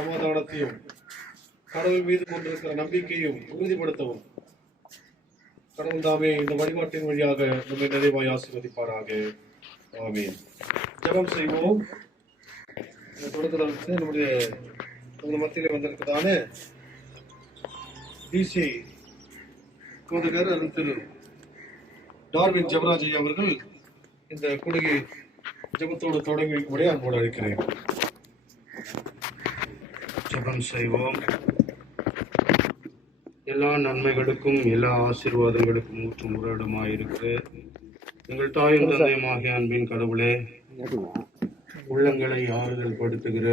சமாதானத்தையும் கடவுள் மீது கொண்டிருக்கிற நம்பிக்கையும் உறுதிப்படுத்தவும் கடவுள் தாமே இந்த வழிபாட்டின் வழியாக நம்மை நிறைவாய் ஆசீர்வதிப்பாராக. ஆமீன். ஜெபம் செய்வோம். தொடர்ந்து நம்முடைய மத்தியிலே வந்திருக்கிறதான டிசி கோதகர் திரு டார்வின் ஜெபராஜ் அவர்கள் இந்த குடுகை ஜெபத்தோடு தொடங்கி வைக்கும்படி அன்போடு அழைக்கிறேன். ஜெபம் செய்வோம். எல்லா நன்மைகளுக்கும் எல்லா ஆசீர்வாதங்களுக்கும் ஊற்றும் உறவிடமாயிருக்கிற எங்கள் தாயும் தந்தையுமாகிய அன்பின் கடவுளே, உள்ளங்களை ஆறுதல் படுத்துகிற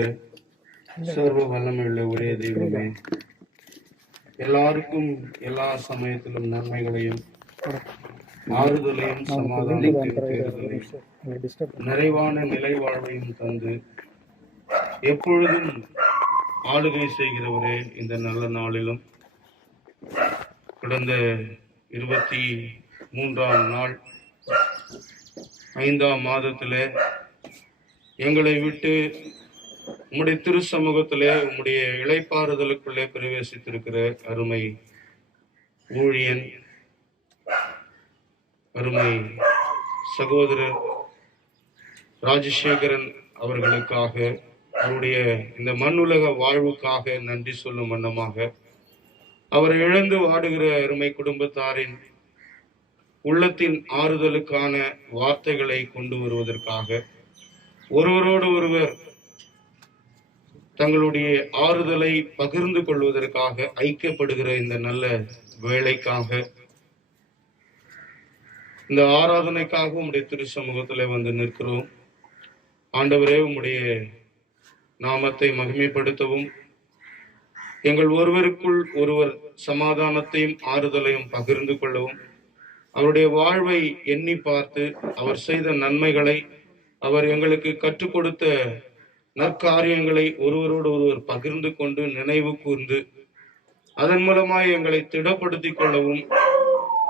சர்வ வல்லமையுள்ள ஒரே தெய்வமே, எல்லாருக்கும் எல்லா சமயத்திலும் நன்மைகளையும் ஆறுதலையும் சமாதானத்தையும் நிறைவான நிலை வாழ்வையும் தந்து எப்பொழுதும் ஆளுகை செய்கிறவரே, இந்த நல்ல நாளிலும் கடந்த 23ஆம் நாள் 5ஆம் மாதத்திலே எங்களை விட்டு உம்முடைய திரு சமூகத்திலே உம்முடைய இளைப்பாறுதலுக்குள்ளே பிரவேசித்திருக்கிற அருமை ஊழியன், அருமை சகோதரர் ராஜசேகரன் அவர்களுக்காக, அவருடைய இந்த மண்ணுலக வாழ்வுக்காக நன்றி சொல்லும் வண்ணமாக, அவர் இழந்து வாடுகிற அருமை குடும்பத்தாரின் உள்ளத்தின் ஆறுதலுக்கான வார்த்தைகளை கொண்டு வருவதற்காக, ஒருவரோடு ஒருவர் தங்களுடைய ஆறுதலை பகிர்ந்து கொள்வதற்காக ஐக்கியப்படுகிற இந்த நல்ல வேலைக்காக, இந்த ஆராதனைக்காக உம்முடைய திரு சமூகத்தில் வந்து நிற்கிறோம். ஆண்டவரே, உம்முடைய நாமத்தை மகிமைப்படுத்தவும், எங்கள் ஒருவருக்குள் ஒருவர் சமாதானத்தையும் ஆறுதலையும் பகிர்ந்து கொள்ளவும், அவருடைய வாழ்வை எண்ணி பார்த்து அவர் செய்த நன்மைகளை, அவர் எங்களுக்கு கற்றுக் கொடுத்த நற்காரியங்களை ஒருவரோடு ஒருவர் பகிர்ந்து கொண்டு நினைவு கூர்ந்து அதன் மூலமாய் எங்களை திடப்படுத்திக் கொள்ளவும்,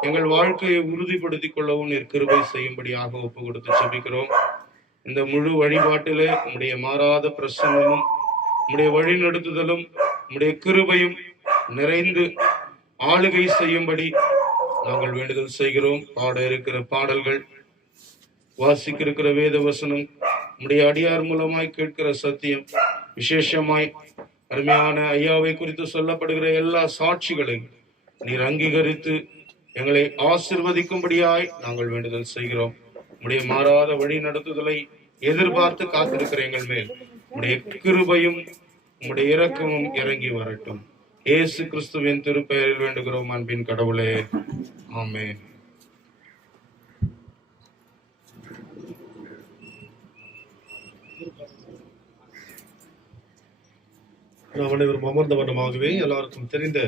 எங்கள் வாழ்க்கையை உறுதிப்படுத்திக் கொள்ளவும் கிருபை செய்யும்படியாக ஒப்பு கொடுத்து செபிக்கிறோம். இந்த முழு வழிபாட்டிலே உம்முடைய மாறாத பிரசன்னமும் உம்முடைய வழிநடத்துதலும் உம்முடைய கிருபையும் நிறைந்து ஆளுகை செய்யும்படி நாங்கள் வேண்டுதல் செய்கிறோம். பாட இருக்கிற பாடல்கள், வாசிக்க இருக்கிற வேத வசனம், உம்முடைய அடியார் மூலமாய் கேட்கிற சத்தியம், விசேஷமாய் அருமையான ஐயாவை குறித்து சொல்லப்படுகிற எல்லா சாட்சிகளையும் நீர் அங்கீகரித்து எங்களை ஆசிர்வதிக்கும்படியாய் நாங்கள் வேண்டுதல் செய்கிறோம். உம்முடைய மாறாத வழி நடத்துதலை எதிர்பார்த்து காத்திருக்கிற எங்கள் மேல் உம்முடைய கிருபையும் உம்முடைய இரக்கமும் இறங்கி வரட்டும். இயேசு கிறிஸ்துவின் திருப்பெயரில் வேண்டுகிறோம் அன்பின் கடவுளே, ஆமென். நாம் அனைவரும் அமர்ந்த வண்ணமாகவே எல்லாருக்கும் தெரிந்த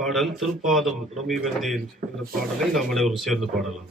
பாடல் திருப்பாதம் நம்பி வந்தேன் என்ற பாடலை நாம் அனைவரும் சேர்ந்து பாடலாம்.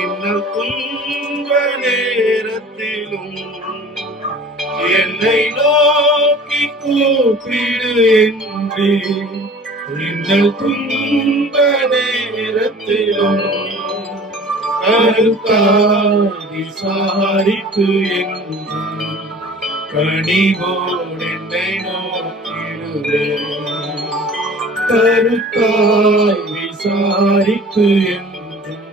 இன்னல் துன்ப நேரத்திலும் என்னை நோக்கி கூப்பிடு என்று, இன்னல் துன்ப நேரத்திலும் கருத்தாய் விசாரித்து என்று கனிவோடு என்னை நோக்கிடுவே. கருத்தாய் விசாரித்து என்றும்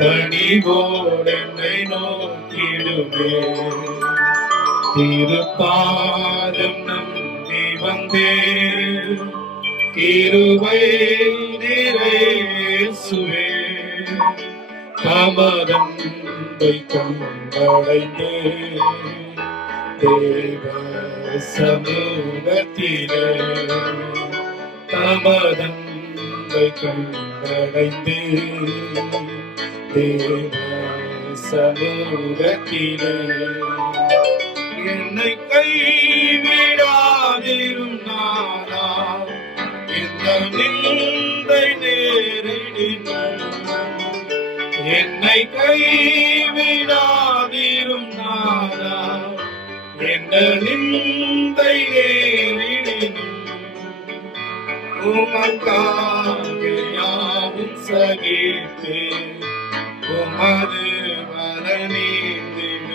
கனிவோடு என்னை நோக்கிடுவே. திருப்பாதம் நம்பி வந்தே கிருபை நிறை இயேசுவே. தமதன்பை கண்டடைந்தே தேவ சமூகத்திலே. தமதன்பை கண்டடைந்தே தேவ சமூகத்திலே. என்னை கைவிடாதிரும் நானா இந்த நிந்தை நேரிடினும். என்னை கைவிடாதிரும் நானா என்ற நிந்தை நேரிடினும். உமக்காக யாவும் சகித்து உமது வரநீந்திடுவேன்.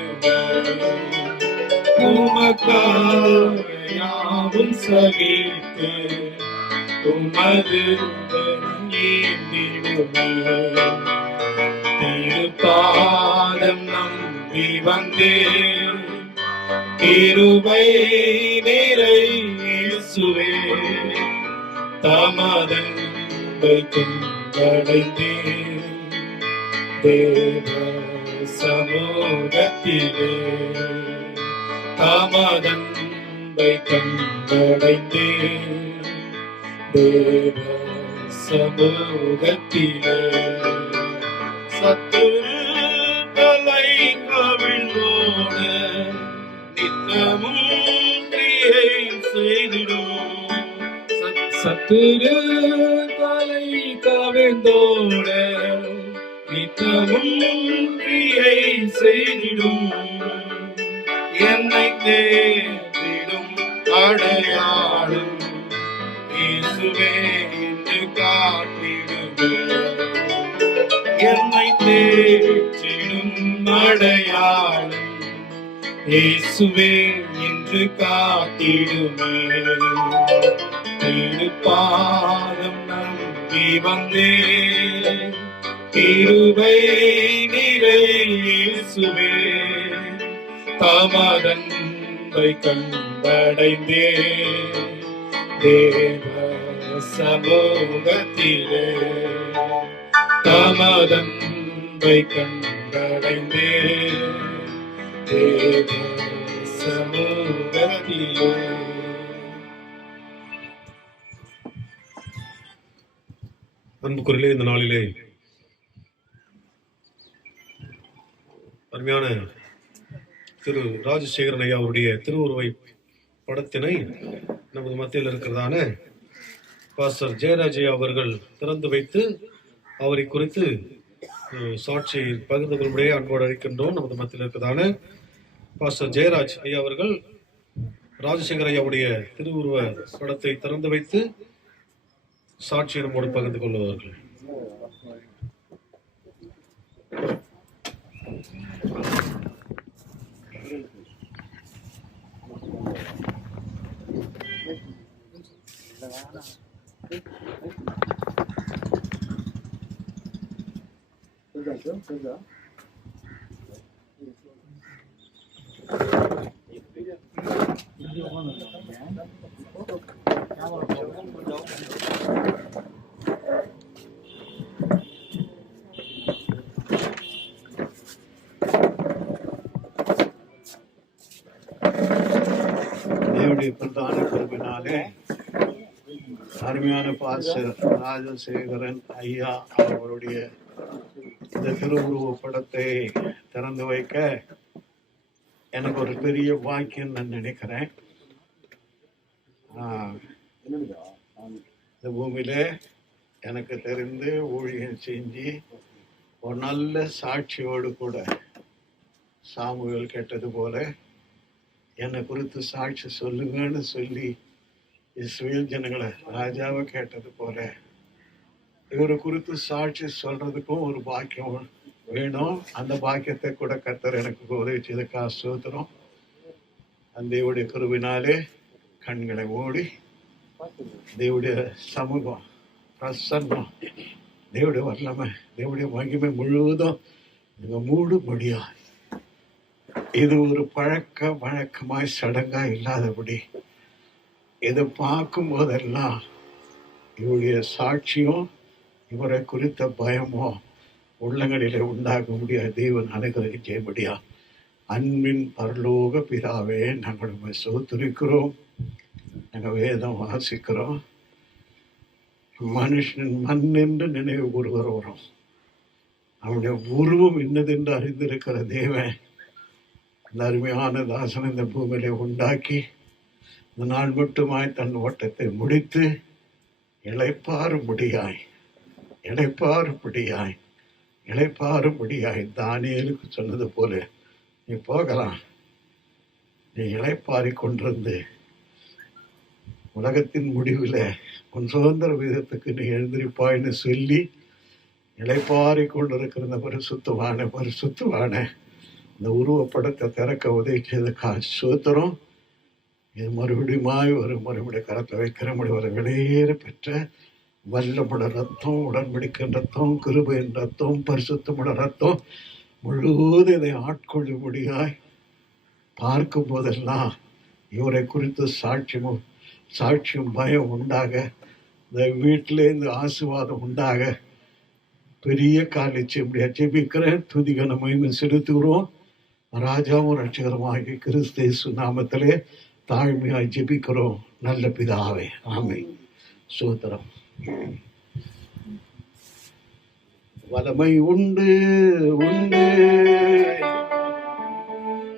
உமக்காக யாவும் சகித்து உமது வரநீந்திடுவேன். திருப்பாதம் நம்பி வந்தே கிருபை நிறை இயேசுவே. தமதன்பை கண்டடைந்தே தேவ சமூகத்திலே. தமதன்பை கண்டடைந்தே தேவ சமூகத்திலே. சத்துருக்களை கவிழ்ந்தோட நித்தமும் கிரியை செய்திடும். சத்துருக்களை கவிழ்ந்தோட நித்தமும் கிரியை செய்திடும். என்னை தேடிடும் அடையாளம் இயேசுவே என்று காட்டிடுவேன். என்னை தேடிடும் அடையாளம் இயேசுவே என்று காட்டிடுவேன். திருப்பாதம் நம்பி வந்தே கிருபை நிறை இயேசுவே. தமதன்பை கண்டடைந்தே தேவ சமூகத்திலே. தமதன்பை கண்டடைந்தே தேவ சமூகத்திலே. அன்புக்குரியலே, இந்த நாளிலே அருமையான திரு ராஜசேகரன் ஐயா அவருடைய திருவுருவை படத்தினை நமது மத்தியில் இருக்கிறதான பாஸ்டர் ஜெயராஜ் ஐயா அவர்கள் திறந்து வைத்து அவரை குறித்து சாட்சி பகிர்ந்து கொள்ளும்படியே அன்போடு அழைக்கின்றோம். நமது மத்தியில் இருக்கிறதான பாஸ்டர் ஜெயராஜ் ஐயா அவர்கள் ராஜசேகர் ஐயாவுடைய திருவுருவ படத்தை திறந்து வைத்து சாட்சி நம்மோடு பகிர்ந்து கொள்வார்கள். பிரதான கருவினாலே அருமையான பாஸ்டர் ராஜசேகரன் ஐயா அவருடைய இந்த திருவுருவ படத்தை திறந்து வைக்க எனக்கு ஒரு பெரிய வாக்கியம் நான் நினைக்கிறேன். இந்த பூமியில எனக்கு தெரிந்து ஊழியம் செஞ்சு ஒரு நல்ல சாட்சியோடு கூட சாமுவேல் கேட்டது போல என்னை குறித்து சாட்சி சொல்லுங்கன்னு சொல்லி இஸ்ரவேல் ஜனங்களை ராஜாவை கேட்டது போல இவரை குறித்து சாட்சி சொல்றதுக்கும் ஒரு பாக்கியம் வேணும். அந்த பாக்கியத்தை கூட கர்த்தர் எனக்கு உதவி செய்ததுக்காக ஸ்தோத்திரம். அந்த தேவனுடைய கிருபினாலே கண்களை ஓடி தேவனுடைய சமூகம், பிரசன்னம், தேவனுடைய வல்லமை, தேவனுடைய மகிமை முழுவதும் நீங்க மூடும்படியா, இது ஒரு வழக்கமாய் சடங்கா இல்லாதபடி இதை பார்க்கும் போதெல்லாம் இவருடைய சாட்சியும் இவரை குறித்த பயமோ உள்ளங்களிலே உண்டாக முடியாது. தேவன் அனுகிரகிச்சபடியா அன்பின் பரலோக பிதாவே, நாங்கள் உண்மை சோத்திருக்கிறோம். நாங்கள் வேதம் வாசிக்கிறோம். மனுஷன் மண் என்று நினைவு கூறுகிறோம். அவனுடைய உருவம் இன்னதென்று அறிந்திருக்கிற தேவன் இந்த அருமையான தாசன் இந்த பூமியிலே உண்டாக்கி இந்த நாள் மட்டுமாய் தன் ஓட்டத்தை முடித்து இளைப்பாறும்படியாய் தானியேலுக்கு சொன்னது போல நீ போகலாம், நீ இளைப்பாரி கொண்டிருந்து உலகத்தின் முடிவில் உன் சுதந்திர விதத்துக்கு நீ எழுந்திருப்பாய்ன்னு சொல்லி இளைப்பாரி கொண்டிருக்கிற இந்த பரிசுத்தமான இந்த உருவப்படத்தை திறக்க உதவி செய்த சூத்திரம். இது மறுபடியும் கரத்தை வைக்கிற ஒரு விலையேற பெற்ற வல்லமுட ரத்தம், உடன்படிக்கின்ற ரத்தம், கிருபையின் ரத்தம், பரிசுத்தமுட ரத்தம் முழுவதும் இதை ஆட்கொள்ளும்படியாய் பார்க்கும் போதெல்லாம் இவரை குறித்து சாட்சியும் பயம் உண்டாக, இந்த வீட்டிலே இந்த ஆசீர்வாதம் உண்டாக பெரிய காலிச்சு ஜெபிக்கிறேன். துதிகன மகிமை செலுத்துகிறோம். ராஜாவும் ரட்சகரமாகி கிறிஸ்து இயேசு நாமத்திலே தாழ்மையாய் ஜெபிக்கிறோம் நல்ல பிதாவே, ஆமென். சோத்திரம். வல்லமை உண்டு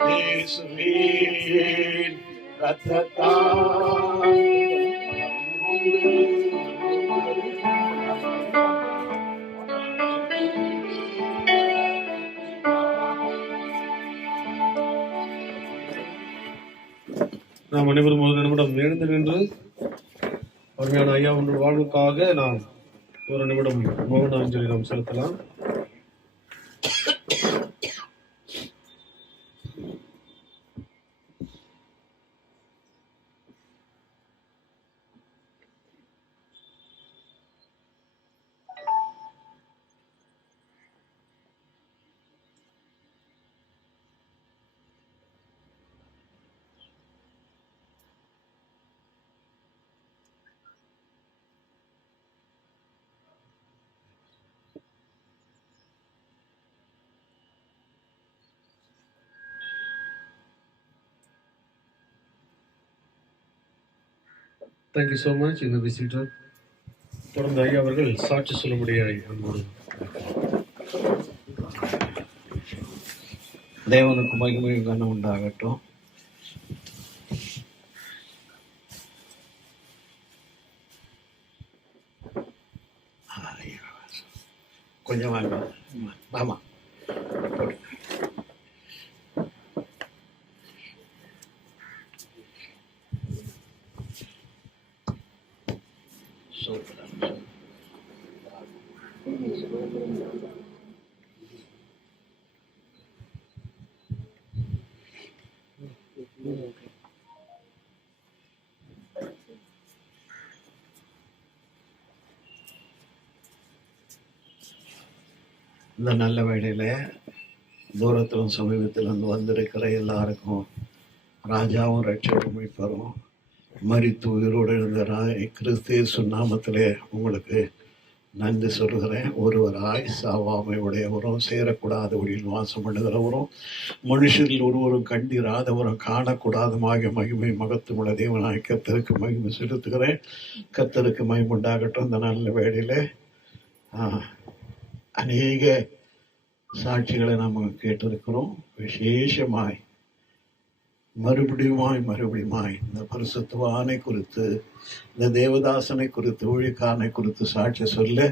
இயேசுவின் இரத்தத்தால் நாம் அனைவரும் ஒரு நிமிடம் எழுந்து நின்று அருமையான ஐயா ஒன்று வாழ்வுக்காக நாம் ஒரு நிமிடம் மௌன அஞ்சலி நாம் செலுத்தலாம். Thank you so much. இந்த விசிட்டர் தொடர்ந்து ஐயா அவர்கள் சாட்சி சொல்லும்படியாய் அன்போடு. தேவனுக்கு மகிமை கனம் உண்டாகட்டும். கொஞ்சம் வாங்க, ஆமா. இந்த நல்ல வேளையில தூரத்திலும் சமீபத்திலும் வந்திருக்கிற எல்லாருக்கும் ராஜாவும் ரட்சகரும் மீட்பரும் மரித்து உயிரோடு இருந்த கிறிஸ்து இயேசு நாமத்திலே உங்களுக்கு நன்றி சொல்கிறேன். ஒருவராய் சாவாமை உடையவரும் சேரக்கூடாத ஒளியில் வாசம் பண்ணுகிறவரும் மனுஷரில் ஒருவரும் கண்டிராதவரும் காணக்கூடாதமாக மகிமை மகத்துவமுள்ள தேவனாய் கர்த்தருக்கு மகிமை செலுத்துகிறேன். கர்த்தருக்கு மகிமை உண்டாகட்டும். இந்த நல்ல வேளையில அநேக சாட்சிகளை நாம் கேட்டிருக்கிறோம். விசேஷமாய் மறுபடியுமாய் இந்த பரிசுத்தவானை குறித்து, இந்த தேவதாசனை குறித்து, ஊழியக்காரனை குறித்து சாட்சி சொல்ல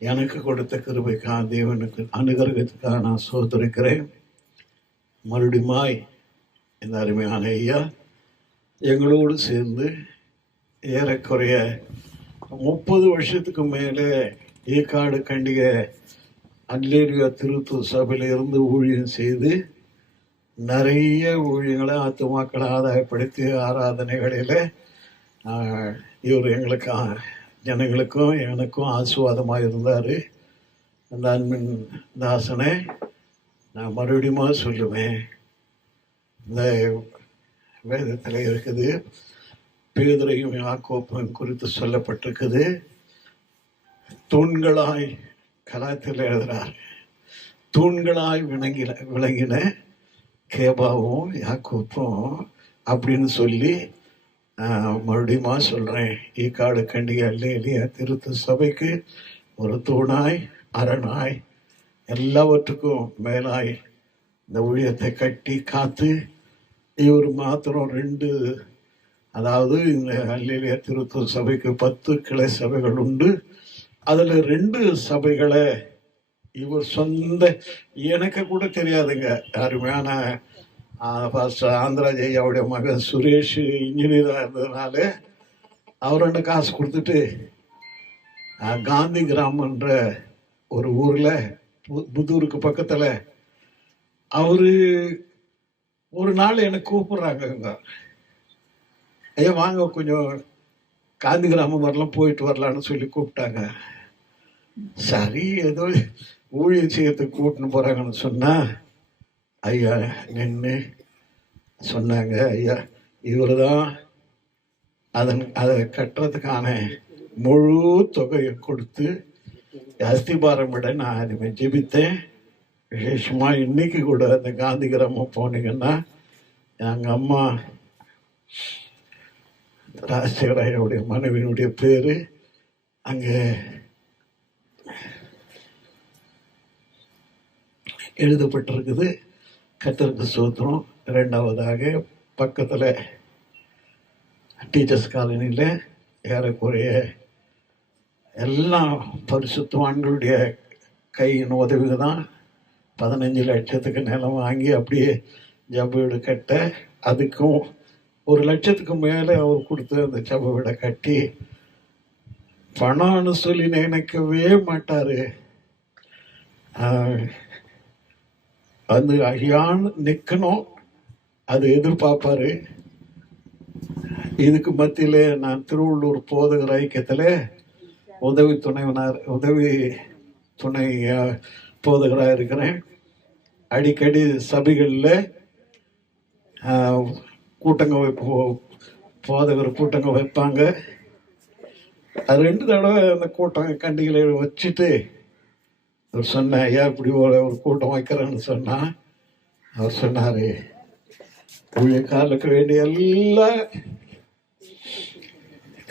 எனக்கு கொடுத்த கிருபைக்காக தேவனுக்கு அனுகிரகத்துக்காக நான் சோதரிக்கிறேன். மறுபடியுமாய் இந்த அருமையான ஐயா எங்களோடு சேர்ந்து ஏறக்குறைய 30 வருஷத்துக்கு மேலே ஏற்காடு கண்டிகை அல்லேலியா திருத்தூர் சபையில் இருந்து ஊழியம் செய்து நிறைய ஊழியங்களை ஆத்துமாக்களை ஆதாயப்படுத்தி ஆராதனைகளில் இவர் எங்களுக்கு ஜனங்களுக்கும் எனக்கும் ஆசீர்வாதமாக இருந்தார். அந்த அன்பின் தாசனை நான் மறுபடியும் சொல்லுவேன். இந்த வேதத்தில் இருக்குது, பேதுரையும் யாக்கோப்பையும் குறித்து சொல்லப்பட்டிருக்குது. தூண்களாய் கலாத்தில் எழுதுறார், தூண்களாய் விளங்கின கேபாவும் யாக்கோப்பும் அப்படின்னு சொல்லி மறுபடியும் சொல்கிறேன். ஈக்காடு கண்டிகை அல்லேலியா திருத்த சபைக்கு ஒரு தூணாய் அரணாய் எல்லாவற்றுக்கும் மேலாய் இந்த ஊழியத்தை கட்டி காத்து இவர் மாத்திரம் 2, அதாவது இந்த அல்லேலியா திருத்த சபைக்கு 10 கிளை சபைகள் உண்டு. அதில் 2 சபைகளை இவர் சொந்த, எனக்கு கூட தெரியாதுங்க. அருமையான ஆந்திராஜ் ஐயாவுடைய மகன் சுரேஷ் இன்ஜினியராக இருந்ததுனால அவர் காசு கொடுத்துட்டு காந்தி கிராமன்ற ஒரு ஊரில் புதூருக்கு பக்கத்தில் அவர் ஒரு நாள் என்னை கூப்பிட்றாங்க, ஐயா வாங்க கொஞ்சம் காந்தி கிராமம் வரலாம் போயிட்டு வரலான்னு சொல்லி கூப்பிட்டாங்க. சரி ஏதோ ஊழியர் செய்யறதுக்கு கூட்டின்னு போகிறாங்கன்னு சொன்னால் ஐயா நின்று சொன்னாங்க, ஐயா இவர் தான் அதை கட்டுறதுக்கான முழு தொகையை கொடுத்து அஸ்திபாரம் விட நான் இனிமேல் ஜெபித்தேன். விசேஷமாக இன்னைக்கு கூட அந்த காந்தி கிராமம் போனீங்கன்னா எங்கள் அம்மா ராஜசேகரையோடைய மனைவியினுடைய பேர் அங்கே எழுதப்பட்டிருக்குது. கர்த்தருக்கு ஸ்தோத்திரம். 2வதாக பக்கத்தில் டீச்சர்ஸ் காலனியில் ஏறக்குறைய எல்லா பரிசுத்தவான்களுடைய கையின் உதவி தான் 15 லட்சத்துக்கு நிலம் வாங்கி அப்படியே ஜப வீடு கட்ட, அதுக்கும் 1 லட்சத்துக்கு மேலே அவர் கொடுத்து அந்த ஜப வீடை கட்டி பணம்னு சொல்லி நினைக்கவே மாட்டார். அது ஐயான்னு நிற்கணும், அது எதிர்பார்ப்பாரு. இதுக்கு மத்தியில் நான் திருவள்ளூர் போதகர் ஐக்கியத்தில் உதவி துணை போதகராக இருக்கிறேன். அடிக்கடி சபைகளில் போதகர் கூட்டங்கள் வைப்பாங்க. அது 2 தடவை அந்த கூட்டம் கண்டிகளை வச்சுட்டு அவர் சொன்னேன், ஐயா இப்படி ஒரு கூட்டம் வைக்கிறேன்னு சொன்னால் அவர் சொன்னார், ஊழியக்காரருக்கு வேண்டிய எல்லா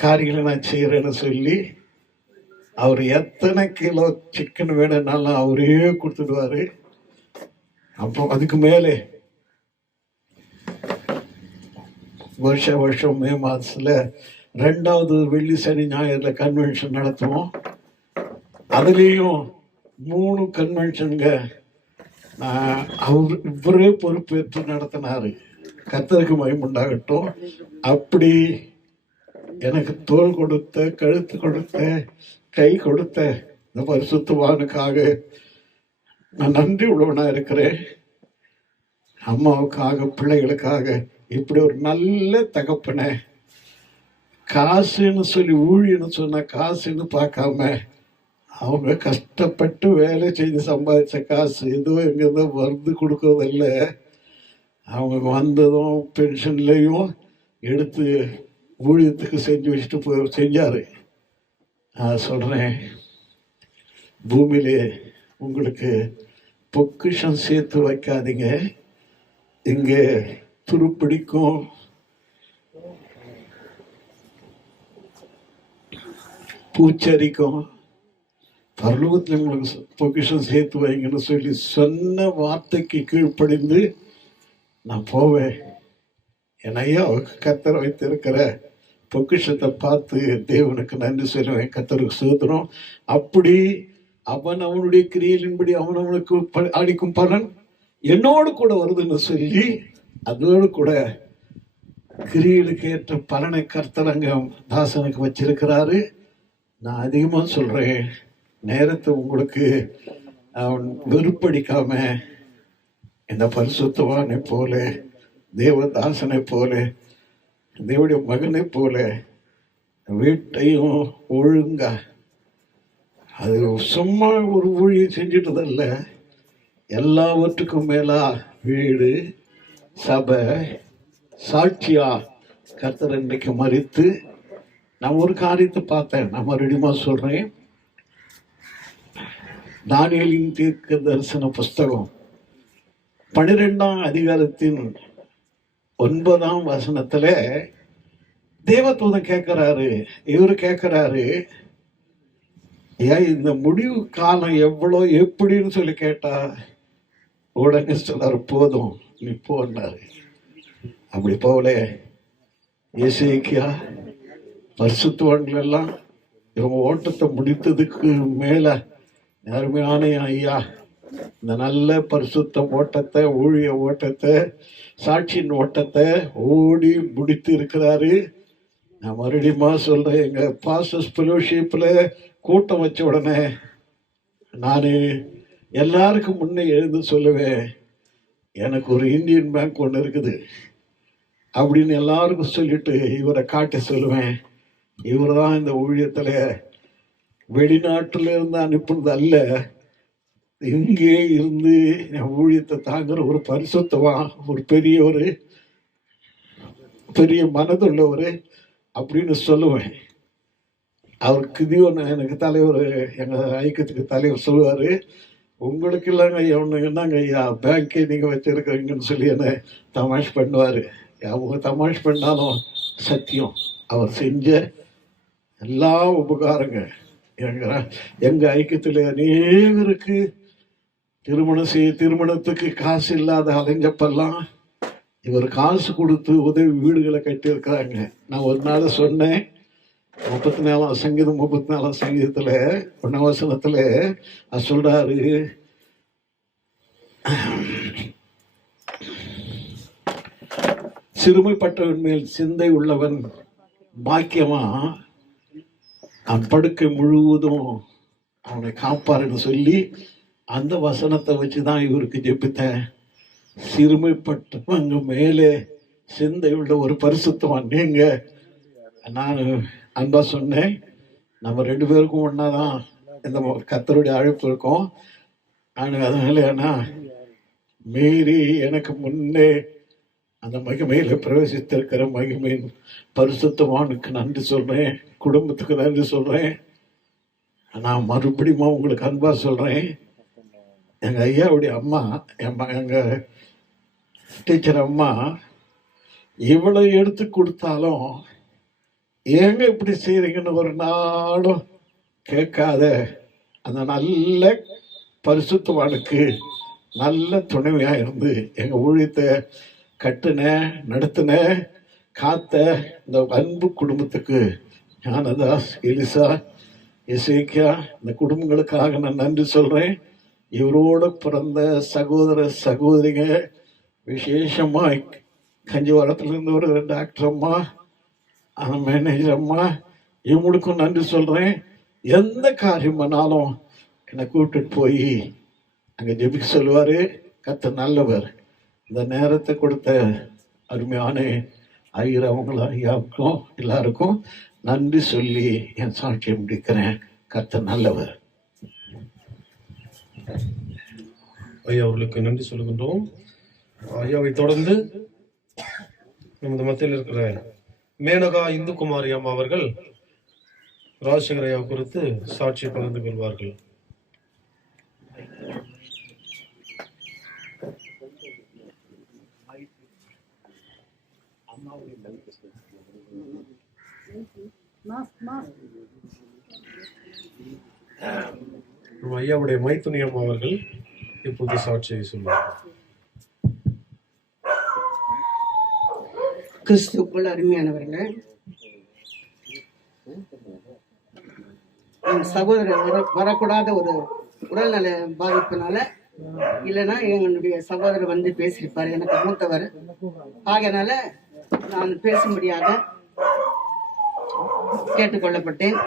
காரியங்களும் நான் செய்கிறேன்னு சொல்லி அவர் எத்தனை கிலோ சிக்கன் வேணும்னாலும் அவரே கொடுத்துடுவார். அப்போ அதுக்கு மேலே வருஷம் மே மாதத்தில் 2வது வெள்ளி சனி ஞாயிறில் கன்வென்ஷன் நடத்துவோம். அதுலேயும் 3 கன்வென்ஷனுங்க இவரே பொறுப்பேற்று நடத்தினார். கர்த்தருக்கு மகிமை உண்டாகட்டும். அப்படி எனக்கு தோள் கொடுத்த, கழுத்து கொடுத்த, கை கொடுத்த இந்த பரிசுத்தவானுக்காக நான் நன்றி உள்ளவனாக இருக்கிறேன். அம்மாவுக்காக, பிள்ளைகளுக்காக இப்படி ஒரு நல்ல தகப்பனை காசுன்னு சொல்லி ஊழியன்னு சொன்ன காசுன்னு பார்க்காம அவங்க கஷ்டப்பட்டு வேலை செய்து சம்பாதிச்ச காசு எதுவும் எங்கேருந்தோ வந்து கொடுக்கறதில்ல. அவங்க வந்ததும் பென்ஷன்லேயும் எடுத்து ஊழியத்துக்கு செஞ்சு வச்சுட்டு செஞ்சார். நான் சொல்கிறேன், பூமியிலே உங்களுக்கு பொக்கிஷம் சேர்த்து வைக்காதீங்க. இங்கே துருப்பிடிக்கும், பூச்சரிக்கும். பரலோகத்தில் உங்களுக்கு பொக்கிஷம் சேர்த்து வைங்கன்னு சொல்லி சொன்ன வார்த்தைக்கு கீழ்ப்படிந்து நான் போவேன். என்னையா கர்த்தர் வைத்திருக்கிற பொக்கிஷத்தை பார்த்து தேவனுக்கு நன்றி சொல்லுவேன். கர்த்தருக்கு ஸ்தோத்திரம். அப்படி அவனுடைய கிரியையின்படி அவனுக்கு அளிக்கும் பலன் என்னோடு கூட வருதுன்னு சொல்லி அதோடு கூட கிரியைகளுக்கு ஏற்ற பலனை கர்த்தரங்க தாசனுக்கு வச்சிருக்கிறாரு. நான் அதிகமாக சொல்கிறேன், நேரத்தை உங்களுக்கு வெறுப்படிக்காம இந்த பரிசுத்தவானை போல, தேவதாசனை போல, தேவனுடைய மகனை போல வீட்டையும் ஒழுங்கா, அது சும்மா ஒரு ஊழியம் செஞ்சிட்டதல்ல, எல்லாவற்றுக்கும் மேலா வீடு, சபை, சாட்சியா கர்த்தர் இன்றைக்கு மறித்து, நான் ஒரு காரியத்தை பார்த்தேன். நான் மறுபடியும் சொல்றேன். தானியேலின் தீர்க்க தரிசன புஸ்தகம் 12ஆம் அதிகாரத்தின் 9ஆம் வசனத்துல தேவதூதன் கேட்கிறாரு, இவரு கேட்கிறாரு, ஏன் இந்த முடிவு காலம் எவ்வளோ எப்படின்னு சொல்லி கேட்டா உடனே சொன்னாரு, போதும் நீ போனாரு. அப்படி போகல எசேக்கியா பரிசுத்தவான்கள் எல்லாம் இவங்க ஓட்டத்தை முடித்ததுக்கு மேல அருமையான ஐயா இந்த நல்ல பரிசுத்த ஓட்டத்தை, ஊழிய ஓட்டத்தை, சாட்சியின் ஓட்டத்தை ஓடி முடித்து இருக்கிறாரு. நான் மறுபடியுமா சொல்றேன், எங்க பாஸ்டர்ஸ் ஃபெலோஷிப்ல கூட்டம் வச்ச உடனே நான் எல்லாருக்கும் முன்னே எழுந்து சொல்லுவேன், எனக்கு ஒரு இந்தியன் பேங்க் ஒன்று இருக்குது அப்படின்னு எல்லாருக்கும் சொல்லிட்டு இவரை காட்டி சொல்லுவேன். இவர் தான் இந்த ஊழியத்தில் வெளிநாட்டில் இருந்து அனுப்புனது அல்ல, இங்கே இருந்து என் ஊழியத்தை தாங்குற ஒரு பரிசுத்தவான், ஒரு பெரிய மனதுள்ளவர் அப்படின்னு சொல்லுவேன். அவருக்கு தியோன்னு எனக்கு தலைவர், எங்கள் ஐக்கியத்துக்கு தலைவர் சொல்லுவார், உங்களுக்கு இல்லைங்க ஐயா ஒன்று, என்னங்க ஐயா பேங்க்கே நீங்கள் வச்சுருக்கீங்கன்னு சொல்லி என்னை தமாஷ் பண்ணுவார். அவங்க தமாஷ் பண்ணாலும் சத்தியம், அவர் செஞ்ச எல்லா உபகாரங்க எங்க ஐக்கியத்தில் அநேகருக்கு திருமணத்துக்கு காசு இல்லாத அலைஞ்சப்பெல்லாம் இவர் காசு கொடுத்து உதவி வீடுகளை கட்டியிருக்கிறாங்க. நான் ஒரு நாள் சொன்னேன், 34 சங்கீதம் 34 சங்கீதத்துல 1 வசனத்துல சொல்றாரு, சிறுமைப்பட்டவன் மேல் சிந்தை உள்ளவன் பாக்கியமா, அவன் படுக்கை முழுவதும் அவனை காப்பாருன்னு சொல்லி அந்த வசனத்தை வச்சுதான் இவருக்கு ஜெபித்தேன். சிறுமைப்பட்டவங்க மேலே சிந்தை உள்ள ஒரு பரிசுத்தவான் நீங்க. நான் அன்பா சொன்னேன், நம்ம 2 பேருக்கும் ஒன்னாதான் இந்த கர்த்தருடைய அழைப்பு இருக்கும். அதனால ஏன்னா மீறி எனக்கு முன்னே அந்த மகிமையில பிரவேசித்திருக்கிற மகிமையின் பரிசுத்தவானுக்கு நன்றி சொல்றேன், குடும்பத்துக்கு நன்றி சொல்றேன். நான் மறுபடியும் உங்களுக்கு அன்பா சொல்றேன், எங்க ஐயாவுடைய அம்மா, எங்க டீச்சர் அம்மா இவ்வளவு எடுத்து கொடுத்தாலும் ஏங்க இப்படி செய்றீங்கன்னு ஒரு நாளும் கேட்காத அந்த நல்ல பரிசுத்தவானுக்கு நல்ல துணைவியா இருந்து எங்க ஊழியத்தை கட்டுன, நடத்தின, காத்த இந்த அன்பு குடும்பத்துக்கு, ஞானதாஸ், எலிசா, எசேக்கியா, இந்த குடும்பங்களுக்காக நான் நன்றி சொல்றேன். இவரோட பிறந்த சகோதர சகோதரிங்க, விசேஷமா கஞ்சிவாரத்துல இருந்து ஒரு டாக்டர் அம்மா, மேனேஜர் அம்மா, இவங்களுக்கும் நன்றி சொல்றேன். எந்த காரியம் பண்ணாலும் என்னை கூப்பிட்டு போய் அங்க ஜெபிக்க சொல்லுவாரு. கர்த்தர் நல்லவர். இந்த நேரத்தை கொடுத்த அருமையான ஐயர் ஐயாவுக்கும் எல்லாருக்கும் நன்றி சொல்லி என் சாட்சியை முடிக்கிறேன். கர்த்தர் நல்லவர். ஐயா அவர்களுக்கு நன்றி சொல்லுகின்றோம். ஐயாவை தொடர்ந்து நமது மத்தியில் இருக்கிற மேனகா இந்துகுமாரி அம்மா அவர்கள் ராஜசேகர் ஐயா குறித்து சாட்சியை பகிர்ந்து கொள்வார்கள். ஐயாவுடைய மைத்துனி அம்மா அவர்கள் இப்போது சாட்சியை சொல்வார்கள். கிறிஸ்துக்குள் அருமையானவர்களே, என் சகோதரர் வரக்கூடாத ஒரு உடல்நல பாதிப்பினால, இல்லைன்னா எங்களுடைய சகோதரர் வந்து பேசியிருப்பார், எனக்கு மூத்தவர். ஆகையினால நான் பேசும்படியாக கேட்டுக்கொள்ளப்பட்டேன்.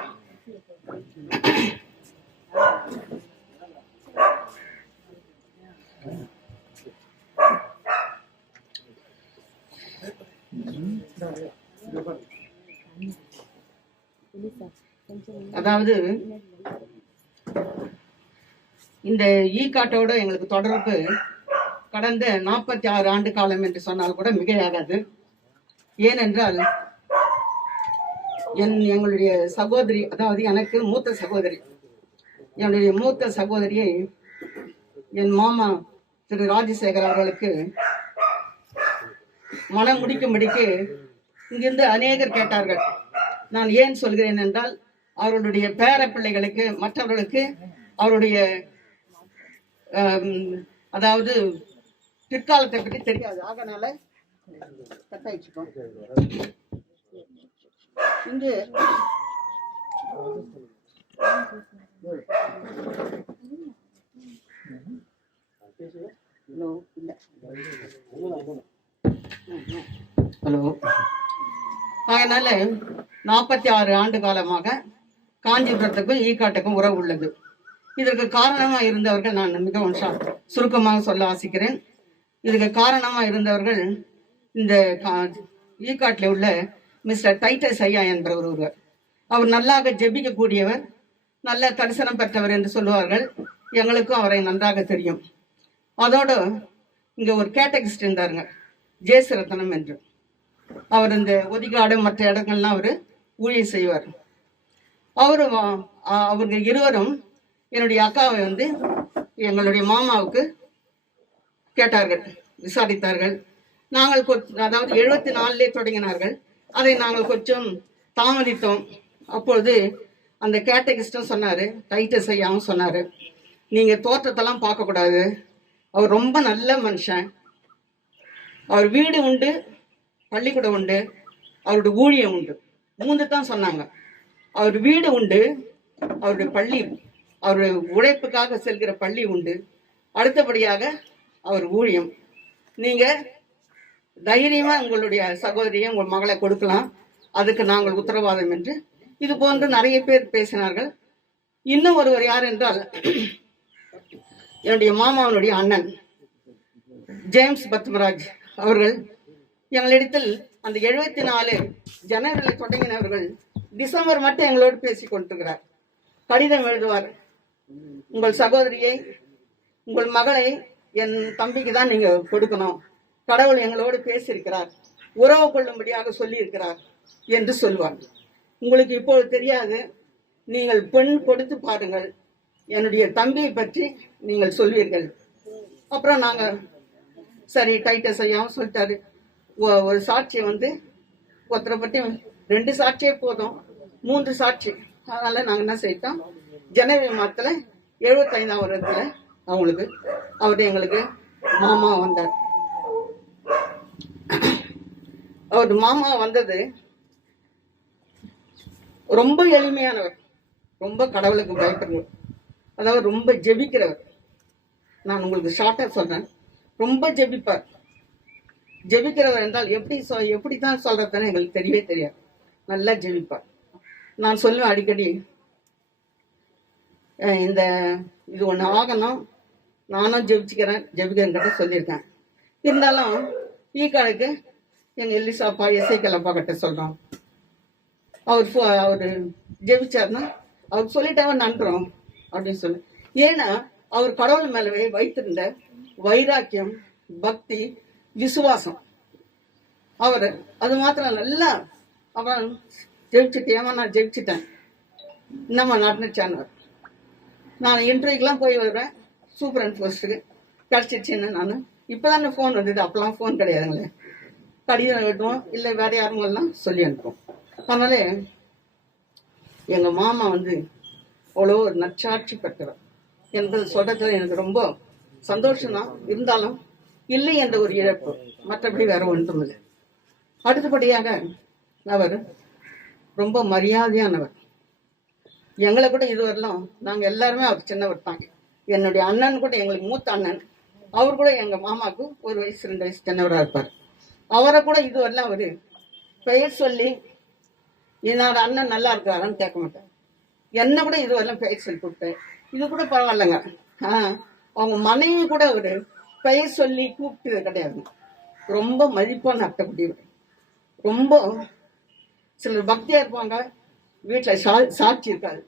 அதாவது இந்த ஈகாட்டோட எங்களுக்கு தொடர்பு கடந்த 46 ஆண்டு காலம் என்று சொன்னால் கூட மிகையாகாது. ஏனென்றால் எங்களுடைய சகோதரி, அதாவது எனக்கு மூத்த சகோதரி, என்னுடைய மூத்த சகோதரியை என் மாமா திரு ராஜசேகர் அவர்களுக்கு மனம் முடிக்கும்படிக்கு இங்கிருந்து அநேகர் கேட்டார்கள். நான் ஏன் சொல்கிறேன் என்றால், அவர்களுடைய பேர பிள்ளைகளுக்கு, மற்றவர்களுக்கு அவருடைய அதாவது பிற்காலத்தை பற்றி தெரியாது. ஆகனால கட்டாயிச்சுப்போம். இங்கு ஹலோ. அதனால 46 ஆண்டு காலமாக காஞ்சிபுரத்துக்கும் ஈகாட்டுக்கும் உறவு உள்ளது. இதற்கு காரணமா இருந்தவர்கள் நான் மிகவும் சுருக்கமாக சொல்ல ஆசிக்கிறேன். இதுக்கு காரணமா இருந்தவர்கள் இந்த ஈகாட்டில் உள்ள மிஸ்டர் டைட்டஸ் ஐயா என்பவர் ஒருவர். அவர் நல்லாக ஜெபிக்க கூடியவர், நல்ல தரிசனம் பெற்றவர் என்று சொல்லுவார்கள். எங்களுக்கும் அவரை நன்றாக தெரியும். அதோடு இங்க ஒரு கேட்டகிஸ்ட் இருந்தாருங்க, ஜேசுரத்னம் என்று. அவர் இந்த ஒதிகாடு மற்ற இடங்கள்லாம் அவர் ஊழியம் செய்வார். அவர்கள் இருவரும் என்னுடைய அக்காவை எங்களுடைய மாமாவுக்கு கேட்டார்கள், விசாரித்தார்கள். நாங்கள் அதாவது 74 தொடங்கினார்கள். அதை நாங்கள் கொஞ்சம் தாமதித்தோம். அப்பொழுது அந்த கேட்டகிஸ்டும் சொன்னாரு, டைட்டஸ் ஐயாவும் சொன்னாரு, நீங்க தோற்றத்தெல்லாம் பார்க்கக்கூடாது, அவர் ரொம்ப நல்ல மனுஷன், அவர் வீடு உண்டு, பள்ளிக்கூடம் உண்டு, அவருடைய ஊழியம் உண்டு. 3 தான் சொன்னாங்க. அவர் வீடு உண்டு, அவருடைய பள்ளி, அவருடைய உழைப்புக்காக செல்கிற பள்ளி உண்டு, அடுத்தபடியாக அவர் ஊழியம். நீங்க தைரியமா உங்களுடைய சகோதரியை, உங்கள் மகளை கொடுக்கலாம், அதுக்கு நாங்கள் உத்தரவாதம் என்று இது போன்று நிறைய பேர் பேசினார்கள். இன்னும் ஒருவர் யார் என்றால், என்னுடைய மாமாவனுடைய அண்ணன் ஜேம்ஸ் பத்மராஜ் அவர்கள் எங்களிடத்தில் அந்த 74 ஜனவரியில் தொடங்கினவர்கள் டிசம்பர் மட்டும் எங்களோடு பேசி கொண்டிருக்கிறார். கடிதம் எழுதுவார், உங்கள் சகோதரியை, உங்கள் மகளை என் தம்பிக்கு தான் நீங்க கொடுக்கணும், கடவுள் எங்களோடு பேசியிருக்கிறார், உறவு கொள்ளும்படியாக சொல்லி இருக்கிறார் என்று சொல்வார். உங்களுக்கு இப்போது தெரியாது, நீங்கள் பெண் கொடுத்து பாருங்கள், என்னுடைய தம்பியை பற்றி நீங்கள் சொல்வீர்கள். அப்புறம் நாங்க சரி, டைட்டஸ் ஐயாவும் சொல்லிட்டாரு, ஒரு சாட்சியை ஒருத்தரை பற்றி 2 சாட்சியே போதும், 3 சாட்சி. அதனால நாங்க என்ன செய்தோம், ஜனவரி மாதத்துல 75ஆம் வருடத்துல அவரு எங்களுக்கு மாமா வந்தார். அவர் மாமா வந்தது ரொம்ப எளிமையானவர், ரொம்ப கடவுளுக்கு பயப்படுறவர், அதாவது ரொம்ப ஜெபிக்கிறவர். நான் உங்களுக்கு ஷார்ட்டா சொல்றேன், ரொம்ப ஜெபிப்பார். ஜெபிக்கிறவர் என்றால் எப்படித்தான் சொல்றதுன்னு எங்களுக்கு தெரியவே தெரியாது, நல்லா ஜெபிப்பார். நான் சொல்லுவேன் அடிக்கடி, இது ஒன்று ஆகணும், நானும் ஜெபிக்கிறேன் சொல்லியிருக்கேன். இருந்தாலும் ஈக்காடுக்கு எங்கள் எல்லிசாப்பா இசைக்கலப்பா கிட்ட சொல்கிறோம், அவர் ஜெபிச்சார்னா அவர் சொல்லிட்டாவ நன்றோம் அப்படின்னு சொல்லி. ஏன்னா அவர் கடவுள் மேலவே வைத்திருந்த வைராக்கியம், பக்தி, விசுவாசம். அவர் அது மாத்திரம் நல்லா அவன் ஜெயிச்சுட்டேன், நான் ஜெயிச்சுட்டேன், என்னம்மா நடந்துச்சான்னு. நான் இன்டர்வியூக்கெலாம் போய் வருவேன், சூப்பரண்ட் போஸ்ட்டுக்கு கிடச்சிச்சின்னு. நான் இப்போதானே ஃபோன் வந்தது, அப்போலாம் ஃபோன் கிடையாதுங்களே, கடிதம் எழுதுவோம், இல்லை வேற யாருங்கெல்லாம் சொல்லி அனுப்புவோம். அதனால எங்கள் மாமா அவ்வளோ ஒரு நற்சாட்சி பெற்றவர் என்பது சொல்றதுல எனக்கு ரொம்ப சந்தோஷம்தான். இருந்தாலும் இல்லை என்ற ஒரு இழப்பு, மற்றபடி வேற ஒன்றும் இல்லை. அடுத்தபடியாக அவர் ரொம்ப மரியாதையானவர். எங்களை கூட இதுவரையிலும் நாங்கள் எல்லாருமே அவர் சின்னவர் தாங்க. என்னுடைய அண்ணன் கூட, எங்களுக்கு மூத்த அண்ணன், அவர் கூட எங்கள் மாமாவுக்கு 1 வயசு 2 வயசு சின்னவராக இருப்பார். அவரை கூட இதுவரையிலும் அவர் பெயர் சொல்லி என்னோட அண்ணன் நல்லா இருக்காரான்னு கேட்க மாட்டார். என்ன கூட இதுவரையிலும் பெயர் சொல்லி கூப்பிட்டேன், இது கூட பரவாயில்லைங்க. அவங்க மனைவி கூட ஒரு பெயர் சொல்லி கூப்பிட்டது கிடையாது. ரொம்ப மதிப்பான அட்டைப்பட்டியவர். ரொம்ப சிலர் பக்தியா இருப்பாங்க, வீட்டில் சாட்சி இருக்காது.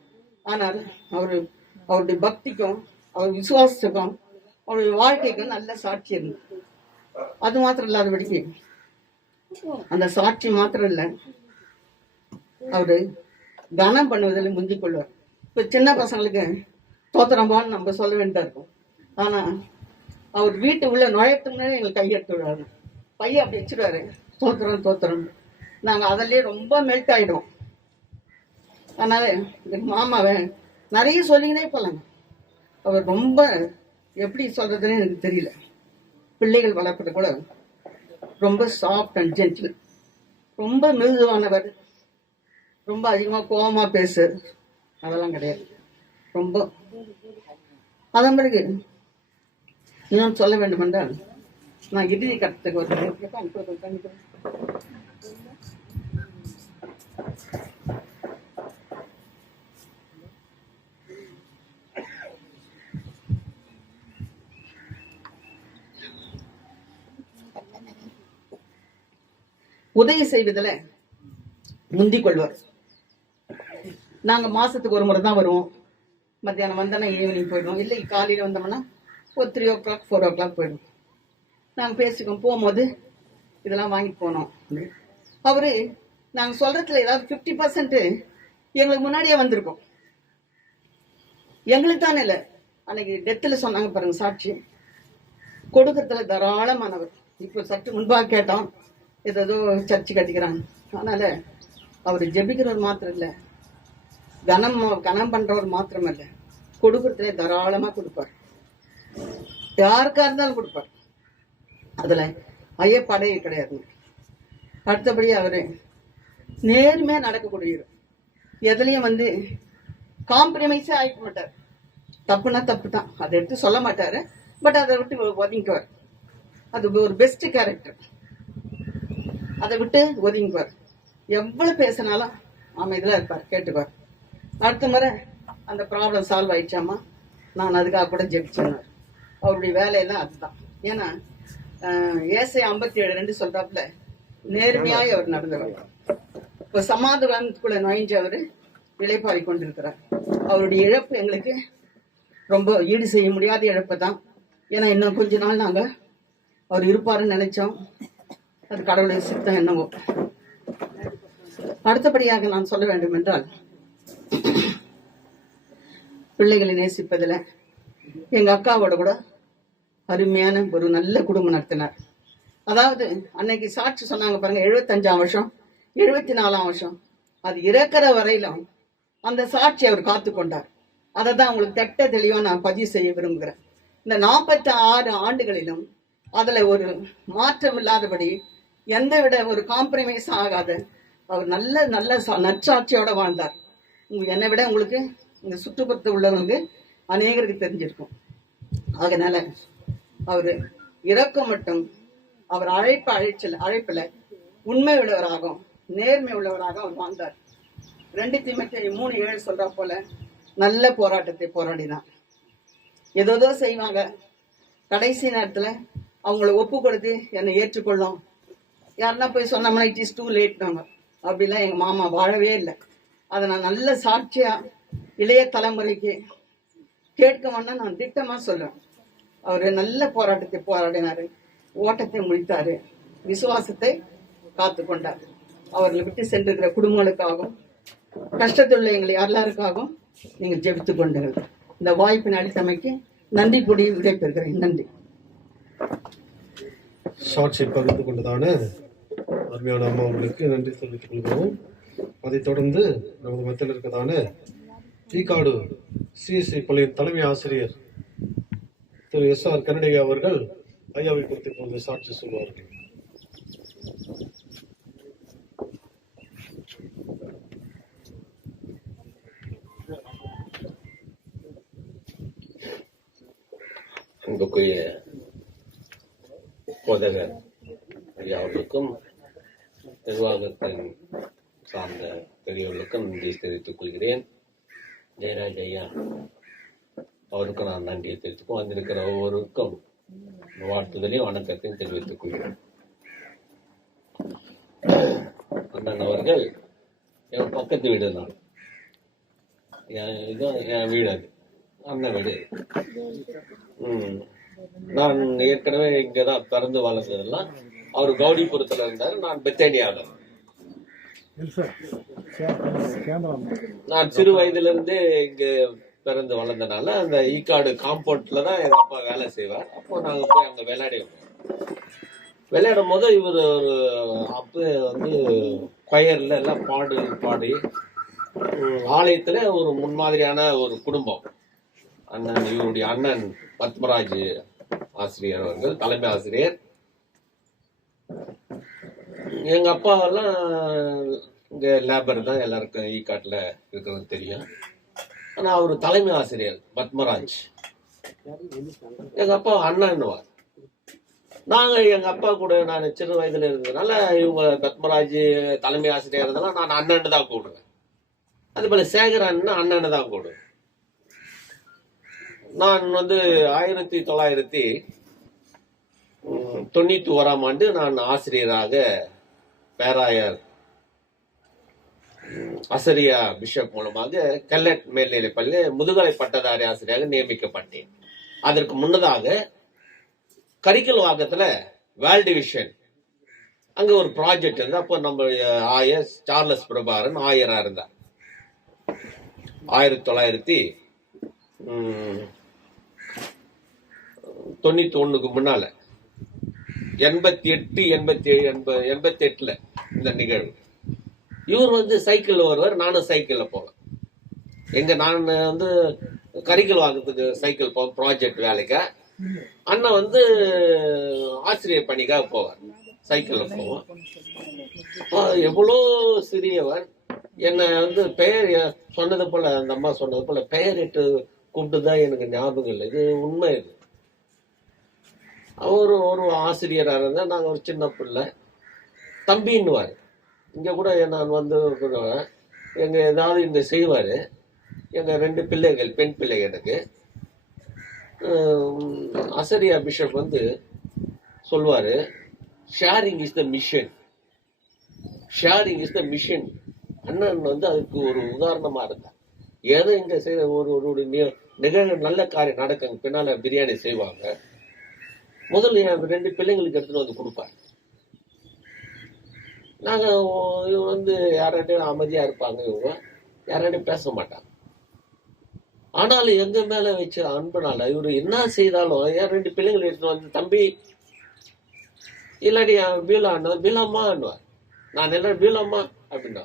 ஆனால் அவருடைய பக்திக்கும் அவர் விசுவாசத்துக்கும் அவருடைய வாழ்க்கைக்கும் நல்ல சாட்சி இருந்தது. அது மாத்திரம் இல்லாதபடிக்கு அந்த சாட்சி மாத்திரம் இல்லை, அவரு கனம் பண்ணுவதில் முந்திக் கொள்வார். இப்போ சின்ன பசங்களுக்கு தோத்திரம்பான்னு நம்ம சொல்ல வேண்டியதா இருக்கும். ஆனா அவர் வீட்டு உள்ள நுழையத்துக்கு முன்னாடி எங்களுக்கு கையெடுத்து விடுவாரு, பையன் அப்படி வச்சிருவாரு, தோத்திரம். நாங்க அதிலே ரொம்ப மெல்ட் ஆயிடும். அதனால எங்க மாமாவை நிறைய சொல்லிக்கினே போலாங்க. அவர் ரொம்ப எப்படி சொல்றதுன்னு எனக்கு தெரியல. பிள்ளைகள் வளர்ப்பது கூட ரொம்ப சாஃப்ட் அண்ட் ஜென்டில், ரொம்ப மிருதுவானவர். ரொம்ப அதிகமாக கோபமா பேசு அதெல்லாம் கிடையாது. ரொம்ப அதன் பிறகு இன்னும் சொல்ல வேண்டும் என்றால், நான் இறுதி கட்டத்துக்கு வருகிறேன். உதவி செய்வதில் முந்திக் கொள்வார். நாங்க மாசத்துக்கு ஒரு முறை தான் வருவோம். மத்தியானம் வந்தோன்னா ஈவினிங் போயிடுவோம், இல்லை காலையில் வந்தோம்னா ஒரு 3 o'clock 4 o'clock போயிடுவோம். நாங்கள் பேசிக்குவோம், போகும்போது இதெல்லாம் வாங்கிட்டு போனோம். அவரு நாங்கள் சொல்றதுல ஏதாவது 50% எங்களுக்கு முன்னாடியே வந்திருக்கோம். எங்களுக்கு தானே இல்லை, அன்னைக்கு டெத்தில் சொன்னாங்க பாருங்க சாட்சி, கொடுக்கறதுல தாராளமானவர். இப்போ சற்று முன்பாக கேட்டோம், ஏதோ சர்ச்சு கட்டிக்கிறாங்க. அதனால அவர் ஜெபிக்கிறவர் மாத்திரம் இல்லை, கனம் பண்றவர் மாத்திரம் இல்லை, கொடுக்கறதுல தாராளமா கொடுப்பார். யாருக்கா இருந்தாலும் கொடுப்பார். அதுல ஐயப்பாடே கிடையாது. அடுத்தபடி அவரு நேர்மையா நடக்கக்கூடியவர். எதுலயும் காம்ப்ரமைஸே ஆயிக்க மாட்டார். தப்புனா தப்பு தான், அதை எடுத்து சொல்ல மாட்டாரு, பட் அதை விட்டு ஒதுங்குவார். அது ஒரு பெஸ்ட் கேரக்டர். அதை விட்டு ஒதுங்குவார். எவ்வளவு பேசினாலும் அமைதியா இருப்பார், கேட்டுக்குவார். அடுத்த முறை அந்த ப்ராப்ளம் சால்வ் ஆயிடுச்சாமா, நான் அதுக்காக கூட ஜெபிச்சேன். அவருடைய வேலையெல்லாம் அதுதான். ஏன்னா ஏசாயா 57:2 சொல்றாப்புல, நேர்மையாய் அவர் நடந்தவர். இப்போ சமாதானத்துக்குள்ள நுழைஞ்சு அவரு இளைப்பாறி கொண்டிருக்கிறார். அவருடைய இழப்பு எங்களுக்கு ரொம்ப ஈடு செய்ய முடியாத இழப்பு தான். ஏன்னா இன்னும் கொஞ்ச நாள் நாங்க அவர் இருப்பாருன்னு நினைச்சோம். அது கடவுளுடைய சித்தம் என்னவோ. அடுத்தபடியாக நான் சொல்ல வேண்டும் என்றால், பிள்ளைகளை நேசிப்பதில் எங்க அக்காவோட கூட அருமையான ஒரு நல்ல குடும்பம் நடத்தினார். அதாவது அன்னைக்கு சாட்சி சொன்னாங்க பாருங்க, 75ஆம் வருஷம் 74ஆம் வருஷம், அது இறக்கிற வரையிலும் அந்த சாட்சி அவர் காத்து கொண்டார். அதை தான் உங்களுக்கு தெட்ட தெளிவா நான் பதிவு செய்ய விரும்புகிறேன். இந்த 46 ஆண்டுகளிலும் அதுல ஒரு மாற்றம் இல்லாதபடி, எந்த விட ஒரு காம்ப்ரமைஸ் ஆகாத அவர் நல்ல நல்ல நற்சாட்சியோட வாழ்ந்தார். என்னை விட உங்களுக்கு இந்த சுற்றுப்புறத்தில் உள்ளவங்களுக்கு அநேகருக்கு தெரிஞ்சிருக்கும். அதனால அவரு இறக்கம் மட்டும், அவர் அழைப்புல உண்மை உள்ளவராகவும் நேர்மை உள்ளவராக அவர் வாழ்ந்தார். 2 தீமோத்தேயு 3:7 சொல்றா போல நல்ல போராட்டத்தை போராடினார். ஏதோ செய்வாங்க, கடைசி நேரத்துல அவங்கள ஒப்பு கொடுத்து என்னை ஏற்றுக்கொள்ளும். யாருன்னா போய் சொன்னோம்னா இட் இஸ் டூ லேட். நாங்க அப்படிலாம் எங்க மாமா வாழவே இல்லை. அதை நான் நல்ல சாட்சியா இளைய தலைமுறைக்கு கேட்கணும்னா நான் திட்டமா சொல்றேன். அவரு நல்ல போராட்டத்தை போராடினாரு, ஓட்டத்தை முடித்தாரு, விசுவாசத்தை காத்து கொண்டார். அவர்களை விட்டு சென்றிருக்கிற குடும்பங்களுக்காகவும் கஷ்டத்தில் உள்ள எங்களை எல்லாருக்காகவும் நீங்கள் ஜெபித்துக் கொண்டீர்கள். இந்த வாய்ப்பின் அளித்தமைக்கு நன்றி கூடி விடைபெறுகிறேன். நன்றி. சாட்சி பகிர்ந்து கொண்டதான அருமையான அம்மா அவர்களுக்கு நன்றி தெரிவித்துக் கொள்கிறோம். அதைத் தொடர்ந்து நமது மத்தியில் இருக்கிறதான ஈக்காடு சிஎஸ்ஐ பள்ளியின் தலைமை ஆசிரியர் திரு SR கனடிகா அவர்கள் ஐயாவை குறித்து இப்போது சாட்சி சொல்வார்கள். அன்புக்குரிய போதகர் ஐயா அவர்களுக்கும் நிர்வாகத்தின் சார்ந்த பெரியவர்களுக்கும் நன்றி தெரிவித்துக் கொள்கிறேன். ஜெயராஜ் ஐயா அவருக்கும் நான் நன்றியை தெரிவித்துக்கும், வந்திருக்கிற ஒவ்வொருவருக்கும் வாழ்த்துதலையும் வணக்கத்தையும் தெரிவித்துக் கொள்கிறேன். அவர்கள் என் பக்கத்து வீடு தான். இதுதான் என் வீடு, அது அண்ணன் வீடு. நான் ஏற்கனவே இங்கதான் பிறந்து வளர்ந்ததெல்லாம். அவர் கௌடிபுரத்துல இருந்தாரு, நான் பெத்தேனியாவில். நான் சிறு வயதுல இருந்தே இங்க பிறந்து வளர்ந்தனால அந்த ஈக்காடு காம்பவுண்ட்ல தான் எங்க அப்பா வேலை செய்வார். அப்போ நாங்க போய் அங்க விளையாடும் போது இவர் ஒரு அப்போ வந்து கொயர்ல எல்லாம் பாடி ஆலயத்துல ஒரு முன்மாதிரியான ஒரு குடும்பம். இவருடைய அண்ணன் பத்மராஜ் ஆசிரியர் அவர்கள் தலைமை ஆசிரியர். எங்க அப்பா எல்லாம் இங்க லேபர் தான், எல்லாருக்கும் ஈக்காட்டுல இருக்கிறது தெரியும். ஆனா அவரு தலைமை ஆசிரியர் பத்மராஜ். எங்க அப்பா அண்ணன்னுவார். நாங்க எங்க அப்பா கூட நான் சின்ன வயதுல இருந்ததுனால இவங்க பத்மராஜ் தலைமை ஆசிரியர் இருந்தாலும் நான் அண்ணன் தான் கூடுவேன். அது போல சேகர் அண்ணன் அண்ணன் தான் கூடுவேன். நான் வந்து 1991 நான் ஆசிரியராக பேராயர் அசரியா பிஷப் மூலமாக கல்லட் மேல்நிலை பள்ளி முதுகலை பட்டதாரி ஆசிரியராக நியமிக்கப்பட்டேன். அதற்கு முன்னதாக கரிக்கல் வாக்கத்துல வேல் டிவிஷன் அங்க ஒரு ப்ராஜெக்ட் இருந்து அப்போ நம்ம ஆயர் சார்லஸ் பிரபாகரன் ஆயரா இருந்தார். 1991 முன்னால 88 இந்த நிகழ்வு. இவர் வந்து சைக்கிள்ல வருவார், நானும் சைக்கிள்ல போவேன். நான் வந்து கரிக்கல் வாக்கத்துக்கு சைக்கிள் போவேன் ப்ராஜெக்ட் வேலைக்கு. அண்ணன் வந்து ஆசிரியர் பணிக்காக போவார், சைக்கிள்ல போவோம். எவ்வளோ சிறியவன். என்னை வந்து பெயர் சொன்னது போல, அந்த அம்மா சொன்னது போல பெயரிட்டு கூப்பிட்டுதான் எனக்கு ஞாபகம் இல்லை. இது உண்மை. இது அவரு ஒரு ஆசிரியராக இருந்தா, நாங்க ஒரு சின்ன பிள்ளை தம்பின்னுவாரு. இங்க கூட நான் வந்து எங்க ஏதாவது இங்க செய்வாரு. எங்க 2 பிள்ளைகள், பெண் பிள்ளை எனக்கு. அசரியா பிஷப் வந்து சொல்வாரு, sharing is the mission, sharing is the mission. அண்ணன் வந்து அதுக்கு ஒரு உதாரணமா இருந்தார். ஏதோ இங்க செய்ய ஒரு நிகழ்வு நல்ல காரியம் நடக்குங்க, பின்னால பிரியாணி செய்வாங்க. முதல்ல என் 2 பிள்ளைங்களுக்கு எடுத்துட்டு வந்து கொடுப்பாரு. நாங்க இவங்க வந்து யார்கிட்டையும் அமைதியா இருப்பாங்க, இவங்க யார்கிட்டையும் பேச மாட்டாங்க. ஆனாலும் எங்க மேல வச்ச அன்புனால இவரு என்ன செய்தாலும் என் 2 பிள்ளைங்களை எடுத்துட்டு வந்து, தம்பி இல்லாட்டி என் பீலாமான்னுவார். நான் எல்லாரும் பீலாமா அப்படின்னா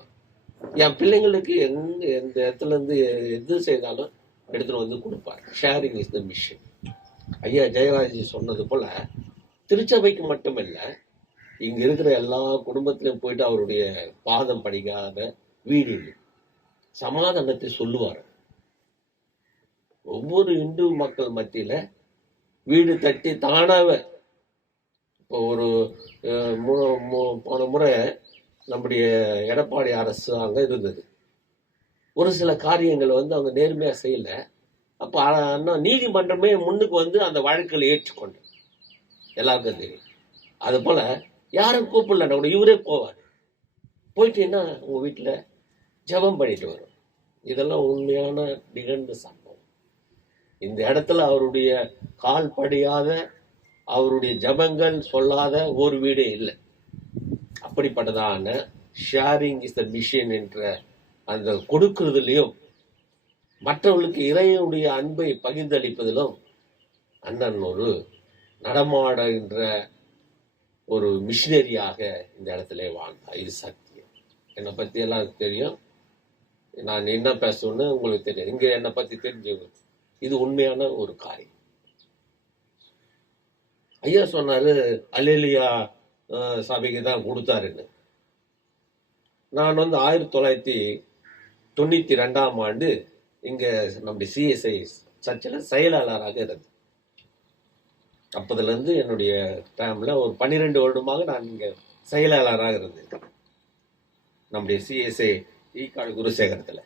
என் பிள்ளைங்களுக்கு எந்த இடத்துல இருந்து எது செய்தாலும் எடுத்துட்டு வந்து கொடுப்பார். Sharing is the mission. ஐயா ஜெயராஜ் சொன்னது போல திருச்சபைக்கு மட்டுமில்ல, இங்க இருக்கிற எல்லா குடும்பத்திலும் போயிட்டு அவருடைய பாதம் படிக்காத வீடு இல்லை. சமாதானத்தை சொல்லுவார். ஒவ்வொரு இந்து மக்கள் மத்தியில வீடு தட்டி தானாவே. இப்போ ஒரு போன முறை நம்முடைய எடப்பாடி அரசு அங்க இருந்தது. ஒரு சில காரியங்களை வந்து அவங்க நேர்மையா செய்யல. அப்ப நீதிமன்றமே முன்னுக்கு வந்து அந்த வழக்குகளை ஏற்றுக்கொண்டு, எல்லாருக்கும் தெரியும். அது போல யாரும் கூப்பிடல, கூட இவரே போவார். போயிட்டீங்கன்னா உங்க வீட்டுல ஜெபம் பண்ணிட்டு வரும். இதெல்லாம் உண்மையான நிகழ்ந்த சம்பவம். இந்த இடத்துல அவருடைய கால் படியாத, அவருடைய ஜெபங்கள் சொல்லாத ஒரு வீடே இல்லை. அப்படிப்பட்டதான ஷேரிங் இஸ் த மிஷன் என்ற அந்த கொடுக்கிறதுலையும் மற்றவர்களுக்கு இறைவனுடைய அன்பை பகிர்ந்தளிப்பதிலும் அண்ணன் ஒரு நடமாடுகின்ற ஒரு மிஷினரியாக இந்த இடத்துல வாழ்ந்தார். இது சத்தியம். என்னை பத்தி எல்லாம் தெரியும். நான் என்ன பேசணும்னு உங்களுக்கு தெரியும். இங்க என்னை பத்தி தெரிஞ்சவங்க, இது உண்மையான ஒரு காரியம். ஐயா சொன்னாரு அல்லேலூயா சபைக்கு தான் கொடுத்தாருன்னு. நான் வந்து 1992 இங்க நம்முடைய சிஎஸ்ஐ சர்ச்சில் செயலாளராக இருந்தேன். அப்பதுல இருந்து என்னுடைய டைம்ல ஒரு 12 வருடமாக நான் இங்க செயலாளராக இருந்தேன் நம்முடைய சிஎஸ்ஐ ஈக்காடு குருசேகரத்துல.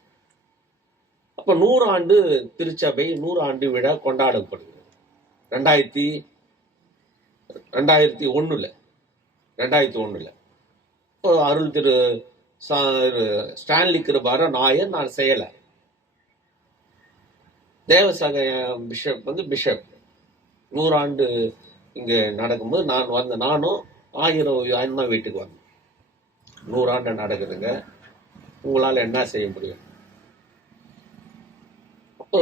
அப்ப 100 ஆண்டு திருச்சபை 100 ஆண்டு விழா கொண்டாடப்படுகிறது. 2001 இப்போ அருள் திரு ஸ்டான்லி கிருபார நாயர் நான் செய்யலை. தேவசக பிஷப் வந்து பிஷப் 100 ஆண்டு இங்கே நடக்கும்போது நானும் 1000 அண்ணா வீட்டுக்கு வந்தேன். 100 ஆண்டு நடக்குதுங்க, உங்களால் என்ன செய்ய முடியும்? அப்போ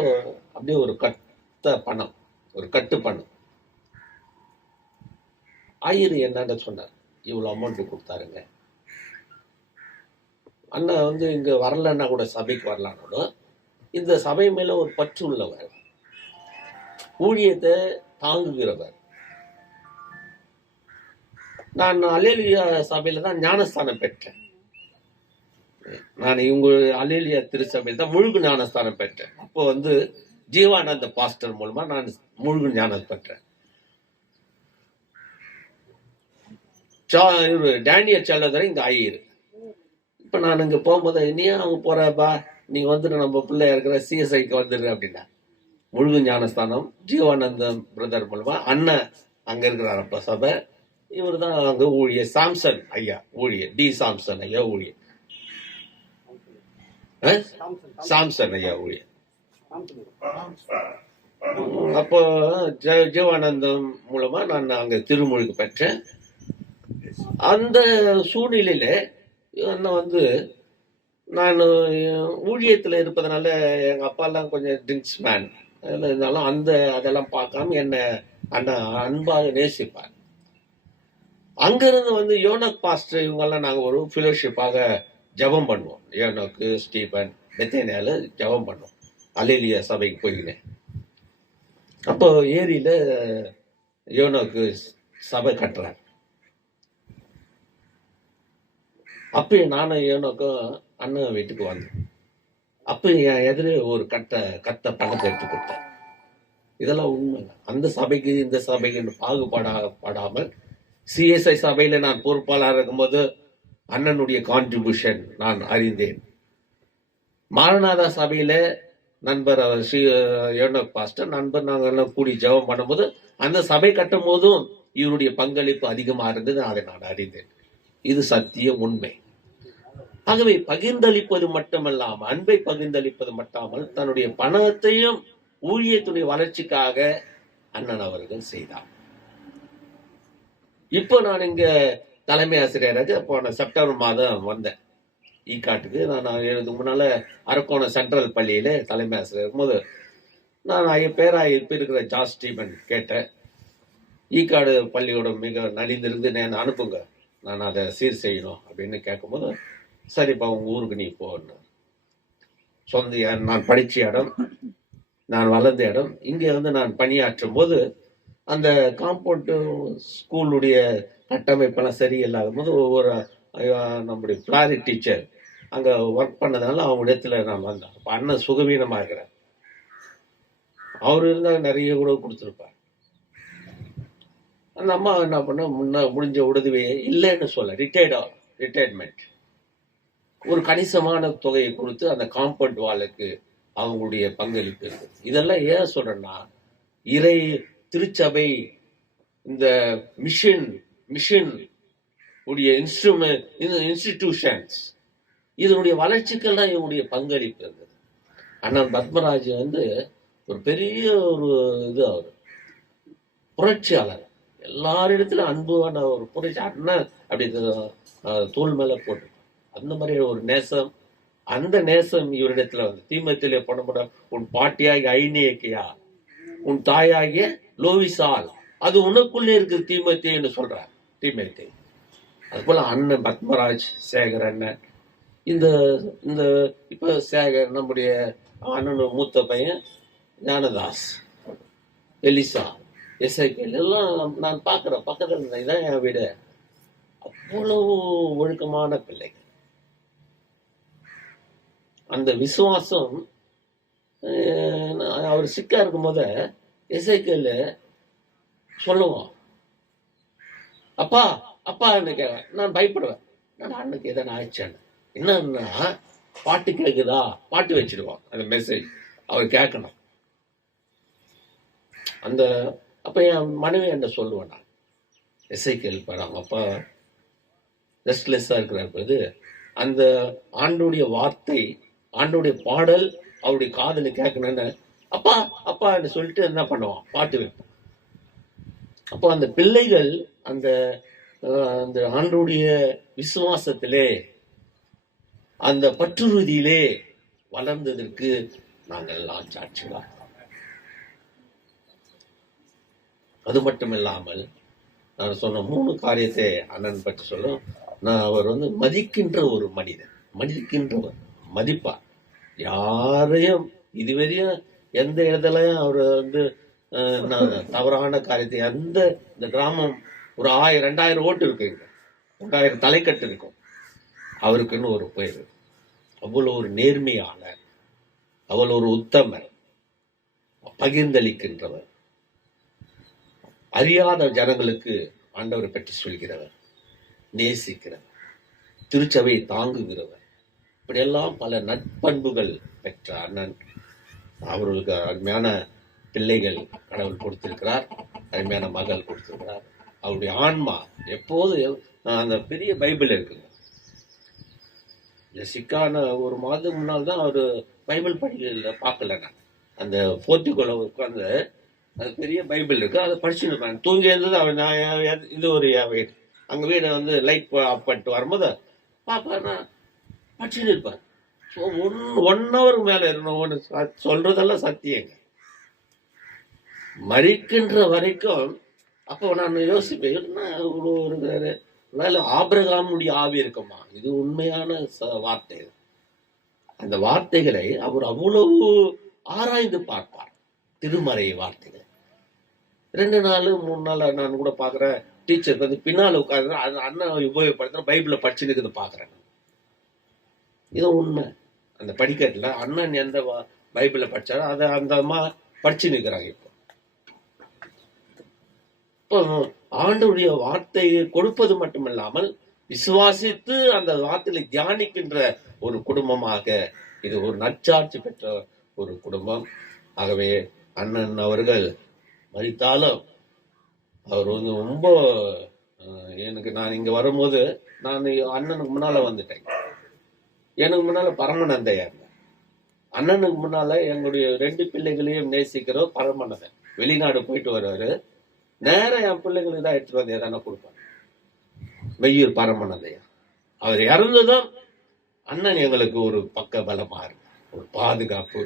அப்படியே ஒரு பணம், ஒரு கட்டு பணம். ஆயிரம் என்னன்னு சொன்னார், இவ்வளோ அமௌண்ட் கொடுத்தாருங்க. அண்ணா வந்து இங்க வரலன்னா கூட, சபைக்கு வரலான்னு கூட, இந்த சபை மேல ஒரு பற்று உள்ளவர், ஊழியத்தை தாங்குகிறவர். நான் அல்லேலியா சபையில தான் ஞானஸ்தானம் பெற்றேன். நான் இவங்க அல்லேலியா திருச்சபையில் தான் முழுகு ஞானஸ்தானம் பெற்றேன். அப்போ வந்து ஜீவானந்த பாஸ்டர் மூலமா நான் முழுகு ஞானம் பெற்றேன். டேனியல் செல்லதுரை இங்க ஆயிரு. இப்ப நான் இங்க போகும்போது, நீ அவங்க போறப்பா, நீங்க வந்துட்டு நம்ம பிள்ளை இருக்கிற சிஎஸ்ஐக்கு வந்துரு அப்படின்னா, முழுகு ஞானஸ்தானம் ஜீவானந்தம் பிரதர் மூலமா அண்ணன் அங்க இருக்கிறார். அப்ப சபை இவர் தான் அங்க ஊழியர். சாம்சன் ஐயா ஊழியர், டி சாம்சன் ஐயா ஊழியர், சாம்சன் ஐயா ஊழியர். அப்போ ஜீவானந்தம் மூலமா நான் அங்க திருமொழிக்கு பெற்றேன். அந்த சூழ்நிலையில அண்ணன் வந்து, நான் ஊழியத்தில் இருப்பதனால எங்கள் அப்பாலாம் கொஞ்சம் ட்ரிங்க்ஸ் மேன் இருந்தாலும் அதெல்லாம் பார்க்காம என்னை அண்ணன் அன்பாக நேசிப்பார். அங்கிருந்து வந்து யோனக் பாஸ்டர் இவங்கெல்லாம் நாங்கள் ஒரு ஃபெலோஷிப்பாக ஜபம் பண்ணுவோம். யோனக்கு, ஸ்டீபன், பெத்தேனியால ஜபம் பண்ணுவோம். அல்லேலியா சபைக்கு போய்கினேன். அப்போ ஏரியில யோனக்கு சபை கட்டுறார். அப்பயும் நானும் யோனக்கும் அண்ணன் வீட்டுக்கு வந்தேன். அப்ப என் எதிரே ஒரு கத்த பணத்தை எடுத்து கொடுத்தேன். இதெல்லாம் உண்மை. அந்த சபைக்கு இந்த சபைக்கு பாகுபாடாமல் சிஎஸ்ஐ சபையில நான் பொறுப்பாளர் இருக்கும்போது அண்ணனுடைய கான்ட்ரிபியூஷன் நான் அறிந்தேன். மாரநாதா சபையில நண்பர் யோனக் பாஸ்டர் நண்பர் நாங்கள் எல்லாம் கூடி ஜெபம் பண்ணும்போது அந்த சபை கட்டும் போதும் இவருடைய பங்களிப்பு அதிகமா இருந்தது. அதை நான் அறிந்தேன். இது சத்திய உண்மை. ஆகவே பகிர்ந்தளிப்பது மட்டுமல்லாமல், அன்பை பகிர்ந்தளிப்பது மட்டுமல்லாமல், தன்னுடைய பணத்தையும் ஊழியத்துடைய வளர்ச்சிக்காக அண்ணன் அவர்கள் செய்தார். இப்போ நான் இங்க தலைமை ஆசிரியராக போன செப்டம்பர் மாதம் வந்தேன் ஈக்காட்டுக்கு. நான் இதுக்கு முன்னால அரக்கோணம் சென்ட்ரல் பள்ளியில தலைமை ஆசிரியர் இருக்கும்போது நான் பேராயிருப்பு இருக்கிற ஜார்ஜ் ஸ்டீபன் கேட்டேன், ஈக்காடு பள்ளியோட மிக நலிந்திருந்து நான் அனுப்புங்க, நான் அதை சீர் செய்யணும் அப்படின்னு கேட்கும்போது, சரிப்பா உங்க ஊருக்கு நீ போன சொந்த நான் படிச்ச இடம், நான் வளர்ந்த இடம். இங்கே வந்து நான் பணியாற்றும் போது அந்த காம்பவுண்டு ஸ்கூலுடைய கட்டமைப்பெல்லாம் சரியில்லாத போது ஒவ்வொரு நம்முடைய பிளாரி டீச்சர் அங்க ஒர்க் பண்ணதுனால அவங்க இடத்துல நான் வந்தேன். அப்ப அண்ணன் சுகவீனமாகிறேன். அவரு இருந்தா நிறைய கூட கொடுத்துருப்பார். அந்த அம்மா என்ன பண்ண, முடிஞ்ச உதவியே இல்லைன்னு சொல்ல, ரிட்டையர்மெண்ட் ஒரு கணிசமான தொகையை கொடுத்து அந்த காம்பவுண்ட் வாலுக்கு அவங்களுடைய பங்களிப்பு இருக்கு. இதெல்லாம் ஏன் சொல்றேன்னா, இறை திருச்சபை இந்த மிஷன் உடைய இன்ஸ்டிடியூஷன்ஸ் இதனுடைய வளர்ச்சிக்கெல்லாம் இவங்களுடைய பங்களிப்பு இருந்தது. அண்ணன் பத்மராஜ் வந்து ஒரு பெரிய ஒரு அவர் புரட்சியாளர், எல்லாரிடத்திலும் அன்பான ஒரு புரட்சி. அண்ணன் அப்படி தோல் மேல போட்டு அந்த மாதிரி ஒரு நேசம், அந்த நேசம் இவரிடத்துல வந்து தீமத்திலே பண்ணப்பட, உன் பாட்டியாகி ஐநேக்கியா, உன் தாயாகிய லோவிசால், அது உனக்குள்ளே இருக்கு தீமத்தேன்னு சொல்றார். தீமத்தே அது போல அண்ணன் பத்மராஜ் சேகர் அண்ணன், இந்த இந்த இப்ப சேகர் நம்முடைய அண்ணனோட மூத்த பையன் ஞானதாஸ், எலிசா, எஸ்ஐகேல் எல்லாம் நான் பார்க்கிறேன். பக்கத்துல இதான் என் வீடு. அவ்வளவு ஒழுக்கமான பிள்ளைகள். அந்த விசுவாசம் அவர் சிக்கா இருக்கும் போத எசேக்கியேல் சொல்லுவான், அப்பா அப்பா என்ன, நான் பயப்படுவேன். நான் அன்னைக்கு எதனா ஆயிடுச்சேன்னு. என்னன்னா பாட்டு கேட்குதா, பாட்டு வச்சிடுவான். அந்த மெசேஜ் அவர் கேட்கணும். அந்த அப்ப என் மனைவி என்ன சொல்லுவேன், நான் எசேக்கியேல் பாரு அவங்க அப்பா ரெஸ்ட்லெஸ்ஸா இருக்கிறார், இது அந்த ஆண்டுடைய வார்த்தை, ஆண்டுடைய பாடல் அவருடைய காதுல கேட்கணும்னு அப்பா அப்பான்னு சொல்லிட்டு என்ன பண்ணுவான், பாட்டு வைப்பான். அப்போ அந்த பிள்ளைகள் அந்த அந்த ஆண்டுடைய விசுவாசத்திலே, அந்த பற்றுறுதியிலே வளர்ந்ததற்கு நாங்கள் எல்லாம் சாட்சிகளா. அது மட்டும் இல்லாமல் நான் சொன்ன 3 காரியத்தை அண்ணன் பற்றி சொல்லும். அவர் மதிக்கின்ற ஒரு மனிதன், மதிக்கின்றவர், மதிப்பார். யாரையும் இதுவரையும் எந்த இடத்துலயும் அவர் தவறான காரியத்தை இந்த கிராமம் ஒரு 1000-2000 ஓட்டு இருக்குங்க, 2000 தலைக்கட்டு இருக்கும். அவருக்குன்னு ஒரு பேர். அவ்வளவு ஒரு நேர்மையாளர், அவ்வளவு ஒரு உத்தமர், பகிர்ந்தளிக்கின்றவர், அறியாத ஜனங்களுக்கு ஆண்டவரை பற்றி சொல்கிறவர், நேசிக்கிறவர், திருச்சபையை தாங்குகிறவர், இப்படியெல்லாம் பல நற்பண்புகள் பெற்ற அண்ணன். அவர்களுக்கு அருமையான பிள்ளைகள் கடவுள் கொடுத்திருக்கிறார், அருமையான மகள் கொடுத்திருக்கிறார். அவருடைய ஆன்மா எப்போது அந்த பெரிய பைபிள் இருக்குங்க. சிக்கான ஒரு மாதம் முன்னால் தான் அவர் பைபிள் படிக்கல பார்க்கல. நான் அந்த போர்த்துகோல உட்கார்ந்து அது பெரிய பைபிள் இருக்கு, அதை படிச்சுட்டு இருப்பேன். தூங்கி இருந்தது அவன். இது ஒரு வீடு, அங்க வீடு லைட் ஆஃப் பண்ணிட்டு வரும்போது பார்ப்பேன், படிச்சுட்டு இருப்பேன். ஸோ 1 hour மேல இருக்கணும். சொல்றதெல்லாம் சத்தியங்க, மறிக்கின்ற வரைக்கும். அப்போ நான் யோசிப்பேன், இவ்வளோ இருக்கிறாரு, வேலை ஆபிரகாமுடைய ஆவி இருக்குமா? இது உண்மையான வார்த்தை. அந்த வார்த்தைகளை அவர் அவ்வளவு ஆராய்ந்து பார்ப்பார், திருமறை வார்த்தைகள். 2 நாள் 3 நாள் நான் கூட பாக்குறேன், டீச்சர் பின்னால உட்காந்து அண்ணன் உபயோகப்படுத்துற பைபிளை படிச்சுன்னு பாக்குறேன். இது உண்மை. அந்த படிக்கட்டுல அண்ணன் எந்த பைபிளை படிச்சாரோ அதை அந்த அம்மா படிச்சு நிற்கிறாங்க. இப்போ ஆண்டவருடைய வார்த்தையை கொடுப்பது மட்டுமில்லாமல் விசுவாசித்து அந்த வார்த்தையை தியானிக்கின்ற ஒரு குடும்பமாக இது ஒரு நற்சாட்சி பெற்ற ஒரு குடும்பம். ஆகவே அண்ணன் அவர்கள் மரித்தாலும் அவர் ரொம்ப நான் இங்க வரும்போது நான் அண்ணனுக்கு முன்னால வந்துட்டேன். எனக்கு முன்னால பரமநந்தையா இருந்தேன். அண்ணனுக்கு முன்னால எங்களுடைய 2 பிள்ளைகளையும் நேசிக்கிறோம் பரமநந்தன். வெளிநாடு போயிட்டு வருவாரு, நேரம் என் பிள்ளைங்களுக்கு தான் எடுத்துட்டு வந்து எதான கொடுப்பாரு. மெய்யூர் பரமநந்தையா அவர் இறந்ததும் அண்ணன் எங்களுக்கு ஒரு பக்க பலமா இருக்கு, ஒரு பாதுகாப்பு,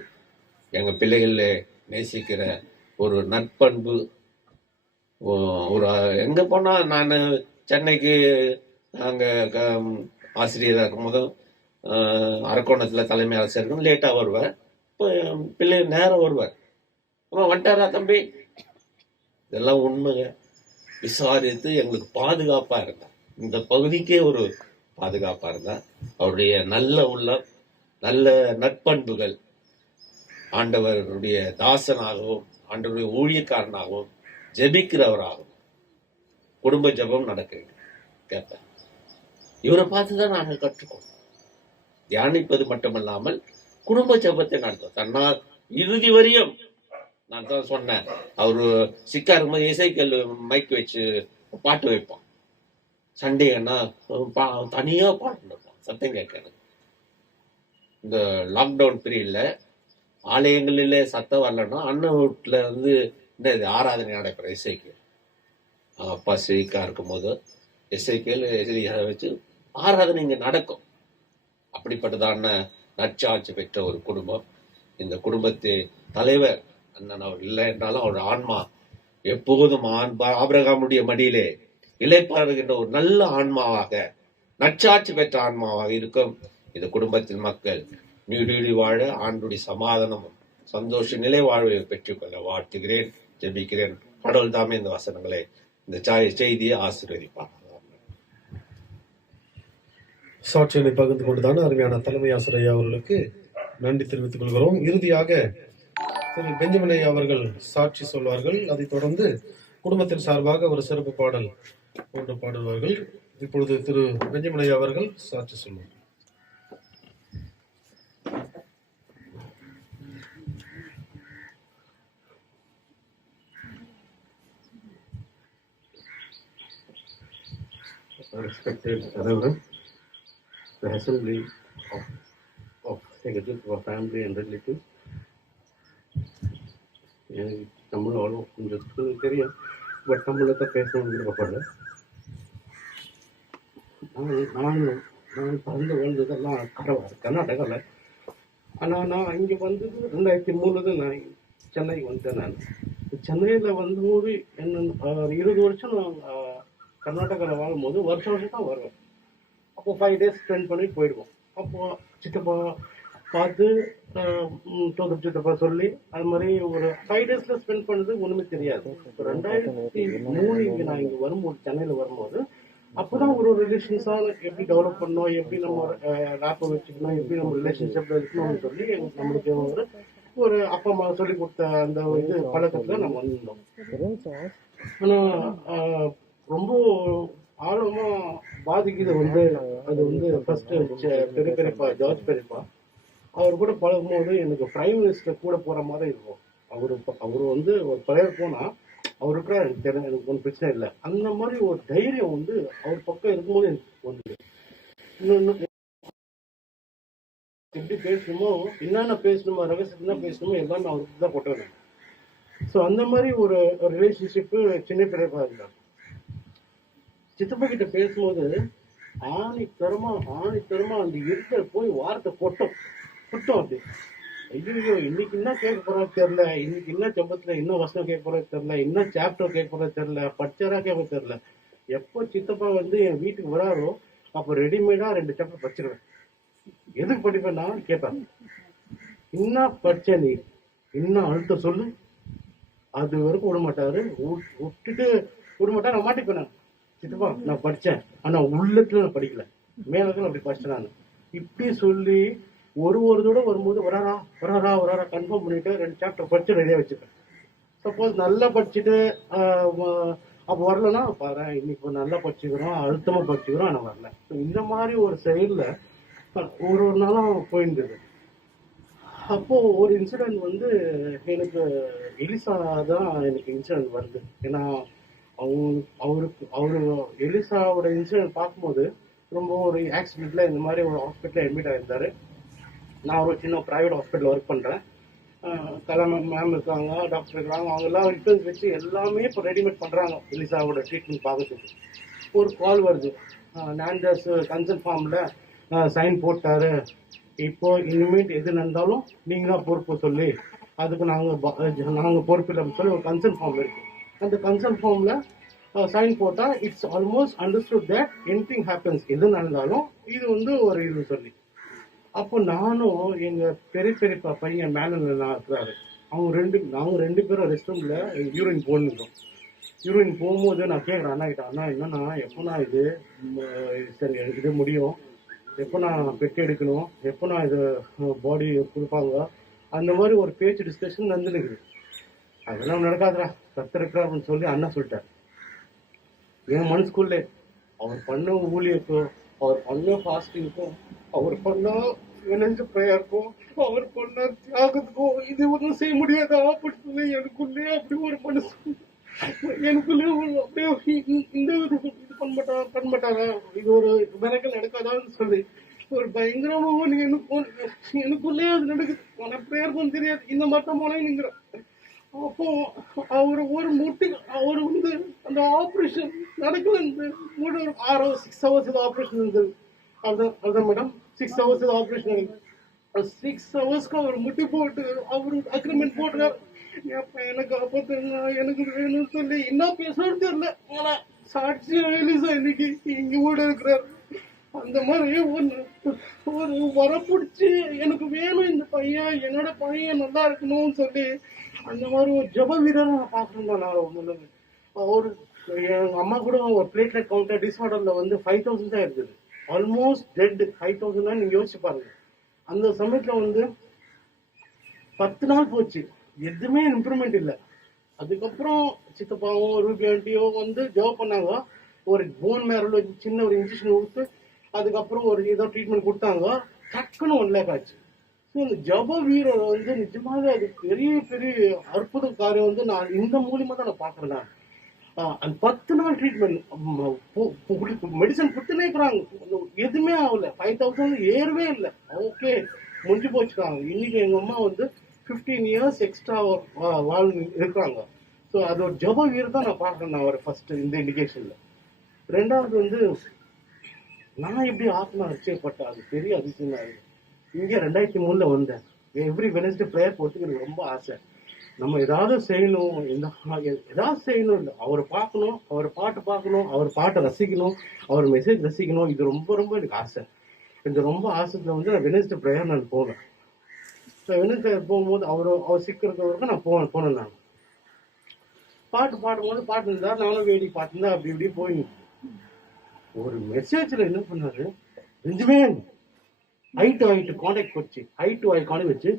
எங்க பிள்ளைகள நேசிக்கிற ஒரு நற்பண்பு. ஒரு எங்க போனா நான் சென்னைக்கு அங்க ஆசிரியராக இருக்கும் போது அரக்கோணத்துல தலைமை ஆசிரியர் லேட்டா வருவேன். இப்போ பிள்ளை நேரம் வருவார், வந்துட்டாரா தம்பி, இதெல்லாம் உண்மைங்க. விசாரித்து எங்களுக்கு பாதுகாப்பா இருந்தார், இந்த பகுதிக்கே ஒரு பாதுகாப்பா இருந்தார். அவருடைய நல்ல உள்ளம், நல்ல நற்பண்புகள், ஆண்டவருடைய தாசனாகவும் ஆண்டவருடைய ஊழியக்காரனாகவும் ஜெபிக்கிறவராகவும் குடும்ப ஜெபம் நடக்குது கேட்பேன். இவரை பார்த்துதான் நாங்கள் கற்றுக்கோம். தியானிப்பது மட்டுமல்லாமல் குடும்ப ஜெபத்தை நடத்தும். தன்னால் இறுதி வரையும் நான் தான் சொன்னேன், அவரு சிக்கா இருக்கும்போது இசைக்கல் மைக் வச்சு பாட்டு வைப்பான். சண்டேன்னா தனியா பாட்டு வைப்பான், சத்தம் கேட்கறது. இந்த லாக்டவுன் பீரியட்ல ஆலயங்களில சத்தம் வரலன்னா அண்ணன் வீட்டுல இந்த ஆராதனை நடக்கிற இசைக்கு அப்பா சிக்கா இருக்கும் போது இசைக்கல் வச்சு ஆராதனை இங்க நடக்கும். அப்படிப்பட்டதான நற்சாட்சி பெற்ற ஒரு குடும்பம். இந்த குடும்பத்தை தலைவர் அண்ணன் அவர் இல்லை என்றாலும் அவர் ஆன்மா எப்போதும் ஆபிரகாமுடைய மடியிலே இளைப்பாறுகின்ற ஒரு நல்ல ஆன்மாவாக, நற்சாட்சி பெற்ற ஆன்மாவாக இருக்கும். இந்த குடும்பத்தின் மக்கள் நீடுடி வாழ ஆண்டுடைய சமாதானமும் சந்தோஷ நிலை வாழ்வை பெற்றுக்கொள்ள வாழ்த்துகிறேன், ஜெபிக்கிறேன். கடவுள் தாமே இந்த வசனங்களை, இந்த செய்தியை ஆசீர்வதிப்பார். சாட்சியை பகிர்ந்து கொண்டுதான அருமையான தலைமை ஆசிரியர் அவர்களுக்கு நன்றி தெரிவித்துக் கொள்கிறோம். இறுதியாக திரு பெஞ்சமின் ஐயா அவர்கள் சாட்சி சொல்வார்கள். அதைத் தொடர்ந்து குடும்பத்தின் சார்பாக ஒரு சிறப்பு பாடல் போன்று பாடுவார்கள். இப்பொழுது திரு பெஞ்சமின் ஐயா அவர்கள் சாட்சி சொல்வார்கள். தலைவர் the assembly of secretaries for family and relatives. எனக்கு தமிழ் அவ்வளோ கொஞ்சம் தெரியும், பட் தமிழில் தான் பேசணும்னு விருப்பப்படுறேன். நான் பிறந்து வளர்ந்ததெல்லாம் கர்நாடகாவில். ஆனால் நான் இங்கே வந்தது 2003 நான் சென்னைக்கு வந்துட்டேன். நான் சென்னையில் வந்தபோது என்ன 20 வருஷம் நான் கர்நாடகாவில் வாழும்போது வருஷம் தான் வருவேன். அப்போது 5 days ஸ்பெண்ட் பண்ணி போயிடுவோம். அப்போது சித்தப்பா பார்த்து சித்தப்பா சொல்லி அது மாதிரி ஒரு 5 days ஸ்பெண்ட் பண்ணது ஒன்றுமே தெரியாது. 2003 நான் இங்கே வரும்போது, சென்னையில் வரும்போது அப்போதான் ஒரு ரிலேஷன்ஸாக எப்படி டெவலப் பண்ணோம், எப்படி நம்ம லேப்பை வச்சுக்கணும், எப்படி நம்ம ரிலேஷன்ஷிப்ல இருக்கணும்னு சொல்லி நம்மளுக்கு ஒரு அப்பா அம்மா சொல்லி கொடுத்த அந்த இது பழக்கத்துல நம்ம வந்திருந்தோம். ஆனால் ரொம்ப ஆழமா பாதிக்குது அது ஃபர்ஸ்ட் பெரியப்பா ஜார்ஜ் பெரியப்பா அவர் கூட பழகும்போது எனக்கு பிரைம் மினிஸ்டர் கூட போற மாதிரி இருக்கும். அவரு ஒரு ப்ரேயர் போனா அவருக்கு எனக்கு தெரியும், எனக்கு ஒன்றும் பிரச்சனை இல்லை. அந்த மாதிரி ஒரு தைரியம் அவர் பக்கம் இருக்கும்போது எனக்கு வந்து இன்னொன்று எப்படி பேசணுமோ, என்னென்ன பேசணுமோ, ரகசியம் என்ன பேசணுமோ எல்லாமே அவருக்கு தான் போட்டு வரேன். ஸோ அந்த மாதிரி ஒரு ரிலேஷன்ஷிப்பு சின்ன பெரியப்பா இருந்தார். சித்தப்பா கிட்ட பேசும்போது ஆணித்தரமா அந்த இருக்க போய் வார்த்தை கொட்டும் அப்படி. ஐயோ இன்னைக்கு என்ன கேட்க போறது தெரியல, இன்னைக்கு என்ன சம்பத்துல என்ன வசனம் கேட்க போறது தெரியல, என்ன சாப்டர் கேட்க போறது தெரியல, படிச்சாரா கேட்க தெரியல. எப்போ சித்தப்பா என் வீட்டுக்கு வராரோ அப்போ ரெடிமேடா 2 சாப்டர் படிச்சிருவேன். எதுக்கு படிப்பேன்னா கேட்பேன், என்ன படிச்ச நீ, இன்னும் அழுத்த சொல்லு. அது வரைக்கும் விட மாட்டாரு, விட மாட்டாரு. நான் மாட்டிப்பேன், சித்தப்பா நான் படிச்சேன் ஆனா உள்ளத்துல நான் படிக்கல, மேலதான் அப்படி படிச்சேன் நான் இப்படி சொல்லி ஒரு தடவை வரும்போது வராரா கன்ஃபார்ம் பண்ணிட்டு 2 சாப்டர் படிச்சு ரெடியா வச்சுப்பேன். சப்போஸ் நல்லா படிச்சுட்டு அப்போ வரலன்னா பாரு இன்னைக்கு நல்லா படிச்சுக்கிறோம், அழுத்தமா படிச்சுக்கிறோம், ஆனா வரல. இந்த மாதிரி ஒரு செயல்ல ஒரு நாளும் போயிருந்தது. அப்போ ஒரு இன்சிடென்ட் எனக்கு எலிசா தான் எனக்கு இன்சிடென்ட் வருது. ஏன்னா அவரு எலிசாவோட இன்சிடென்ட் பார்க்கும்போது ரொம்ப ஒரு ஆக்சிடென்ட்ல இந்த மாதிரி ஒரு ஹாஸ்பிட்டல் அட்மிட் ஆயிருந்தாரு. நான் ஒரு சின்ன ப்ரைவேட் ஹாஸ்பிட்டல் ஒர்க் பண்றேன். மேம் இருக்காங்க, டாக்டர் இருக்காங்க, அவங்க எல்லாம் இன்சூரன்ஸ் வச்சு எல்லாமே இப்போ ரெடிமேட் பண்றாங்க எலிசாவோட ட்ரீட்மெண்ட் பார்க்கறதுக்கு. ஒரு கால் வருது, நான்டர்ஸ் கன்சர்ன் ஃபார்ம்ல சைன் போட்டாரு, இப்போ இனிமேட் எது நடந்தாலும் நீங்க தான் பொறுப்பு சொல்லி அதுக்கு நாங்க பொறுப்பு இல்லைன்னு சொல்லி ஒரு கன்சர்ன் ஃபார்ம் இருக்கு. அந்த கன்சர்ன் ஃபார்ம்ல சைன் போட்டா it's almost understood that anything happens, எது நடந்தாலும் இது ஒரு இது சொல்லி. அப்போ நானும் எங்க பெரியப்பா பையன் மேல இருக்கிறாரு, நாங்க 2 பேரும் ரெஸ்ட் ரூம்ல யூரின் போயிருந்தோம். யூரின் போகும்போது நான் கேட்குறேன் அண்ணா கிட்ட, அண்ணா என்னன்னா எப்போ நான் சரி இது முடியும், எப்போ நான் பெட் எடுக்கணும், எப்போ நான் இது பாடி கொடுப்பாங்க, அந்த மாதிரி ஒரு பேச்சு டிஸ்கஷன் நடந்துருக்குது. அதெல்லாம் நடக்காதுடா கத்திருக்கிறாருன்னு சொல்லி அண்ணா சொல்லிட்டார். என் மனசுக்குள்ள அவர் பண்ண ஊழியருக்கும், அவர் பண்ண ஃபாஸ்டிங்க்கும், அவர் பண்ண இணைஞ்ச ப்ரேயருக்கும், அவர் பண்ண தியாகத்துக்கும் இது ஒன்றும் செய்ய முடியாதா அப்படின்னு சொல்லி எனக்குள்ளே அப்படி ஒரு மனசு, எனக்குள்ளே அப்படியே இந்த இது பண்ண மாட்டாரா, இது ஒரு மிரக்கல் நடக்காதான்னு சொல்லி ஒரு பயங்கரமா எனக்குள்ளே அது நடக்குது. உனக்கு ப்ரேயருக்கும் தெரியாது, இந்த மட்டும் போனே நீங்கிற. அப்போ அவர் ஒரு அவர் அந்த ஆப்ரேஷன் நடக்கல, ஒரு 6 hours ஆப்ரேஷன் இருந்தது. அதுதான் மேடம் 6 hours ஆப்ரேஷன் நடக்குது. 6 hours அவர் முட்டி போட்டு அவரு அக்ரிமெண்ட் போட்டுறாரு. எனக்கு அப்போ எனக்கு வேணும்னு சொல்லி என்ன பேசுறது தெரியல. ஆனா சாட்சி எலிசா இன்னைக்கு இங்க கூட இருக்கிறார். அந்த மாதிரி ஒரு வரப்பிடிச்சு எனக்கு வேணும் இந்த பையன், என்னோட பையன் நல்லா இருக்கணும்னு சொல்லி அந்த மாதிரி ஒரு ஜப வீரரை நான் பாக்குறேன். நான் ஒரு எங்க அம்மா கூட ஒரு பிளேட்லெட் கவுண்டர் டிஸார்டர்ல 5000 தான் இருக்குது, ஆல்மோஸ்ட் டெட். 5000 நீங்க யோசிச்சு பாருங்க. அந்த சமயத்துல 10 நாள் போச்சு, எதுவுமே இம்ப்ரூவ்மெண்ட் இல்லை. அதுக்கப்புறம் சித்தப்பாவும் ரூபி ஆண்டியோ ஜாப் பண்ணாங்க. ஒரு போன் மேரோல சின்ன ஒரு இன்ஜெக்ஷன் கொடுத்து அதுக்கப்புறம் ஒரு ஏதோ ட்ரீட்மெண்ட் கொடுத்தாங்க. டக்குன்னு 1 lakh ஆச்சு. ஸோ இந்த ஜப வீரர் நிஜமாவே அது பெரிய பெரிய அற்புத காரியம் நான் இந்த மூலியமா தான் நான் பாக்குறேன். அந்த 10 நாள் ட்ரீட்மெண்ட் மெடிசன் கொடுத்துனே இருக்கிறாங்க, எதுவுமே ஆகல. 5,000 ஏறவே இல்லை. ஓகே, முடிஞ்சு போச்சுக்காங்க. இன்னைக்கு எங்க அம்மா வந்து 15 இயர்ஸ் எக்ஸ்ட்ரா வாழ்ந்து இருக்கிறாங்க. ஸோ அது ஒரு ஜப வீர தான் நான் பார்க்குறேன். நான் ஒரு ஃபர்ஸ்ட் இந்த இண்டிகேஷன்ல. ரெண்டாவது வந்து நான் எப்படி ஆத்மா நிச்சயப்பட்ட அது பெரிய அதிசயமா இருக்கு. இங்கே 2003 வந்தேன். எவ்ரி வெனஸ்டே ப்ரேயர் போகிறதுக்கு எனக்கு ரொம்ப ஆசை. நம்ம ஏதாவது செய்யணும், ஏதாவது செய்யணும், இல்லை அவரை பார்க்கணும், அவர் பாட்டு பார்க்கணும், அவர் பாட்டை ரசிக்கணும், அவர் மெசேஜ் ரசிக்கணும். இது ரொம்ப ரொம்ப எனக்கு ஆசை. இந்த ரொம்ப ஆசைத்தில் வந்து நான் வெனஸ்டே ப்ரேயர் நான் போவேன். ஸோ வெனஸ்டே போகும்போது அவர் சிக்கிறதுக்கு நான் போனேன். நான் பாட்டு பாடும்போது பாட்டு இருந்தா நானும் வேடி பாட்டுருந்தா அப்படி இப்படி போய் ஒரு மெசேஜ்ல என்ன பண்ணாரு, பெஞ்சமின் ஐ டு கான்டாக்ட் வச்சு, ஐ டு ஐ கான்டாக்ட் வச்சு,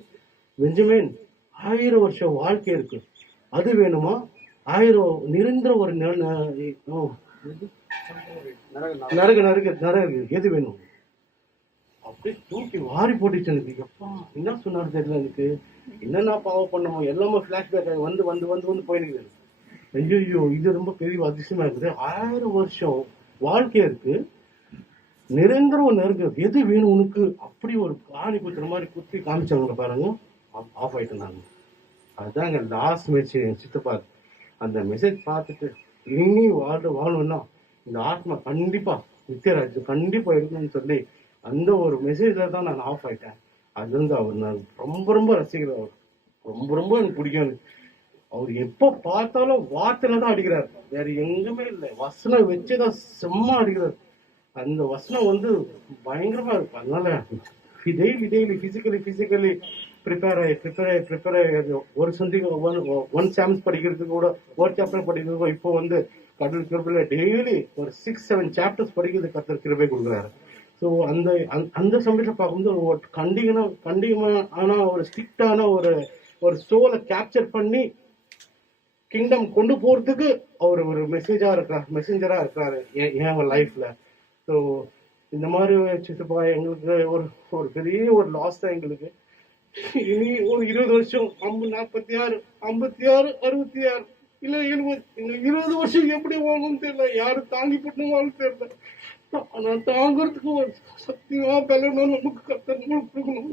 பெஞ்சமின் 1000 வருஷம் வாழ்க்கை இருக்கு, அது வேணுமா? 1000 நிரந்தர ஒரு நரக எது வேணும்? அப்படியே தூக்கி வாரி போட்டுச்சு எனக்கு. எப்பா என்ன சொன்னாரு தெரியல எனக்கு. என்னென்ன பாவம் பண்ணமோ எல்லாமே பிளாஷ்பேக் வந்து வந்து வந்து வந்து போயிருக்கு. ஐயோ, இது ரொம்ப பெரிய அதிசயமா இருக்குது. 1000 வருஷம் வாழ்க்கை இருக்கு, நிரந்தரம் நெருங்க எது வேணும் உனக்கு? அப்படி ஒரு ஆணி குத்துற மாதிரி குத்தி காமிச்சாங்க பாருங்க. ஆஃப் ஆயிட்டேன் நான். அதுதாங்க லாஸ்ட் மெசேஜ் சித்தப்பா. அந்த மெசேஜ் பார்த்துட்டு இனி வாழணும்னா இந்த ஆத்மா கண்டிப்பா நித்தியராஜ் கண்டிப்பா இருக்கணும்னு சொல்லி அந்த ஒரு மெசேஜ்ல தான் நான் ஆஃப் ஆயிட்டேன். அது வந்து அவர் நான் ரொம்ப ரொம்ப ரசிக்கிறேன். அவர் ரொம்ப ரொம்ப எனக்கு பிடிக்கும். அவர் எப்ப பார்த்தாலும் வார்த்தையில தான் அடிக்கிறார், வேற எங்குமே இல்லை. வசனம் வச்சுதான் செம்ம அடிக்கிறார். அந்த வசனம் வந்து பயங்கரமா இருக்கும். அதனால டெய்லி பிசிக்கலி ப்ரிப்பேர் ஒரு ஒன் சாம்ஸ் படிக்கிறதுக்கு கூட, ஒரு சாப்டர் படிக்கிறதுக்கு கூட இப்போ வந்து கடவுள் கிருபையில டெய்லி ஒரு 6-7 சாப்டர்ஸ் படிக்கிறது கர்த்தர் கிருபை கொடுக்குறாரு. ஸோ அந்த சமயத்தை பார்க்கும்போது ஒரு கண்டிகமான ஒரு ஸ்ட்ரிக்டான ஒரு சோலை கேப்சர் பண்ணி கிங்டம் கொண்டு போறதுக்கு அவர் ஒரு மெசேஞ்சரா இருக்கிறாரு என் லைஃப்ல. ஸோ இந்த மாதிரி சித்தப்பா எங்களுக்கு ஒரு பெரிய ஒரு லாஸ் தான் எங்களுக்கு. இனி ஒரு 20 வருஷம் 46, 56, 66 இல்ல 70, இன்னும் 20 வருஷம் எப்படி வாங்கணும்னு தெரியல. யாரு தாங்கி போட்டுவாங்கன்னு தெரியல. நான் தாங்கிறதுக்கு ஒரு சக்தியா பலனும் நமக்கு கத்தர் கொடுக்கணும்.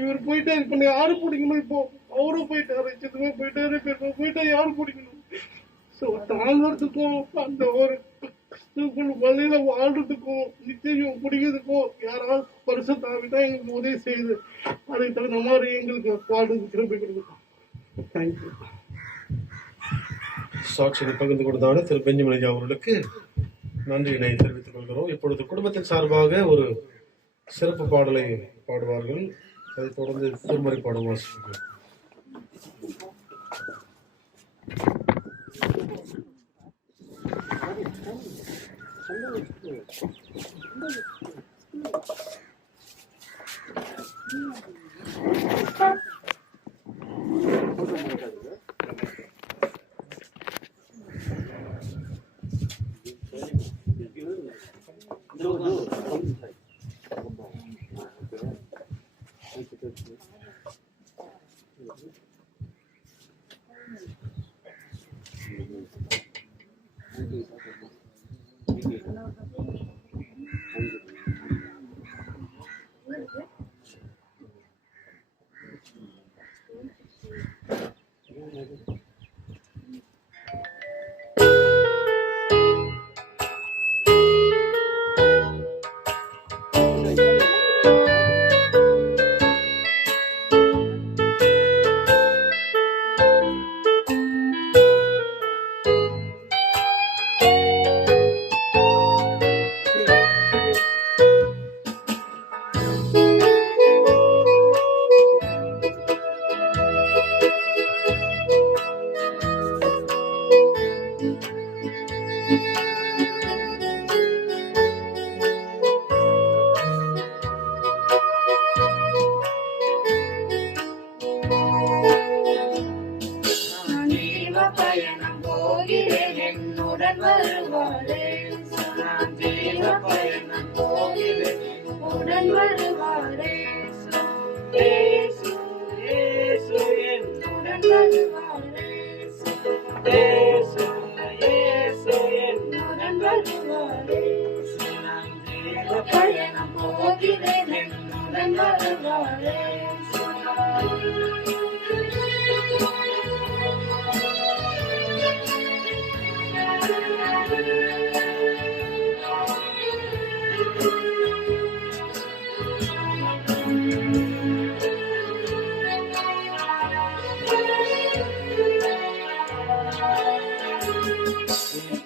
இவர் போயிட்டே இப்ப யாரு பிடிக்கணும்? இப்போ அவரும் போயிட்டாரு, சித்தமே போயிட்டாரு, பெருமை போயிட்டா யாரு பிடிக்கணும்? ஸோ தாங்கிறதுக்கும் அந்த ஒரு வழியில வாழ்றதுக்கும் நிச்சயம் பிடிக்கிறதுக்கும் யாராவது பரிசுத்தாவிதான் எங்களுக்கு உதவி செய்யுது. அதுக்கு தகுந்த மாதிரி எங்களுக்கு பாடு திரும்பி கொடுக்கும். தேங்க்யூ. சாட்சியை பகிர்ந்து கொடுத்தாலும் திரு பெஞ்சமின் ஐயா அவர்களுக்கு நன்றியினை தெரிவித்துக் கொள்கிறோம். இப்பொழுது குடும்பத்தின் சார்பாக ஒரு சிறப்பு பாடலை பாடுவார்கள். அதைத் தொடர்ந்து திருமறை பாடம் வாசிப்பார்கள். வருவாரே என்னுடன் வருவாரே.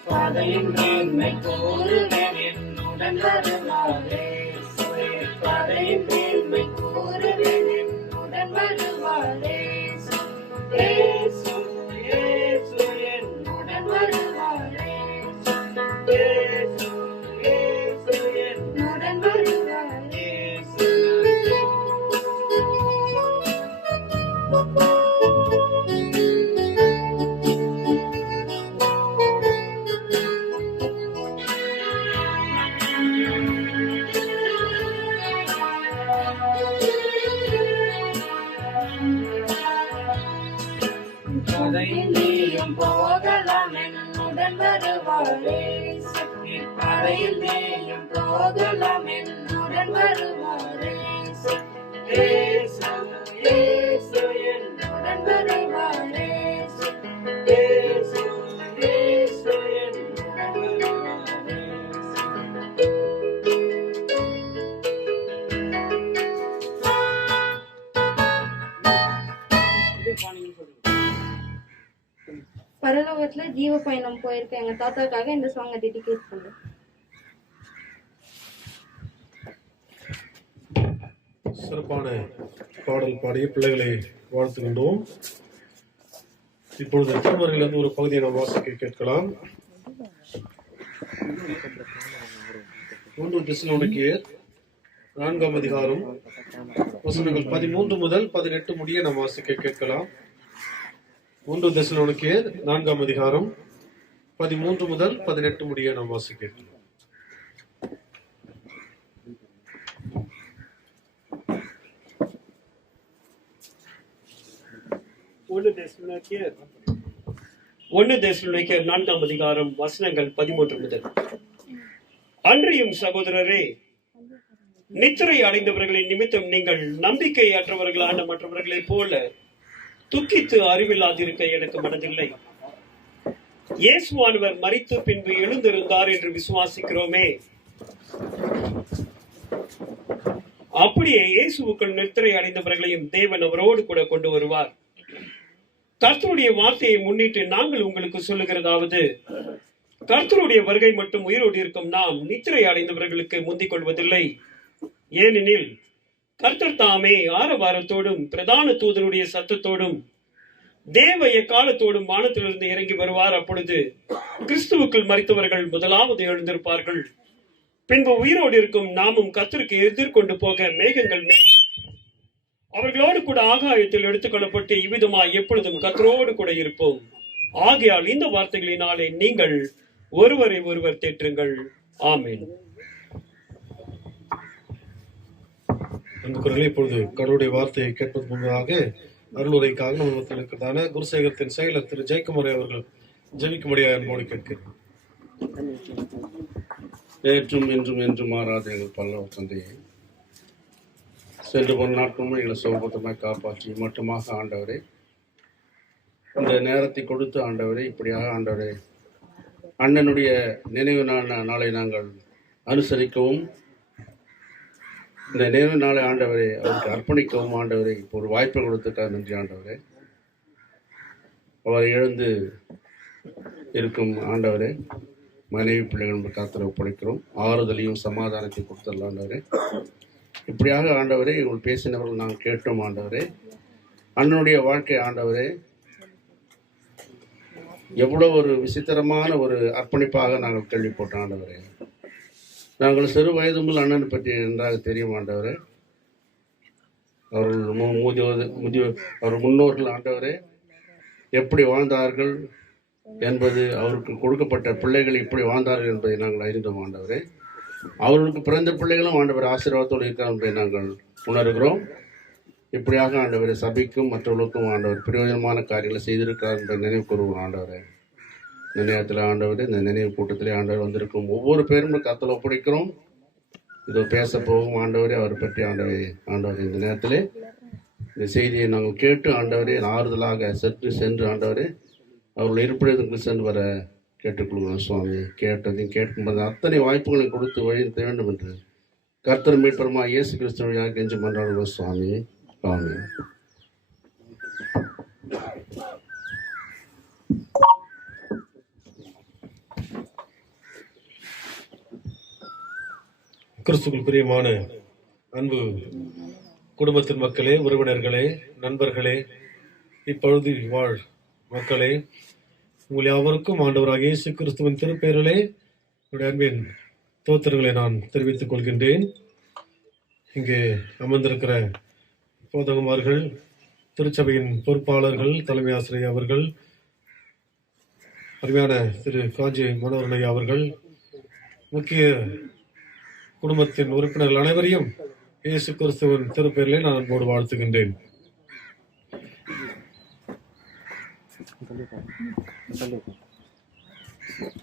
பாதையின் மேன்மை கூறுவேன் என்னுடன் வருவாரே. பாதையின் மேன்மை கூறுவேன் என்னுடன் வருவாரே. இயேசு இயேசு என்னுடன் வருவாரே. இயேசு இயேசு என்னுடன் வருவாரே. நீயும் போகலாம் என்னுடன் வருவாரே. பாதையில் நீயும் போகலாம் என்னுடன் வருவாரே. இயேசு இயேசு என்னுடன் வருவாரே. இயேசு இயேசு என்னுடன் வருவாரே. பரலோகத்துல ஜீவ பயணம் போயிருக்க எங்க தாத்தாக்காக இந்த சாங்கை டெடிகேட் பண்றேன். சிறப்பான பாடல் பாடிய பிள்ளைகளை வாழ்த்து கொண்டோம். இப்பொழுது திருமறையிலிருந்து ஒரு பகுதியை நாம் வாசிக்க கேட்கலாம். 1 தெசலோனிக்கேயர் 4ஆம் அதிகாரம் வசனங்கள் 13 முதல் 18 முடிய நாம் வாசிக்க கேட்கலாம். 1 தெசலோனிக்கேயர் 4ஆம் அதிகாரம் 13 முதல் 18 முடிய நாம் வாசிக்க கேட்கலாம். ஒன்று தெசலோனிக்கேயர் 4ஆம் அதிகாரம் வசனங்கள் 13 முதல். அன்றியும் சகோதரரே, நித்திரை அடைந்தவர்களின் நிமித்தம் நீங்கள் நம்பிக்கை அற்றவர்களான மற்றவர்களைப் போல துக்கித்து அறிவில்லாதிருக்க எனக்கு மனதில்லை. இயேசுவானவர் மரித்து பின்பு எழுந்திருந்தார் என்று விசுவாசிக்கிறோமே. அப்படியே இயேசுவுக்குள் நித்திரை அடைந்தவர்களையும் தேவன் அவரோடு கூட கொண்டு வருவார். கர்த்தருடைய வார்த்தையை முன்னிட்டு நாங்கள் உங்களுக்கு சொல்லுகிறதாவது, கர்த்தருடைய வருகை மட்டும் உயிரோடு இருக்கும் நாம் நித்திரை அடைந்தவர்களுக்கு முந்திக் கொள்வதில்லை. ஏனெனில் கர்த்தர் தாமே ஆரவாரத்தோடும் பிரதான தூதருடைய சத்தத்தோடும் தேவ எக்காலத்தோடும் வானத்திலிருந்து இறங்கி வருவார். அப்பொழுது கிறிஸ்துவுக்குள் மரித்தவர்கள் முதலாவது எழுந்திருப்பார்கள். பின்பு உயிரோடு இருக்கும் நாமும் கர்த்தருக்கு எதிர்கொண்டு போக மேகங்கள் மேல் அவர்களோடு கூட ஆகாயத்தில் எடுத்துக் கொள்ளப்பட்டு இவ்விதமாய் எப்பொழுதும் கர்த்தரோடு கூட இருப்போம். ஆகையால் இந்த வார்த்தைகளினாலே நீங்கள் ஒருவரை ஒருவர் தேற்றுங்கள். ஆமென். அன்புக்குரியவர்களே, இப்பொழுது கடவுளுடைய வார்த்தையை கேட்பது முன்பதாக அருளுரைக்காக நம்ம இருக்கிறதான குருசேகரத்தின் செயலர் திரு ஜெயக்குமாரி அவர்கள் ஜெபிக்கும்படியாக அன்போடு கேட்கிறேன். நேற்றும் இன்றும் என்றும் மாறாத எங்கள் பல்லவ தந்தையை, சென்று போன நாட்களும் எங்களை சௌபத்தமாய் காப்பாற்றி மட்டுமாக ஆண்டவரே, இந்த நேரத்தை கொடுத்து ஆண்டவரே, இப்படியாக ஆண்டவரே அண்ணனுடைய நினைவு நாளை நாங்கள் அனுசரிக்கவும், இந்த நினைவு நாளை ஆண்டவரே அவருக்கு அர்ப்பணிக்கவும் ஆண்டவரே இப்போ ஒரு வாய்ப்பை கொடுத்துட்டார். நன்றி ஆண்டவரே. அவர் எழுந்து இருக்கும் ஆண்டவரே மனைவி பிள்ளைகள் காத்திர ஒப்படைக்கிறோம். ஆறுதலையும் சமாதானத்தை கொடுத்துடலாம் ஆண்டவரே. இப்படியாக ஆண்டவரே இவர்கள் பேசினவர்கள் நாங்கள் கேட்டோம் ஆண்டவரே. அண்ணனுடைய வாழ்க்கை ஆண்டவரே எவ்வளோ ஒரு விசித்திரமான ஒரு அர்ப்பணிப்பாக நாங்கள் கேள்விப்பட்டோம் ஆண்டவரே. நாங்கள் சிறு வயது முதல் அண்ணனை பற்றி நன்றாக தெரியும் ஆண்டவரே. அவர் முன்னோர்கள் ஆண்டவரே எப்படி வாழ்ந்தார்கள் என்பது, அவருக்கு கொடுக்கப்பட்ட பிள்ளைகள் இப்படி வாழ்ந்தார்கள் என்பதை நாங்கள் அறிந்தோம் ஆண்டவரே. அவர்களுக்கு பிறந்த பிள்ளைகளும் ஆண்டவர் ஆசீர்வாதத்தோடு இருக்கிறார் என்பதை நாங்கள் உணர்கிறோம். இப்படியாக ஆண்டவர் சபைக்கும் மற்றவர்களுக்கும் ஆண்டவர் பிரயோஜனமான காரியங்களை செய்திருக்கிறார் என்ற நினைவு கூறுவோம் ஆண்டவரே. இந்த நேரத்தில் ஆண்டவர் இந்த நினைவு கூட்டத்திலே ஆண்டவர் வந்திருக்கும் ஒவ்வொரு பேரும் கர்த்தரில் ஒப்படைக்கிறோம். இதோ பேச போகும் ஆண்டவரே, அவர் பற்றி ஆண்டவர் இந்த நேரத்திலே இந்த செய்தியை நாங்கள் கேட்டு ஆண்டவரே ஆறுதலாக சென்று ஆண்டவரே அவர்கள் இருப்பிடத்துக்கு சென்று வர கேட்டுக்கொள்கிறோம் சுவாமி. கேட்டதையும் கேட்கும்போது அத்தனை வாய்ப்புகளை கொடுத்து வழிநடத்த வேண்டும் என்று கர்த்தர் மீட்பருமா இயேசு கிறிஸ்து வழியாக கெஞ்சி மன்றாடுகிறோம் சுவாமி. ஆமென். கிறிஸ்துவுக்குள் பிரியமான அன்பு குடும்பத்தின் மக்களே, உறவினர்களே, நண்பர்களே, இப்பொழுது வாழ் மக்களே, உங்கள் யாவருக்கும் ஆண்டவராகிய இயேசு கிறிஸ்துவின் திருப்பெயரிலே என்னுடைய அன்பின் தோத்திரங்களை நான் தெரிவித்துக் கொள்கின்றேன். இங்கே அமர்ந்திருக்கிற போதகமார்கள், திருச்சபையின் பொறுப்பாளர்கள், தலைமை ஆசிரியர் அவர்கள், அருமையான திரு காஞ்சி மனோகரன் ஐயா அவர்கள், முக்கிய குடும்பத்தின் உறுப்பினர்கள் அனைவரையும் இயேசு கிறிஸ்துவின் திருப்பெயரிலே நான் அன்போடு வாழ்த்துகின்றேன்.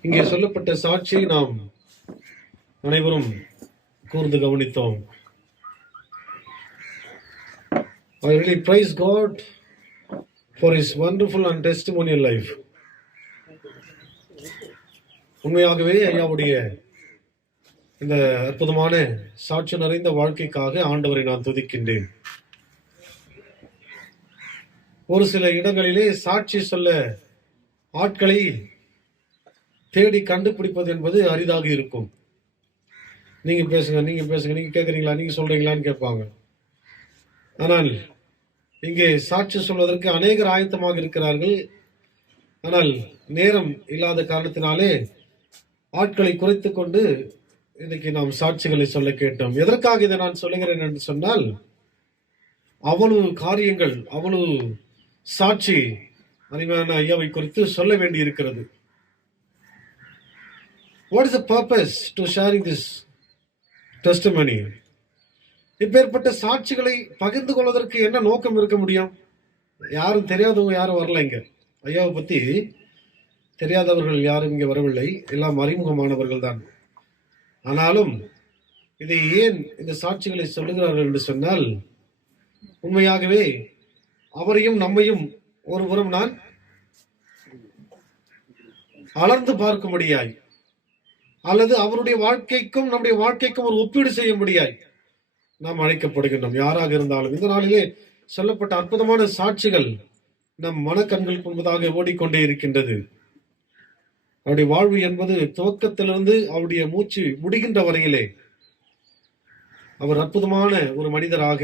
இங்கே சொல்லப்பட்ட சாட்சியை நாம் அனைவரும் கூர்ந்து கவனித்தோம். I really praise God for His wonderful and testimonial life. உண்மையாகவே ஐயாவுடைய இந்த அற்புதமான சாட்சி நிறைந்த வாழ்க்கைக்காக ஆண்டவரை நான் துதிக்கின்றேன். ஒரு சில இடங்களிலே சாட்சி சொல்ல ஆட்களை தேடி கண்டுபிடிப்பது என்பது அரிதாக இருக்கும். நீங்க பேசுங்க, நீங்க கேட்குறீங்களா, நீங்க சொல்றீங்களான்னு கேட்பாங்க. ஆனால் இங்கே சாட்சி சொல்வதற்கு அநேகர் ஆயத்தமாக இருக்கிறார்கள். ஆனால் நேரம் இல்லாத காரணத்தினாலே ஆட்களை குறைத்துக் கொண்டு இன்னைக்கு நாம் சாட்சிகளை சொல்ல கேட்டோம். எதற்காக இதை நான் சொல்லுகிறேன் என்று சொன்னால், அவ்வளவு காரியங்கள், அவ்வளவு சாட்சி அருமையான ஐயாவை குறித்து சொல்ல வேண்டி இருக்கிறது. What is the purpose to sharing this testimony? இப்பேற்பட்ட சாட்சிகளை பகிர்ந்து கொள்வதற்கு என்ன நோக்கம் இருக்க முடியும்? யாரும் தெரியாதவங்க யாரும் வரல. இங்க ஐயாவை பத்தி தெரியாதவர்கள் யாரும் இங்க வரவில்லை, எல்லாம் அறிமுகமானவர்கள் தான். ஆனாலும் இதை ஏன் இந்த சாட்சிகளை சொல்லுகிறார்கள் என்று சொன்னால், உண்மையாகவே அவரையும் நம்மையும் ஒரு புறம் நான் அளர்ந்து பார்க்கும்படியாய், அல்லது அவருடைய வாழ்க்கைக்கும் நம்முடைய வாழ்க்கைக்கும் ஒரு ஒப்பீடு செய்யும்படியாய் நாம் அழைக்கப்படுகின்றோம். யாராக இருந்தாலும் இந்த நாளிலே சொல்லப்பட்ட அற்புதமான சாட்சிகள் நம் மனக்கண்களுக்கு முன்பதாக ஓடிக்கொண்டே இருக்கின்றது. அவருடைய வாழ்வு என்பது துவக்கத்திலிருந்து அவருடைய மூச்சு முடிகின்ற வரையிலே அவர் அற்புதமான ஒரு மனிதராக,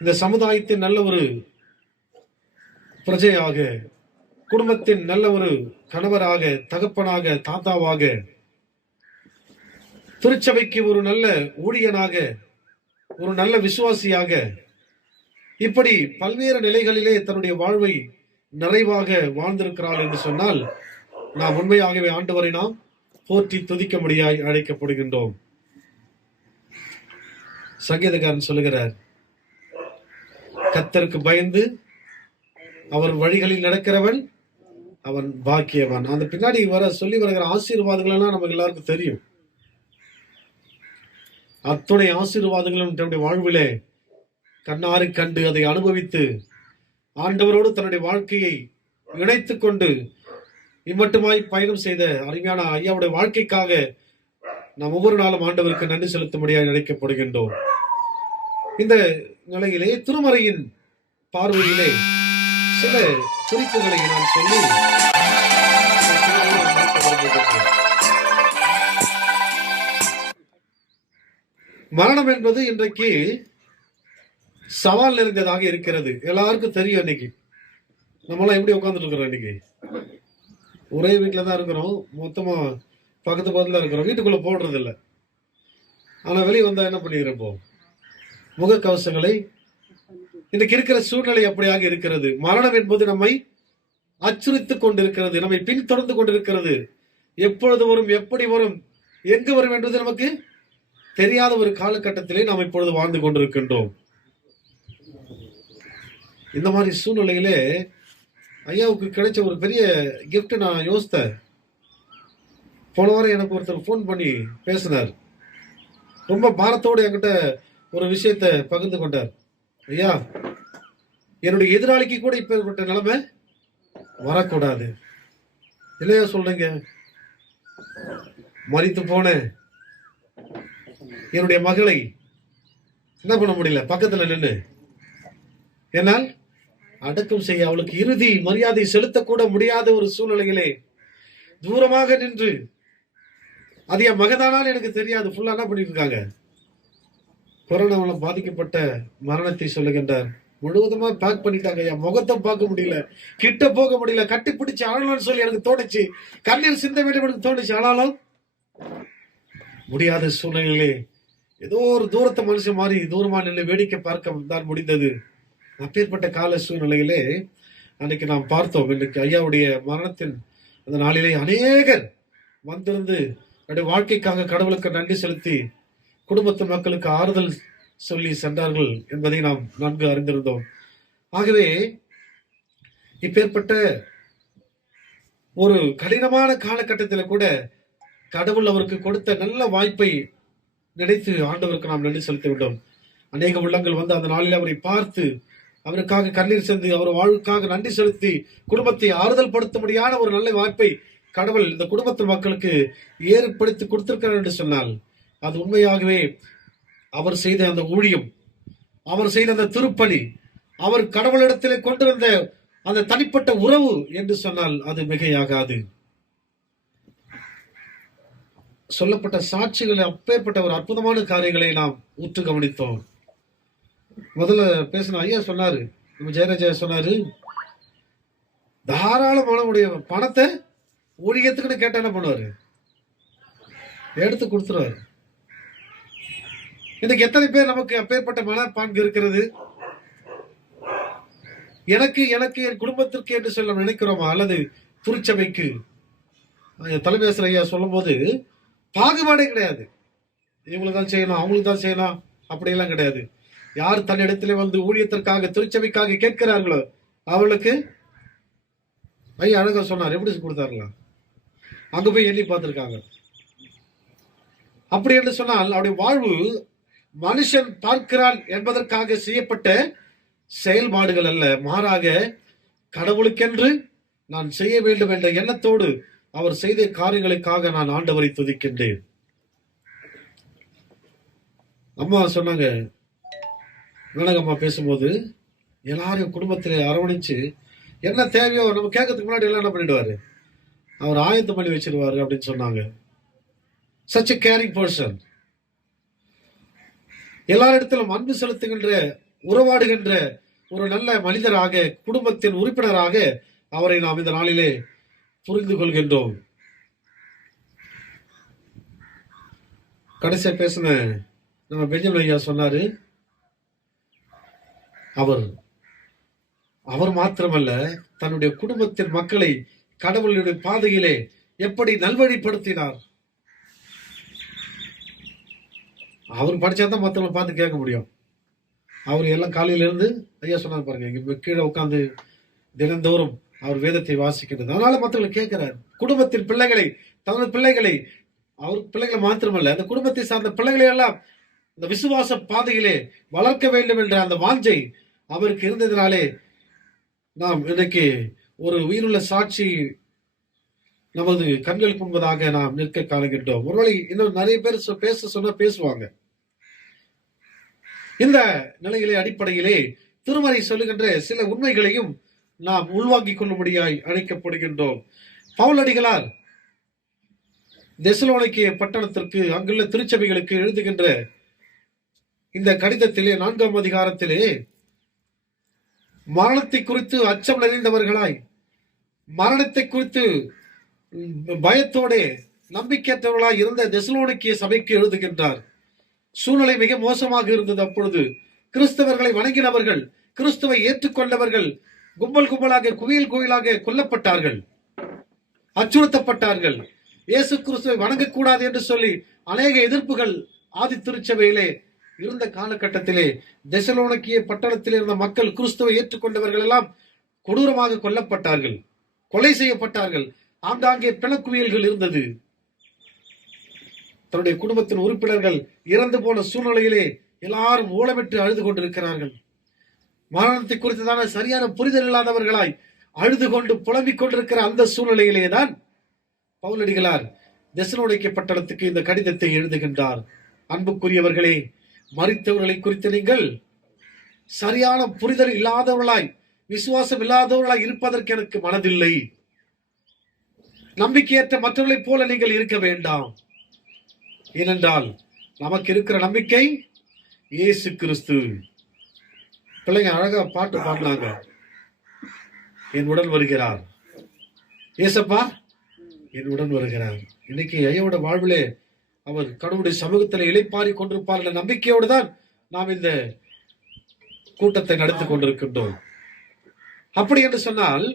இந்த சமுதாயத்தின் நல்ல ஒரு பிரஜையாக, குடும்பத்தின் நல்ல ஒரு கணவராக, தகப்பனாக, தாத்தாவாக, திருச்சபைக்கு ஒரு நல்ல ஊழியனாக, ஒரு நல்ல விசுவாசியாக, இப்படி பல்வேறு நிலைகளிலே தன்னுடைய வாழ்வை நிறைவாக வாழ்ந்திருக்கிறாள் என்று சொன்னால், நாம் உண்மையாகவே ஆண்டவரை நாம் போற்றி துதிக்கும்படியாய் அழைக்கப்படுகின்றோம். சங்கீதக்காரன் சொல்லுகிறார், கர்த்தருக்கு பயந்து அவர் வழிகளில் நடக்கிறவன் அவன் பாக்கியவான். அந்த பின்னாடி சொல்லி வருகிற ஆசீர்வாதங்கள் எல்லாம் நமக்கு எல்லாருக்கும் தெரியும். அத்துணை ஆசீர்வாதங்களும் தன்னுடைய வாழ்விலே கண்ணாறு கண்டு அதை அனுபவித்து ஆண்டவரோடு தன்னுடைய வாழ்க்கையை இணைத்துக் கொண்டு இம்மட்டுமாய் பயணம் செய்த அருமையான ஐயாவுடைய வாழ்க்கைக்காக நாம் ஒவ்வொரு நாளும் ஆண்டவருக்கு நன்றி செலுத்தும்படியாக நினைக்கப்படுகின்றோம். இந்த நிலையிலே திருமறையின் பார்வையிலே சில குறிப்புகளை நான் சொல்லி மரணம் என்பது இன்றைக்கு சவால் நிறைந்ததாக இருக்கிறது. எல்லாருக்கும் தெரியும். இன்னைக்கு நம்மளாம் எப்படி உட்கார்ந்துட்டு இருக்கிறோம்? இன்னைக்கு ஒரே வீட்டில தான் இருக்கிறோம், மொத்தமா பக்கத்து பக்கத்துல இருக்கிறோம், வீட்டுக்குள்ள போடுறது இல்லை. ஆனா வெளியே வந்தா என்ன பண்ணிக்கிறப்போ முகக்கவசங்களை, இன்னைக்கு இருக்கிற சூழ்நிலை அப்படியாக இருக்கிறது. மரணம் என்பது நம்மை அச்சுறுத்திக் கொண்டிருக்கிறது, நம்மை பின்தொடர்ந்து கொண்டிருக்கிறது. எப்பொழுது வரும், எப்படி வரும், எங்கு வரும் என்பது நமக்கு தெரியாத ஒரு காலகட்டத்திலே நாம் இப்பொழுது வாழ்ந்து கொண்டிருக்கின்றோம். இந்த மாதிரி சூழ்நிலையிலே ஐயாவுக்கு கிடைச்ச ஒரு பெரிய கிஃப்ட் நான் யோசித்தேன். போன வாரம் எனக்கு ஒருத்தர் ஃபோன் பண்ணி பேசினார். ரொம்ப பாரத்தோடு என்கிட்ட ஒரு விஷயத்தை பகிர்ந்து கொண்டார். ஐயா, என்னுடைய எதிராளிக்கு கூட இப்ப நிலைமை வரக்கூடாது இல்லையா சொல்றீங்க. மரித்து போன என்னுடைய மகளை என்ன பண்ண முடியல, பக்கத்துல நின்று என்னால் அடக்கம் செய்ய, அவளுக்கு இறுதி மரியாதை செலுத்தக்கூட முடியாத ஒரு சூழ்நிலையிலே தூரமாக நின்று, அது என் மகதானாலும் எனக்கு தெரியாது, ஃபுல்லா என்ன பண்ணிட்டு இருக்காங்க, கொரோனாவால் பாதிக்கப்பட்ட மரணத்தை சொல்லுகின்றார். முழுவதுமா பேக் பண்ணிட்டாங்க. என் முகத்தை பார்க்க முடியல, கிட்ட போக முடியல, கட்டி பிடிச்சு ஆளணும்னு சொல்லி எனக்கு தோணுச்சு, கண்ணீர் சிந்த வேண்டும் எனக்கு தோணுச்சு. ஆனாலும் முடியாத சூழ்நிலையிலே ஏதோ ஒரு தூரத்தை மனுஷன் மாதிரி தூரமா நின்று வேடிக்கை பார்க்க தான் முடிந்தது. அப்பேற்பட்ட கால சூழ்நிலையிலே அன்னைக்கு நாம் பார்த்தோம். இன்னைக்கு ஐயாவுடைய மரணத்தின் அந்த நாளிலே அநேகர் வந்திருந்து அவருடைய வாழ்க்கைக்காக கடவுளுக்கு நன்றி செலுத்தி குடும்பத்து மக்களுக்கு ஆறுதல் சொல்லி சென்றார்கள் என்பதை நாம் நன்கு அறிந்திருந்தோம். ஆகவே இப்பேற்பட்ட ஒரு கடினமான காலகட்டத்தில் கூட கடவுள் அவருக்கு கொடுத்த நல்ல வாய்ப்பை நினைத்து ஆண்டவருக்கு நாம் நன்றி செலுத்த வேண்டும். அநேக உள்ளங்கள் வந்து அந்த நாளில் அவரை பார்த்து அவருக்காக கண்ணீர் சென்று அவர் வாழ்வுக்காக நன்றி செலுத்தி குடும்பத்தை ஆறுதல் படுத்த முடியாத ஒரு நல்ல வாய்ப்பை கடவுள் இந்த குடும்பத்து மக்களுக்கு ஏற்படுத்தி கொடுத்திருக்கிறார் என்று சொன்னால் அது உண்மையாகவே அவர் செய்த அந்த ஊழியம், அவர் செய்த அந்த திருப்பலி, அவர் கடவுளிடத்திலே கொண்டிருந்த அந்த தனிப்பட்ட உறவு என்று சொன்னால் அது மிகையாகாது. சொல்லப்பட்ட சாட்சிகளை அப்பேற்பட்ட ஒரு அற்புதமான காரியங்களை நாம் உற்று கவனித்தோம். முதல்ல பேசின ஐயா சொன்னாரு, நம்ம ஜெயராஜா சொன்னாரு, தாராளமான உடைய பணத்தை ஊழியத்துக்குன்னு கேட்டா என்ன பண்ணுவாரு, எடுத்து கொடுத்துருவாரு. இன்னைக்கு எத்தனை பேர் நமக்கு அப்பேற்பட்ட மனப்பான்கு இருக்கிறது? எனக்கு எனக்கு என் குடும்பத்திற்கு என்று சொல்ல நினைக்கிறோமா, அல்லது திருச்சபைக்கு? தலைமையாசிரியர் ஐயா சொல்லும் போது பாகுபாடே கிடையாது, இவங்களுக்கு தான் செய்யணும் அவங்களுக்கு தான் செய்யணும் அப்படியெல்லாம் கிடையாது. யார் தன்னிடத்திலே வந்து ஊழியத்திற்காக திருச்சபைக்காக கேட்கிறார்களோ அவளுக்கு ஐயா அழகா சொன்னார், எப்படி கொடுத்தாருங்களா, அங்க போய் எண்ணி பார்த்திருக்காங்க. அப்படி என்று சொன்னால் அவருடைய வாழ்வு மனுஷன் பார்க்கிறான் என்பதற்காக செய்யப்பட்ட செயல்பாடுகள் அல்ல, மாறாக கடவுளுக்கென்று நான் செய்ய வேண்டும் என்ற எண்ணத்தோடு அவர் செய்த காரியங்களுக்காக நான் ஆண்டவரை துதிக்கின்றேன். அம்மா சொன்னாங்க, அம்மா பேசும்போது எல்லாரையும் குடும்பத்திலே அரவணைச்சு என்ன தேவையோ நம்ம கேட்கறதுக்கு முன்னாடி எல்லாம் என்ன பண்ணிடுவாரு, அவர் ஆயத்தம் பண்ணி வச்சிருவாரு அப்படின்னு சொன்னாங்க. such a caring person. எல்லாரிடத்திலும் அன்பு செலுத்துகின்ற உறவாடுகின்ற ஒரு நல்ல மனிதராக குடும்பத்தின் உறுப்பினராக அவரை நாம் இந்த நாளிலே புரிந்து கொள்கின்றோம். கடைசியா பேசின நம்ம பெஞ்சமின் ஐயா சொன்னாரு, அவர் மாத்திரமல்ல தன்னுடைய குடும்பத்தின் மக்களை கடவுளுடைய பாதையிலே எப்படி நல்வழிப்படுத்தினார். அவர் படிச்சாதான் மற்றவங்களை பார்த்து கேட்க முடியும். அவர் எல்லாம் காலையில இருந்து ஐயா சொன்னார் பாருங்க, இங்க கீழே உட்கார்ந்து தினந்தோறும் அவர் வேதத்தை வாசிக்கிறது, அதனால மற்றவங்களை கேட்கிறார். குடும்பத்தின் பிள்ளைகளை, தன்னுடைய பிள்ளைகளை, அவர் பிள்ளைகளை மாத்திரமல்ல அந்த குடும்பத்தை சார்ந்த பிள்ளைகளை எல்லாம் இந்த விசுவாச பாதையிலே வளர்க்க வேண்டும் என்ற அந்த வாஞ்சை அவருக்கு இருந்ததினாலே நாம் இன்னைக்கு ஒரு உயிருள்ள சாட்சி நமது கண்களுக்கு முன்பதாக நாம் நிற்க காணுகின்றோம். ஒருவேளை இன்னும் நிறைய பேர் பேச சொன்னா பேசுவாங்க. இந்த நிலையிலே அடிப்படையிலே திருமறை சொல்லுகின்ற சில உண்மைகளையும் நாம் உள்வாங்கிக் கொள்ளும்படியாய் அழைக்கப்படுகின்றோம். பவுலடிகளார் தெசலோனிக்கே பட்டணத்திற்கு அங்குள்ள திருச்சபைகளுக்கு எழுதுகின்ற இந்த கடிதத்திலே 4ஆம் அதிகாரத்திலே மரணத்தை குறித்து அச்சம் நிறைந்தவர்களாய், மரணத்தை குறித்து பயத்தோட நம்பிக்கையற்றவர்களாய் இருந்த தெசலோனிக்கே சபைக்கு எழுதுகின்றார். சூழ்நிலை மிக மோசமாக இருந்தது. அப்பொழுது கிறிஸ்தவர்களை வணங்கினவர்கள், கிறிஸ்துவை ஏற்றுக்கொண்டவர்கள் கும்பல் கும்பலாக குவியல் கோயிலாக கொல்லப்பட்டார்கள், அச்சுறுத்தப்பட்டார்கள். இயேசு கிறிஸ்துவை வணங்கக்கூடாது என்று சொல்லி அநேக எதிர்ப்புகள் ஆதி திருச்சபையிலே இருந்த காலகட்டத்திலே தெசலோனிக்கே பட்டணத்தில் இருந்த மக்கள், கிறிஸ்துவை ஏற்றுக்கொண்டவர்கள் எல்லாம் கொடூரமாக கொல்லப்பட்டார்கள், கொலை செய்யப்பட்டார்கள். ஆங்காங்கே பிணக்குவியல்கள் இருந்தது. தன்னுடைய குடும்பத்தின் உறுப்பினர்கள் இறந்து போன சூழ்நிலையிலே எல்லாரும் ஓலமிட்டு அழுது கொண்டிருக்கிறார்கள். மரணத்தை குறித்ததான சரியான புரிதல் இல்லாதவர்களாய் அழுது கொண்டு புலம்பிக் கொண்டிருக்கிற அந்த சூழ்நிலையிலேதான் பவுலடிகளார் தெசலோனிக்கே பட்டணத்துக்கு இந்த கடிதத்தை எழுதுகின்றார். அன்புக்குரியவர்களே, மரித்தவர்களை குறித்து நீங்கள் சரியான புரிதல் இல்லாதவர்களாய், விசுவாசம் இல்லாதவர்களாய் இருப்பதற்கு எனக்கு மனதில்லை. நம்பிக்கையற்ற மற்றவர்களைப் போல நீங்கள் இருக்க வேண்டாம். ஏனென்றால் நமக்கு இருக்கிற நம்பிக்கை இயேசு கிறிஸ்து. பிள்ளைங்க அழகா பாட்டு பாடினாங்க, என் உடன் வருகிறார் ஏசப்பா, என் உடன் வருகிறார். இன்னைக்கு ஐயாவோட வாழ்விலே அவர் கடவுளுடைய சமூகத்தில் இளைப்பாரி கொண்டிருப்பார் என்ற நம்பிக்கையோடு தான் நாம் இந்த கூட்டத்தை நடத்தி கொண்டிருக்கின்றோம். அப்படி என்று சொன்னால்,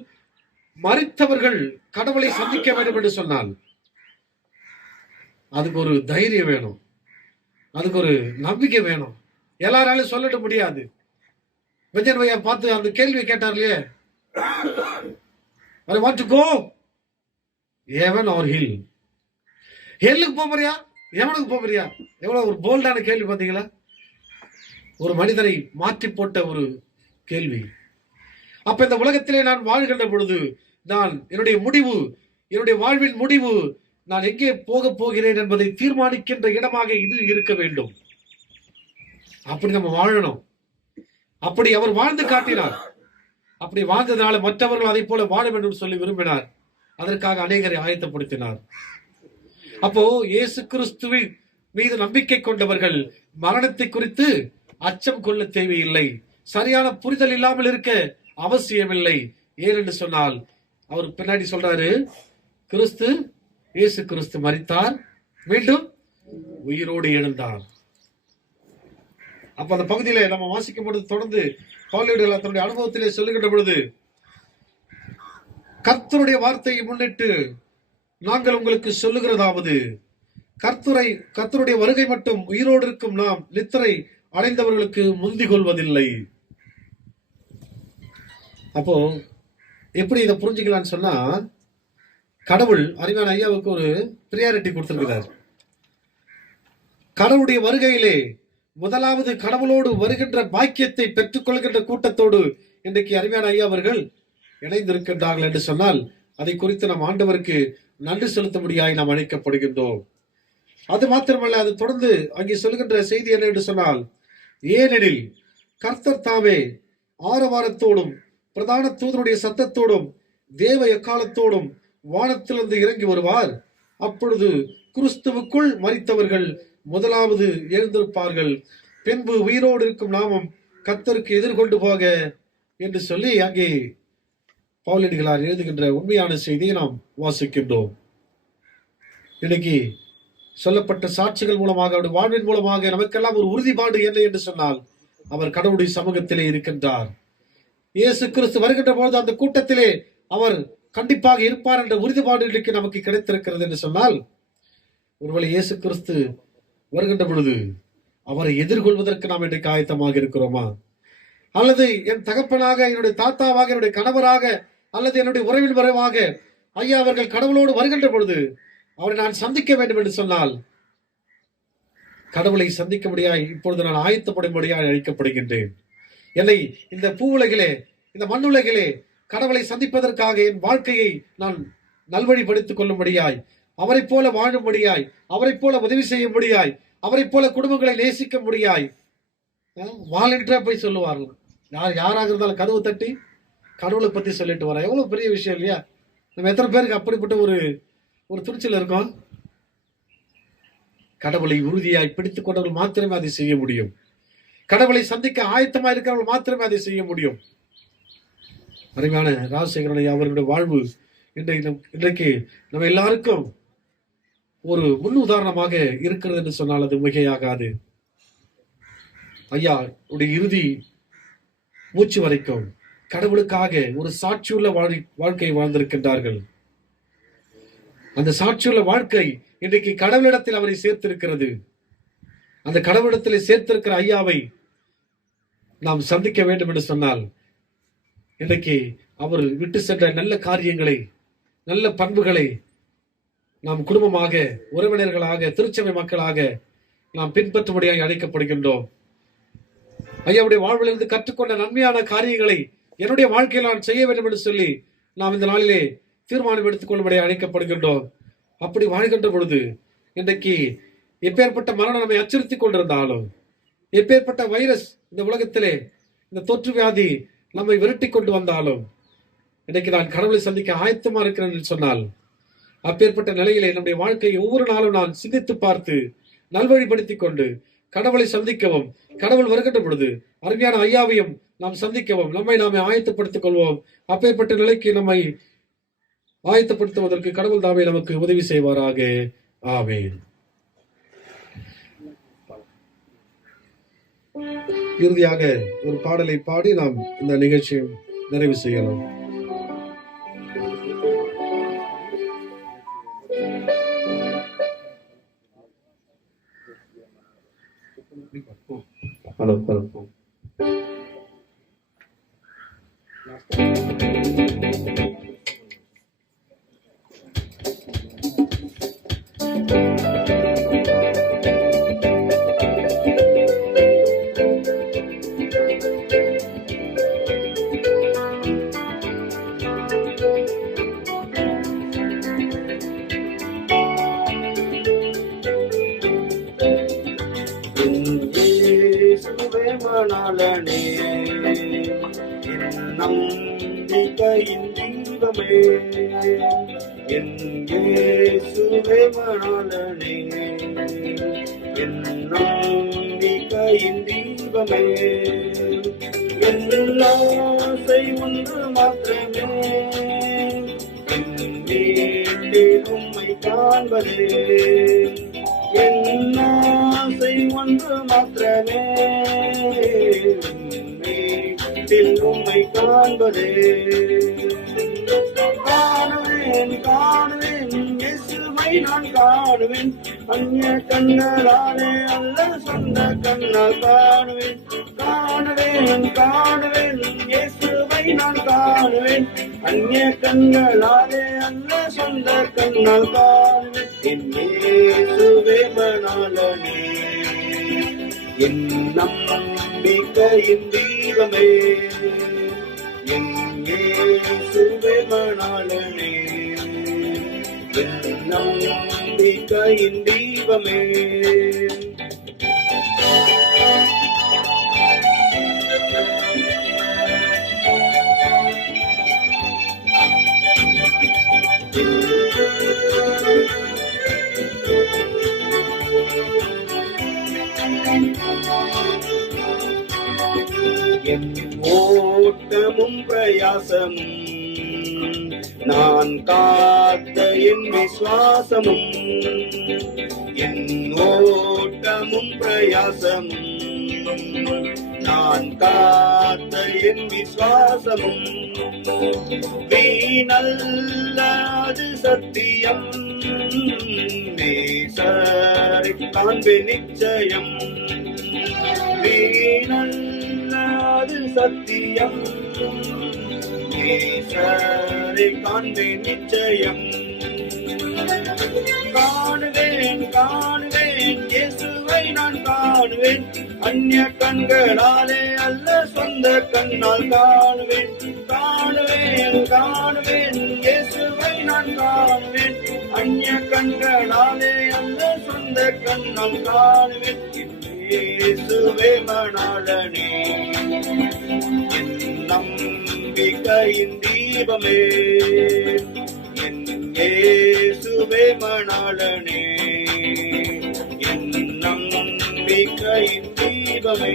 மரித்தவர்கள் கடவுளை சந்திக்க வேண்டும் என்று சொன்னால் அதுக்கு ஒரு தைரியம் வேணும், அதுக்கு ஒரு நம்பிக்கை வேணும். எல்லாராலும் சொல்லிட முடியாது. விஜயன் பையா பார்த்து அந்த கேள்வி கேட்டார் இல்லையே, I want to go heaven or hell. ஹெல்லுக்கு போறியா, எவனுக்கு போறியா? எவ்வளவு ஒரு போல்டான கேள்வி பாத்தீங்களா? ஒரு மனிதரை மாற்றி போட்ட ஒரு கேள்வி. அப்ப இந்த உலகத்திலே நான் வாழ்கின்ற பொழுது நான் என்னுடைய முடிவு, என்னுடைய வாழ்வின் முடிவு, நான் எங்கே போக போகிறேன் என்பதை தீர்மானிக்கின்ற இடமாக இது இருக்க வேண்டும். அப்படி நம்ம வாழணும். அப்படி அவர் வாழ்ந்து காட்டினார். அப்படி வாழ்ந்ததால மற்றவர்கள் அதை போல வாழ வேண்டும் சொல்லி விரும்பினார். அதற்காக அநேகரை ஆயத்தப்படுத்தினார். அப்போ இயேசு கிறிஸ்துவின் மீது நம்பிக்கை கொண்டவர்கள் மரணத்தை குறித்து அச்சம் கொள்ள தேவையில்லை. சரியான புரிதல் இல்லாமல் இருக்க அவசியமில்லை. ஏனென்று சொன்னால், அவர் பின்னாடி சொல்றாரு, இயேசு கிறிஸ்து மரித்தார், மீண்டும் உயிரோடு எழுந்தார். அப்ப அந்த பகுதியில நம்ம வாசிக்கும் பொழுது தொடர்ந்து பவுலடிகளார் தன்னுடைய அனுபவத்திலே சொல்லுகின்ற பொழுது, கர்த்தருடைய வார்த்தையை முன்னிட்டு நாங்கள் உங்களுக்கு சொல்லுகிறதாவது, கர்த்தருடைய வருகை மட்டும் உயிரோடு இருக்கும் நாம் நித்திரை அடைந்தவர்களுக்கு முந்திக் கொள்வதில்லை. அப்போ எப்படி இதை புரிஞ்சுக்கலான்னு சொன்னா, கடவுள் அறிவான ஐயாவுக்கு ஒரு பிரியாரிட்டி கொடுத்திருக்கிறார். கடவுளுடைய வருகையிலே முதலாவது கடவுளோடு வருகின்ற பாக்கியத்தை பெற்றுக் கொள்கின்ற கூட்டத்தோடு இன்றைக்கு அறிவான ஐயா அவர்கள் இணைந்திருக்கின்றார்கள் என்று சொன்னால், அதை குறித்து நாம் ஆண்டவருக்கு நன்றி செலுத்தும்படியாய் நாம் அழைக்கப்படுகின்றோம். அது மாத்திரமல்ல, அது தொடர்ந்து அங்கே சொல்கின்ற செய்தி என்ன என்று சொன்னால், ஏனெனில் கர்த்தர் தாமே ஆரவாரத்தோடும் பிரதான தூதனுடைய சத்தத்தோடும் தேவ எக்காலத்தோடும் வானத்திலிருந்து இறங்கி வருவார். அப்பொழுது கிறிஸ்துவுக்குள் மரித்தவர்கள் முதலாவது எழுந்திருப்பார்கள். பின்பு உயிரோடு இருக்கும் நாமும் கர்த்தருக்கு எதிர்கொண்டு போக என்று சொல்லி அங்கே பவுலடிகளார் எழுதுகின்ற உண்மையான செய்தியை நாம் வாசிக்கின்றோம். இன்னைக்கு சொல்லப்பட்ட சாட்சிகள் மூலமாக, அவருடைய வாழ்வின் மூலமாக நமக்கெல்லாம் ஒரு உறுதிப்பாடு என்ன என்று சொன்னால், அவர் கடவுளுடைய சமூகத்திலே இருக்கின்றார். இயேசு கிறிஸ்து வருகின்ற பொழுது அந்த கூட்டத்திலே அவர் கண்டிப்பாக இருப்பார் என்ற உறுதிப்பாடு இன்றைக்கு நமக்கு கிடைத்திருக்கிறது என்று சொன்னால், ஒருவேளை இயேசு கிறிஸ்து வருகின்ற பொழுது அவரை எதிர்கொள்வதற்கு நாம் இன்றைக்கு ஆயத்தமாக இருக்கிறோமா? அல்லது என் தகப்பனாக, என்னுடைய தாத்தாவாக, என்னுடைய கணவராக, அல்லது என்னுடைய உறவின் வரவாக ஐயா அவர்கள் கடவுளோடு வருகின்ற பொழுது அவரை நான் சந்திக்க வேண்டும் என்று சொன்னால், கடவுளை சந்திக்க முடியாது இப்பொழுது நான் ஆயத்தப்படும்படியாக அழைக்கப்படுகின்றேன். என்னை இந்த பூவுலகிலே, இந்த மண்ணுலகிலே கடவுளை சந்திப்பதற்காக என் வாழ்க்கையை நான் நல்வழிப்படுத்திக் கொள்ளும்படியாய், அவரை போல வாழும்படியாய், அவரை போல உதவி செய்யும்படியாய், அவரை போல குடும்பங்களை நேசிக்க முடியாய் வாலண்டியரா போய் சொல்லுவார்கள். யாராக இருந்தாலும் கதவு தட்டி கடவுளை பத்தி சொல்லிட்டு வர எவ்வளவு பெரிய விஷயம் இல்லையா? நம்ம எத்தனை பேருக்கு அப்படிப்பட்ட ஒரு துணிச்சல் இருக்கும்? கடவுளை உறுதியாய் பிடித்துக் கொண்டவர்கள் மாத்திரமே அதை செய்ய முடியும். கடவுளை சந்திக்க ஆயத்தமா இருக்கிறவர்கள் மாத்திரமே அதை செய்ய முடியும். அருமையான ராஜசேகரன் அவர்களுடைய வாழ்வு இன்றைக்கு நம்ம எல்லாருக்கும் ஒரு முன் உதாரணமாக இருக்கிறது என்று சொன்னால் அது மிகையாகாது. ஐயா உடைய இறுதி மூச்சு வரைக்கும் கடவுளுக்காக ஒரு சாட்சியுள்ள வாழ்க்கை வாழ்ந்திருக்கின்றார்கள். அந்த சாட்சியுள்ள வாழ்க்கை இன்றைக்கு கடவுளிடத்தில் அவரை சேர்த்திருக்கிறது. அந்த கடவுளிடத்தில் சேர்த்திருக்கிற ஐயாவை நாம் சந்திக்க வேண்டும் என்று சொன்னால், இன்றைக்கு அவர் விட்டு சென்ற நல்ல காரியங்களை, நல்ல பண்புகளை நாம் குடும்பமாக, உறவினர்களாக, திருச்சபை மக்களாக நாம் பின்பற்றும்படியாக அழைக்கப்படுகின்றோம். ஐயாவுடைய வாழ்விலிருந்து கற்றுக்கொண்ட நன்மையான காரியங்களை என்னுடைய வாழ்க்கையில் நான் செய்ய வேண்டும் என்று சொல்லி நாம் இந்த நாளிலே தீர்மானம் எடுத்துக் கொள்ளும்படியாக அழைக்கப்படுகின்றோம். அப்படி வாழ்கின்ற பொழுது இன்றைக்கு எப்பேற்பட்ட மரணம் நம்மை அச்சுறுத்திக் கொண்டிருந்தாலும், எப்பேற்பட்ட வைரஸ் இந்த உலகத்திலே, இந்த தொற்று வியாதி நம்மை விரட்டி கொண்டு வந்தாலும், இன்றைக்கு நான் கடவுளை சந்திக்க ஆயத்தமா இருக்கிறேன் என்று சொன்னால், அப்பேற்பட்ட நிலையிலே நம்முடைய வாழ்க்கையை ஒவ்வொரு நாளும் நான் சிந்தித்து பார்த்து நல்வழிப்படுத்திக் கொண்டு கடவுளை சந்திக்கவும், கடவுள் வருகின்ற பொழுது அருமையான ஐயாவையும் நாம் சந்திக்கவும் நம்மை நாமே ஆயத்தப்படுத்திக் கொள்வோம். அப்பேற்பட்ட நிலைக்கு நம்மை ஆயத்தப்படுத்துவதற்கு கடவுள் தாமே நமக்கு உதவி செய்வாராக. ஆமென். இறுதியாக ஒரு பாடலை பாடி நாம் இந்த நிகழ்ச்சியை நிறைவு செய்யலாம். மணாளனே என் நம்பிக்கையின் தீபமே, என் இயேசுவே மணாளனே என் நம்பிக்கையின் தீபமே, என் ஆசை ஒன்று மாத்திரமே, என் வீட்டில் உம்மை காண்பதே, என் ஆசை ஒன்று மாத்திரமே, வீட்டில் உம்மை காண்பதே. காணுவேன் காணுவேன் இயேசுவை நான் காணுவேன், அந்நிய கண்ணாலே அல்ல சொந்த கண்ணால் காணுவேன். காணுவேன் காணுவேன் இயேசுவை நான் காணுவேன், அந்நிய கண்களாலே அல்ல சொந்த கண்ணால் காணுவேன். என் இயேசுவே மணாளனே என் நம்பிக்கையின் தீபமே, என் இயேசுவே மணாளனே என் நம்பிக்கையின் தீபமே. என் ஓட்டமும் பிரயாசமும் நான் காத்த என் விசுவாசமும், என் ஓட்டமும் பிரயாசமும் நான் காத்த என் விசுவாசமும், வீணல்ல அது சத்தியம், நேசரை காண்பேன் நிச்சயம், வீணல்ல அது சத்தியம், நேசரை காண்பேன் நிச்சயம். காணுவேன் காணுவேன் இயேசுவை நான் காணுவேன், அந்நிய கண்களாலே அல்ல சொந்த கண்ணால் காணுவேன். காணுவேன் காணுவேன் இயேசுவை நான் காணுவேன், அந்நிய கண்களாலே அல்ல சொந்த கண்ணால் காணுவேன். இயேசுவே மணாளனே என் நம்பிக்கையின் தீபமே, என் இயேசுவே மணாளனே என் நம்பிக்கையின் தீபமே.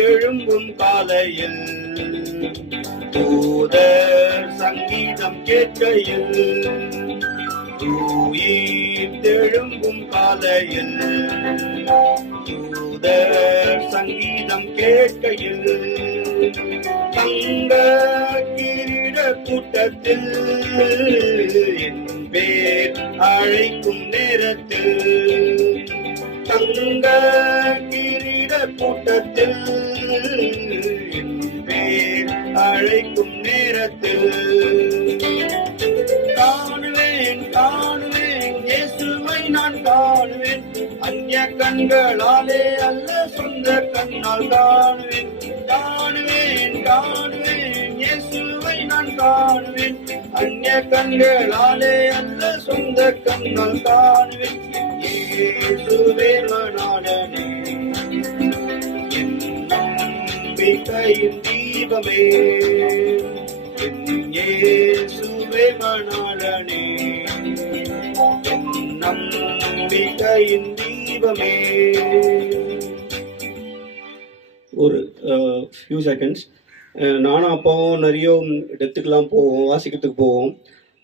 எழும்பும் காலையில் தூதர் சங்கீதம் கேட்கையில், எழும்பும் காலையில் தூதர் சங்கீதம் கேட்கையில், தங்க கிரீட கூட்டத்தில் என் பேர் அழைக்கும் நேரத்தில், தங்க கிரீட கூட்டத்தில் என் பேர் அழைக்கும் நேரத்தில், காணுவேன் காணுவேன் இயேசுவை நான் காணுவேன், அந்நிய கண்களாலே அல்ல சொந்த கண்ணால் காணுவேன், காணுவேன் காணுவேன் இயேசுவை நான் காணுவேன், அந்நிய கண்களாலே அல்ல சொந்த கண்ணால் காணுவேன், இயேசுவே மணாளனே என் நம்பிக்கையின் தீபமே, என் இயேசுவே மணாளனே என் நம்பிக்கையின் தீபமே. ஒரு ஃபியூ செகண்ட்ஸ், நானும் அப்பாவும் நிறைய டெத்துக்கெலாம் போவோம், வாசிக்கிறதுக்கு போவோம்.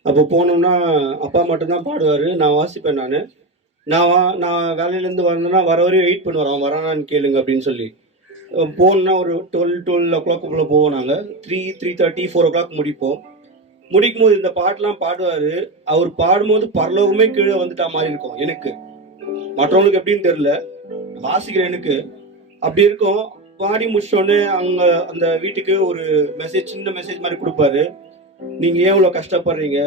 அப்போ போனோம்னா அப்பா மட்டும்தான் பாடுவார், நான் வாசிப்பேன். நான் வேலையிலேருந்து வந்தேன்னா வர வரையும் வெயிட் பண்ணுவார், அவன் வரானான்னு கேளுங்க அப்படின்னு சொல்லி. போகணுன்னா ஒரு 12 o'clock போவோம். நாங்கள் 3:30 4 o'clock முடிப்போம். முடிக்கும் போது இந்த பாட்டெலாம் பாடுவார். அவர் பாடும்போது பரலோகமே கீழே வந்துட்டா மாதிரி இருக்கும் எனக்கு. மற்றவங்களுக்கு எப்படின்னு தெரியல, வாசிக்கிற எனக்கு அப்படி இருக்கும். பாடி முடிச்சோடனே அங்க அந்த வீட்டுக்கு ஒரு மெசேஜ், சின்ன மெசேஜ் மாதிரி கொடுப்பாரு. நீங்க ஏன் இவ்வளவு கஷ்டப்படுறீங்க,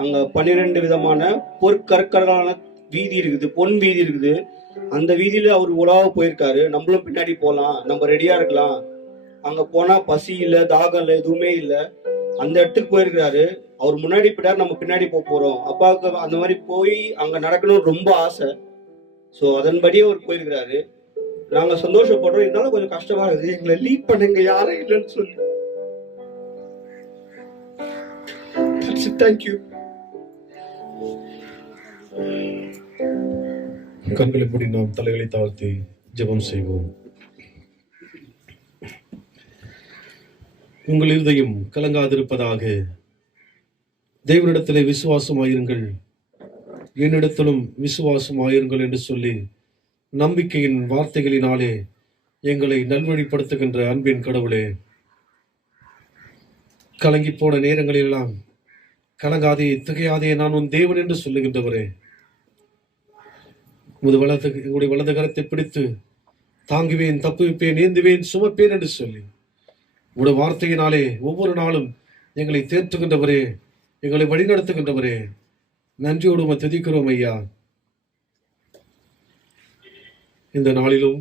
அங்க 12 விதமான பொற்கற்களான வீதி இருக்குது, பொன் வீதி இருக்குது. அந்த வீதியில அவர் உலாவ போயிருக்காரு, நம்மளும் பின்னாடி போலாம், நம்ம ரெடியா இருக்கலாம். அங்க போனா பசி இல்ல, தாகம் இல்ல, எதுவுமே இல்ல. அந்த இடத்துக்கு போயிருக்கிறாரு. அவர் முன்னாடி போயிட்டாரு, நம்ம பின்னாடி போறோம். அப்பாவுக்கு அந்த மாதிரி போய் அங்க நடக்கணும்னு ரொம்ப ஆசை. ஸோ அதன்படியே அவர் போயிருக்கிறாரு. நாங்க சந்தோஷப்படுறோம், இருந்தாலும் கொஞ்சம் கஷ்டமா இருக்குது. எங்களை லீட் பண்ணுங்க, யாரும் இல்லைன்னு சொல்லி. தேங்க்யூ. கண்களை மூடி நாம் தலைகளை தாழ்த்தி ஜெபம் செய்வோம். உங்கள் இருதயம் கலங்காதிருப்பதாக. தேவனிடத்திலே விசுவாசமாயிருங்கள், என்னிடத்திலும் விசுவாசமாயிருங்கள் என்று சொல்லி நம்பிக்கையின் வார்த்தைகளினாலே எங்களை நல்வழிப்படுத்துகின்ற அன்பின் கடவுளே, கலங்கி போன நேரங்களெல்லாம் கலங்காதே, திகையாதே, நான் உன் தேவன் என்று சொல்லுகின்றவரே, எங்களுடைய வலது கரத்தை பிடித்து தாங்குவேன், தப்புவிப்பேன், ஏந்துவேன், சுமப்பேன் என்று சொல்லி உங்களுடைய வார்த்தையினாலே ஒவ்வொரு நாளும் எங்களை தேற்றுகின்றவரே, எங்களை வழிநடத்துகின்றவரே, நன்றியோடு துதிக்கிறோம் ஐயா. இந்த நாளிலும்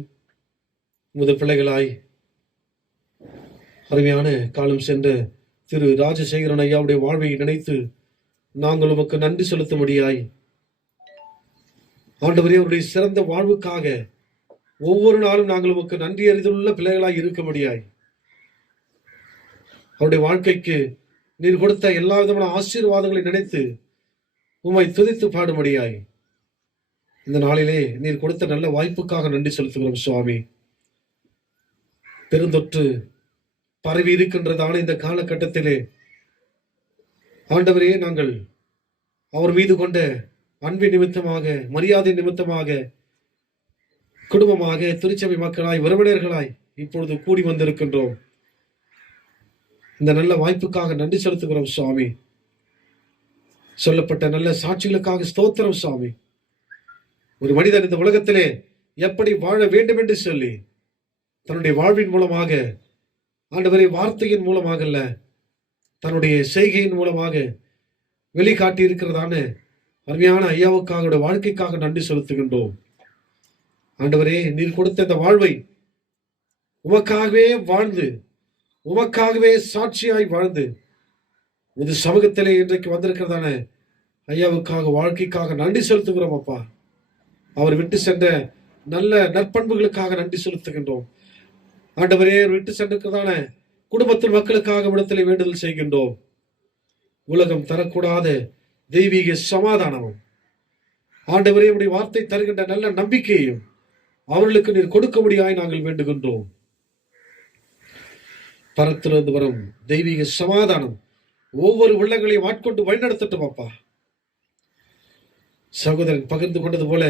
உமது பிள்ளைகளாய் அருமையான காலம் சென்ற திரு ராஜசேகரன் ஐயாவுடைய வாழ்வை நினைத்து நாங்கள் உமக்கு நன்றி செலுத்தும்படியாய், ஆண்டவரே, அவருடைய சிறந்த வாழ்வுக்காக ஒவ்வொரு நாளும் நாங்கள் உமக்கு நன்றி அறிந்துள்ள பிள்ளைகளாய் இருக்கும்படியாய், அவருடைய வாழ்க்கைக்கு நீர் கொடுத்த எல்லா விதமான ஆசீர்வாதங்களை நினைத்து உம்மை துதித்து பாடும்படியாய் இந்த நாளிலே நீர் கொடுத்த நல்ல வாய்ப்புக்காக நன்றி செலுத்துகிறோம் சுவாமி. பெருந்தொற்று பரவி இருக்கின்றதான இந்த காலகட்டத்திலே ஆண்டவரே, நாங்கள் அவர் மீது கொண்ட அன்பின் நிமித்தமாக, மரியாதை நிமித்தமாக, குடும்பமாக, திருச்சபை மக்களாய், உறவினர்களாய் இப்பொழுது கூடி வந்திருக்கின்றோம். இந்த நல்ல வாய்ப்புக்காக நன்றி செலுத்துகிறோம் சுவாமி. சொல்லப்பட்ட நல்ல சாட்சிகளுக்காக ஸ்தோத்திரம் சுவாமி. ஒரு மனிதன் இந்த உலகத்திலே எப்படி வாழ வேண்டும் என்று சொல்லி தன்னுடைய வாழ்வின் மூலமாக, ஆண்டவரே, வார்த்தையின் மூலமாக அல்ல, தன்னுடைய செய்கையின் மூலமாக வெளிக்காட்டி இருக்கிறதான அருமையான ஐயாவுக்காக, வாழ்க்கைக்காக நன்றி செலுத்துகின்றோம். ஆண்டவரே, நீர் கொடுத்த இந்த வாழ்வை உமக்காகவே வாழ்ந்து, உமக்காகவே சாட்சியாய் வாழ்ந்து, இது சமூகத்திலே இன்றைக்கு வந்திருக்கிறதான ஐயாவுக்காக, வாழ்க்கைக்காக நன்றி செலுத்துகிறோம் அப்பா. அவர் விட்டு சென்ற நல்ல நற்பண்புகளுக்காக நன்றி செலுத்துகின்றோம். ஆண்டவரே, விட்டு சென்றிருக்கிறதான குடும்பத்தில் மக்களுக்காக இடத்திலே வேண்டுதல் செய்கின்றோம். உலகம் தரக்கூடாத தெய்வீக சமாதானமும், ஆண்டவரே, உடைய வார்த்தை தருகின்ற நல்ல நம்பிக்கையையும் அவர்களுக்கு நீர் கொடுக்கும்படியாய் நாங்கள் வேண்டுகின்றோம். பரத்திலிருந்து வரும் தெய்வீக சமாதானம் ஒவ்வொரு உள்ளங்களையும் ஆட்கொண்டு வழிநடத்தட்டும் அப்பா. சகோதரன் பகிர்ந்து கொண்டது போல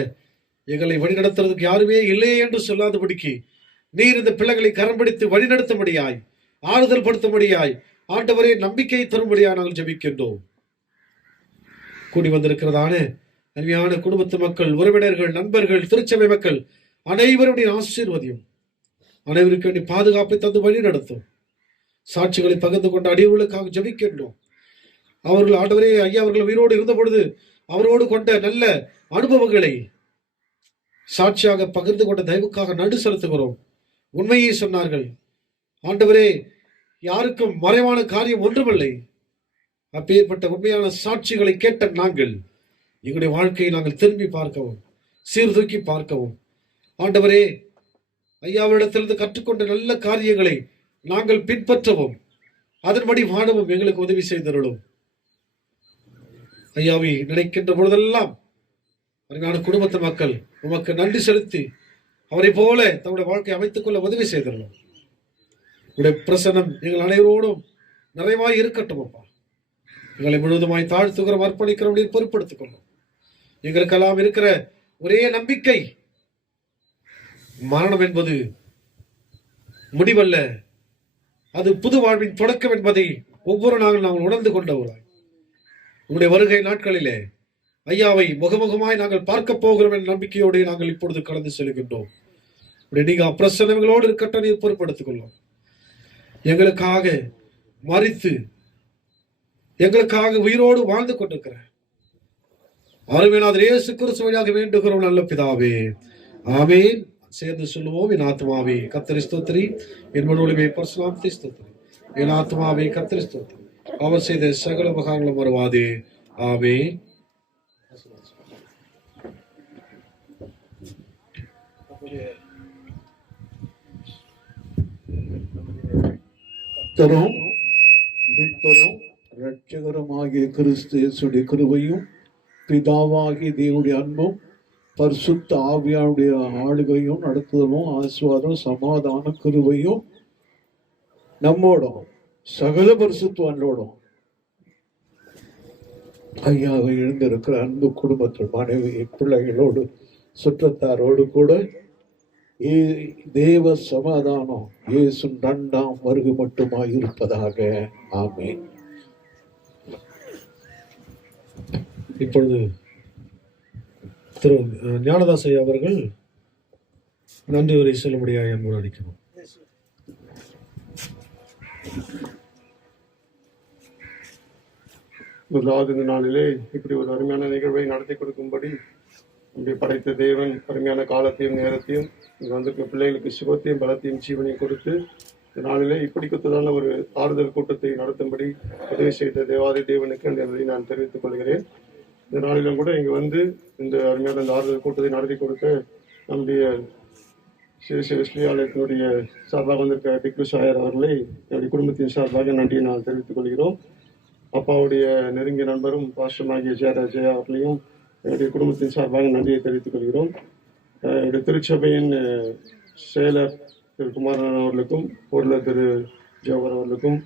எங்களை வழிநடத்துறதுக்கு யாருமே இல்லையே என்று சொல்லாதபடிக்கு நீர் இந்த பிள்ளைகளை கரம் பிடித்து வழிநடத்தும்படியாய் ஆறுதல் படுத்தும்படியாய் ஆண்டவரே நம்பிக்கையை தரும்படியாய் நாங்கள் ஜெபிக்கின்றோம். கூடி வந்திருக்கிறதான அருமையான குடும்பத்து மக்கள், உறவினர்கள், நண்பர்கள், திருச்சபை மக்கள் அனைவருடைய ஆசீர்வதியும், அனைவருக்கு வேண்டிய பாதுகாப்பை தந்து வழி நடத்தும். சாட்சிகளை பகிர்ந்து கொண்ட அடியவர்களுக்காக ஜெபிக்கின்றோம். அவர்கள் ஆண்டவரே ஐயா அவர்கள் உயிரோடு இருந்த பொழுது அவரோடு கொண்ட நல்ல அனுபவங்களை சாட்சியாக பகிர்ந்து கொண்ட தயவுக்காக நடு செலுத்துகிறோம். உண்மையை சொன்னார்கள் ஆண்டவரே, யாருக்கும் மறைவான காரியம் ஒன்றுமில்லை. அப்பேற்பட்ட உண்மையான சாட்சிகளை கேட்ட நாங்கள் எங்களுடைய வாழ்க்கையை நாங்கள் திரும்பி பார்க்கவும், சீர்தூக்கி பார்க்கவும், ஆண்டவரே ஐயாவிடத்திலிருந்து கற்றுக்கொண்ட நல்ல காரியங்களை நாங்கள் பின்பற்றவும், அதன்படி வாழவும் எங்களுக்கு உதவி செய்தருளும். ஐயாவை நினைக்கின்ற பொழுதெல்லாம் அருமையான குடும்பத்து மக்கள் உமக்கு நன்றி செலுத்தி அவரை போல தன்னுடைய வாழ்க்கையை அமைத்துக் கொள்ள உதவி செய்தருளும். உடைய பிரசனம் எங்கள் அனைவரோடும் நிறைவாய் இருக்கட்டும். அப்பா, எங்களை முழுவதுமாய் தாழ்த்துகிறோம், அர்ப்பணிக்கிறோம், நீர் பொறுப்படுத்திக் கொள்ளும். எங்களுக்கெல்லாம் இருக்கிற ஒரே நம்பிக்கை மரணம் என்பது முடிவல்ல, அது புது வாழ்வின் தொடக்கம் என்பதை ஒவ்வொரு நாளும் நாங்கள் உணர்ந்து கொண்டவராய் உங்களுடைய வருகை நாட்களிலே ஐயாவை முகமுகமாய் நாங்கள் பார்க்க போகிறோம் என்ற நம்பிக்கையோடு நாங்கள் இப்பொழுது கடந்து செல்கின்றோம். நீங்க பிரசனங்களோடு இருக்கட்டும், நீர் பொறுப்படுத்திக் கொள்ளும். எங்களுக்காக மரித்து எங்களுக்காக உயிரோடு வாழ்ந்து கொண்டிருக்கிற அருமையானவர் இயேசு கிறிஸ்து வழியாக வேண்டுகிறோம் நல்ல பிதாவே, ஆமென். சேர்ந்து சொல்லுவோம். என் ஆத்மாவே கர்த்தரை ஸ்தோத்திரி, என் முழுவதுமே பரிசுத்தத்தை ஸ்தோத்திரி. என் ஆத்மாவே கர்த்தரை ஸ்தோத்திரி, அவர் செய்த சகல உபகாரங்களும் வருவாதே. ஆமென். கர்த்தரும் மீட்பரும் இரட்சகருமாகிய கிறிஸ்து இயேசுடைய கிருபையும் பிதாவாகிய தேவனுடைய அன்பும் பரிசுத்த ஆவியானுடைய ஆளுகையும் நடத்துதலும் ஆசீர்வாதம் சமாதான கிருபையும் நம்மோடும் சகல பரிசுத்தவான்களோடும் ஐயாவை எழுந்திருக்கிற அன்பு குடும்பத்தில் மனைவி பிள்ளைகளோடு சுற்றத்தாரோடு கூட தேவ சமாதானம் இயேசு 2ஆம் வருகை மட்டுமாய் இருப்பதாக. ஆமென். இப்பொழுது திரு ஞானதாஸ் ஐயா அவர்கள் நன்றி உரை சொல்லும்படியாக என்பது அளிக்கிறோம். முதலாவது இந்த நாளிலே இப்படி ஒரு அருமையான நிகழ்வை நடத்தி கொடுக்கும்படி நம்முடைய படைத்த தேவன் அருமையான காலத்தையும் நேரத்தையும் இங்கே வந்திருக்க பிள்ளைகளுக்கு சுகத்தையும் பலத்தையும் ஜீவனையும் கொடுத்து இந்த நாளிலே இப்படிக்குத்ததான ஒரு ஆறுதல் கூட்டத்தை நடத்தும்படி உதவி செய்த தேவாதி தேவனுக்கு என்பதை நான் தெரிவித்துக் கொள்கிறேன். இந்த நாளிலும் கூட இங்கே வந்து இந்த அருமையான இந்த ஆறுதல் கூட்டத்தை நடத்தி கொடுத்த நம்முடைய ஸ்ரீ ஆலயத்தினுடைய சார்பாக வந்திருக்க டிக்ரு சாயர் அவர்களை என்னுடைய குடும்பத்தின் சார்பாக நன்றியை நான் தெரிவித்துக் கொள்கிறோம். அப்பாவுடைய நெருங்கிய நண்பரும் பாஸ்டமாகிய ஜெயா அவர்களையும் என்னுடைய குடும்பத்தின் சார்பாக நன்றியை தெரிவித்துக் கொள்கிறோம். என்னுடைய திருச்சபையின் செயலர் திரு குமாரன் அவர்களுக்கும் பொருளர் திரு ஜவஹர் அவர்களுக்கும்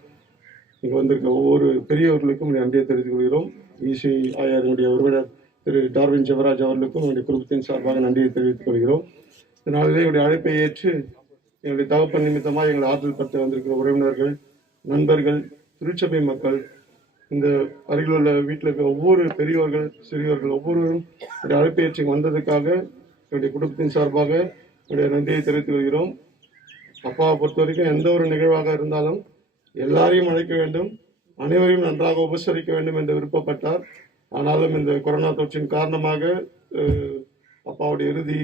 இங்கே வந்திருக்க ஒவ்வொரு பெரியவர்களுக்கும் நன்றியை தெரிவித்துக் கொள்கிறோம். இசி ஆயாருடைய உறவினர் திரு டார்வின் ஜெவராஜ் அவர்களுக்கும் என்னுடைய குடும்பத்தின் சார்பாக நன்றியை தெரிவித்துக் கொள்கிறோம். இதனாலே என்னுடைய அழைப்பை ஏற்று என்னுடைய தகப்பன் நிமித்தமாக எங்களை ஆறுதல் படுத்த வந்திருக்கிற உறவினர்கள், நண்பர்கள், திருச்சபை மக்கள், இந்த அருகில் உள்ள வீட்டில் இருக்க ஒவ்வொரு பெரியவர்கள், சிறியவர்கள் ஒவ்வொருவரும் என்னுடைய அழைப்பை ஏற்றி வந்ததுக்காக என்னுடைய குடும்பத்தின் சார்பாக என்னுடைய நன்றியை தெரிவித்துக் கொள்கிறோம். அப்பாவை பொறுத்த வரைக்கும் எந்த ஒரு நிகழ்வாக இருந்தாலும் எல்லாரையும் அழைக்க வேண்டும், அனைவரையும் நன்றாக உபசரிக்க வேண்டும் என்று விருப்பப்பட்டார். ஆனாலும் இந்த கொரோனா தொற்றின் காரணமாக அப்பாவுடைய இறுதி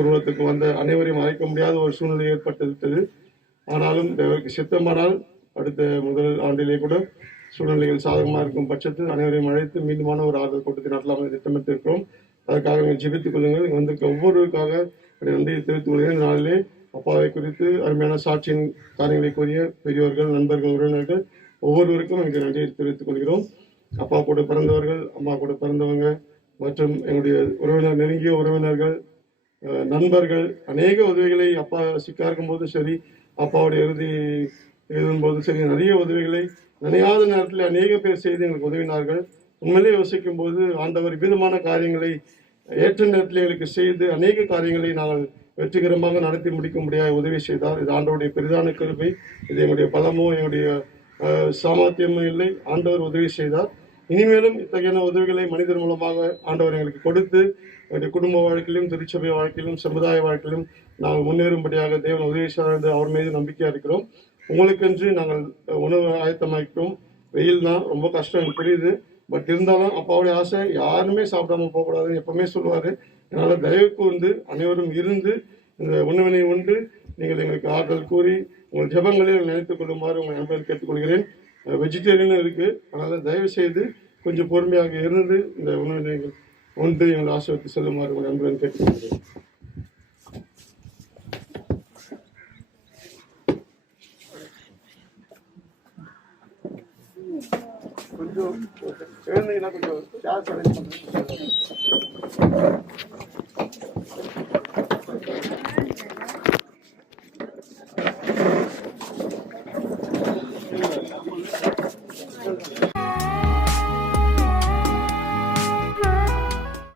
உருவத்துக்கு வந்த அனைவரையும் அழைக்க முடியாத ஒரு சூழ்நிலை ஏற்பட்டிருக்கிறது. ஆனாலும் சித்தமானால் அடுத்த முதல் ஆண்டிலே கூட சூழ்நிலைகள் சாதகமாக இருக்கும் பட்சத்தில் அனைவரையும் அழைத்து மீண்டுமான ஒரு ஆறுதல் கூட்டத்தை நடத்தலாம் திட்டமிட்டிருக்கிறோம். அதற்காக ஜெபித்துக் கொள்ளுங்கள். வந்திருக்க ஒவ்வொருவருக்காக நன்றியை தெரிவித்துக் கொள்கிறேன். நாளிலே அப்பாவை குறித்து அருமையான சாட்சியின் காரியங்களை கூறிய பெரியவர்கள், நண்பர்கள், உறவினர்கள் ஒவ்வொருவருக்கும் எனக்கு நன்றியை தெரிவித்துக் கொள்கிறோம். அப்பா கூட பிறந்தவர்கள், அம்மா கூட பிறந்தவங்க மற்றும் எங்களுடைய உறவினர், நெருங்கிய உறவினர்கள், நண்பர்கள் அநேக உதவிகளை அப்பா சிக்கா இருக்கும் போது சரி, அப்பாவுடைய இறுதி எழுதும் போது சரி, நிறைய உதவிகளை நினையாத நேரத்தில் அநேக பேர் செய்து எங்களுக்கு உதவினார்கள். உண்மையிலே யோசிக்கும் போது ஆண்டவர் விதமான காரியங்களை ஏற்ற நேரத்தில் எங்களுக்கு செய்து அநேக காரியங்களை நாங்கள் வெற்றிகரமாக நடத்தி முடிக்க முடியாத உதவி செய்தார். இது ஆண்டவருடைய பெரிதான கிருபை. இது எங்களுடைய பலமோ எங்களுடைய சாமர்த்தியமோ இல்லை, ஆண்டவர் உதவி செய்தார். இனிமேலும் இத்தகைய உதவிகளை மனிதர் மூலமாக ஆண்டவர் எங்களுக்கு கொடுத்து எங்களுடைய குடும்ப வாழ்க்கையிலும், திருச்சபை வாழ்க்கையிலும், சமுதாய வாழ்க்கையிலும் நாங்கள் முன்னேறும்படியாக தேவன் உதவி செய்து அவர் மீது நம்பிக்கையா இருக்கிறோம். உங்களுக்கென்று நாங்கள் உணவு ஆயத்தமாக்கிறோம். வெயில் தான் ரொம்ப கஷ்டம், எனக்கு புரியுது. பட் இருந்தாலும் அப்பாவுடைய ஆசை யாருமே சாப்பிடாம போகக்கூடாதுன்னு எப்பவுமே சொல்லுவாரு. அதனால தயவு கூர்ந்து அனைவரும் இருந்து இந்த உணவினை உண்டு நீங்கள் எங்களுக்கு ஆறுதல் கூறி உங்கள் ஜெபங்களில் நினைத்துக் கொள்ளுமாறு உங்கள் நண்பர்கள் கேட்டுக்கொள்கிறேன். வெஜிடேரியனும் இருக்கு, அதனால தயவு செய்து கொஞ்சம் பொறுமையாக இருந்து இந்த உணவினை உண்டு எங்களை ஆசிர்வதித்து செல்லுமாறு உங்கள் நண்பர்கள் கேட்டுக்கொள்கிறேன். கொஞ்சம் எழுந்தீங்கன்னா கொஞ்சம் சார்ஜ் அரேஞ்ச் பண்ணுங்க.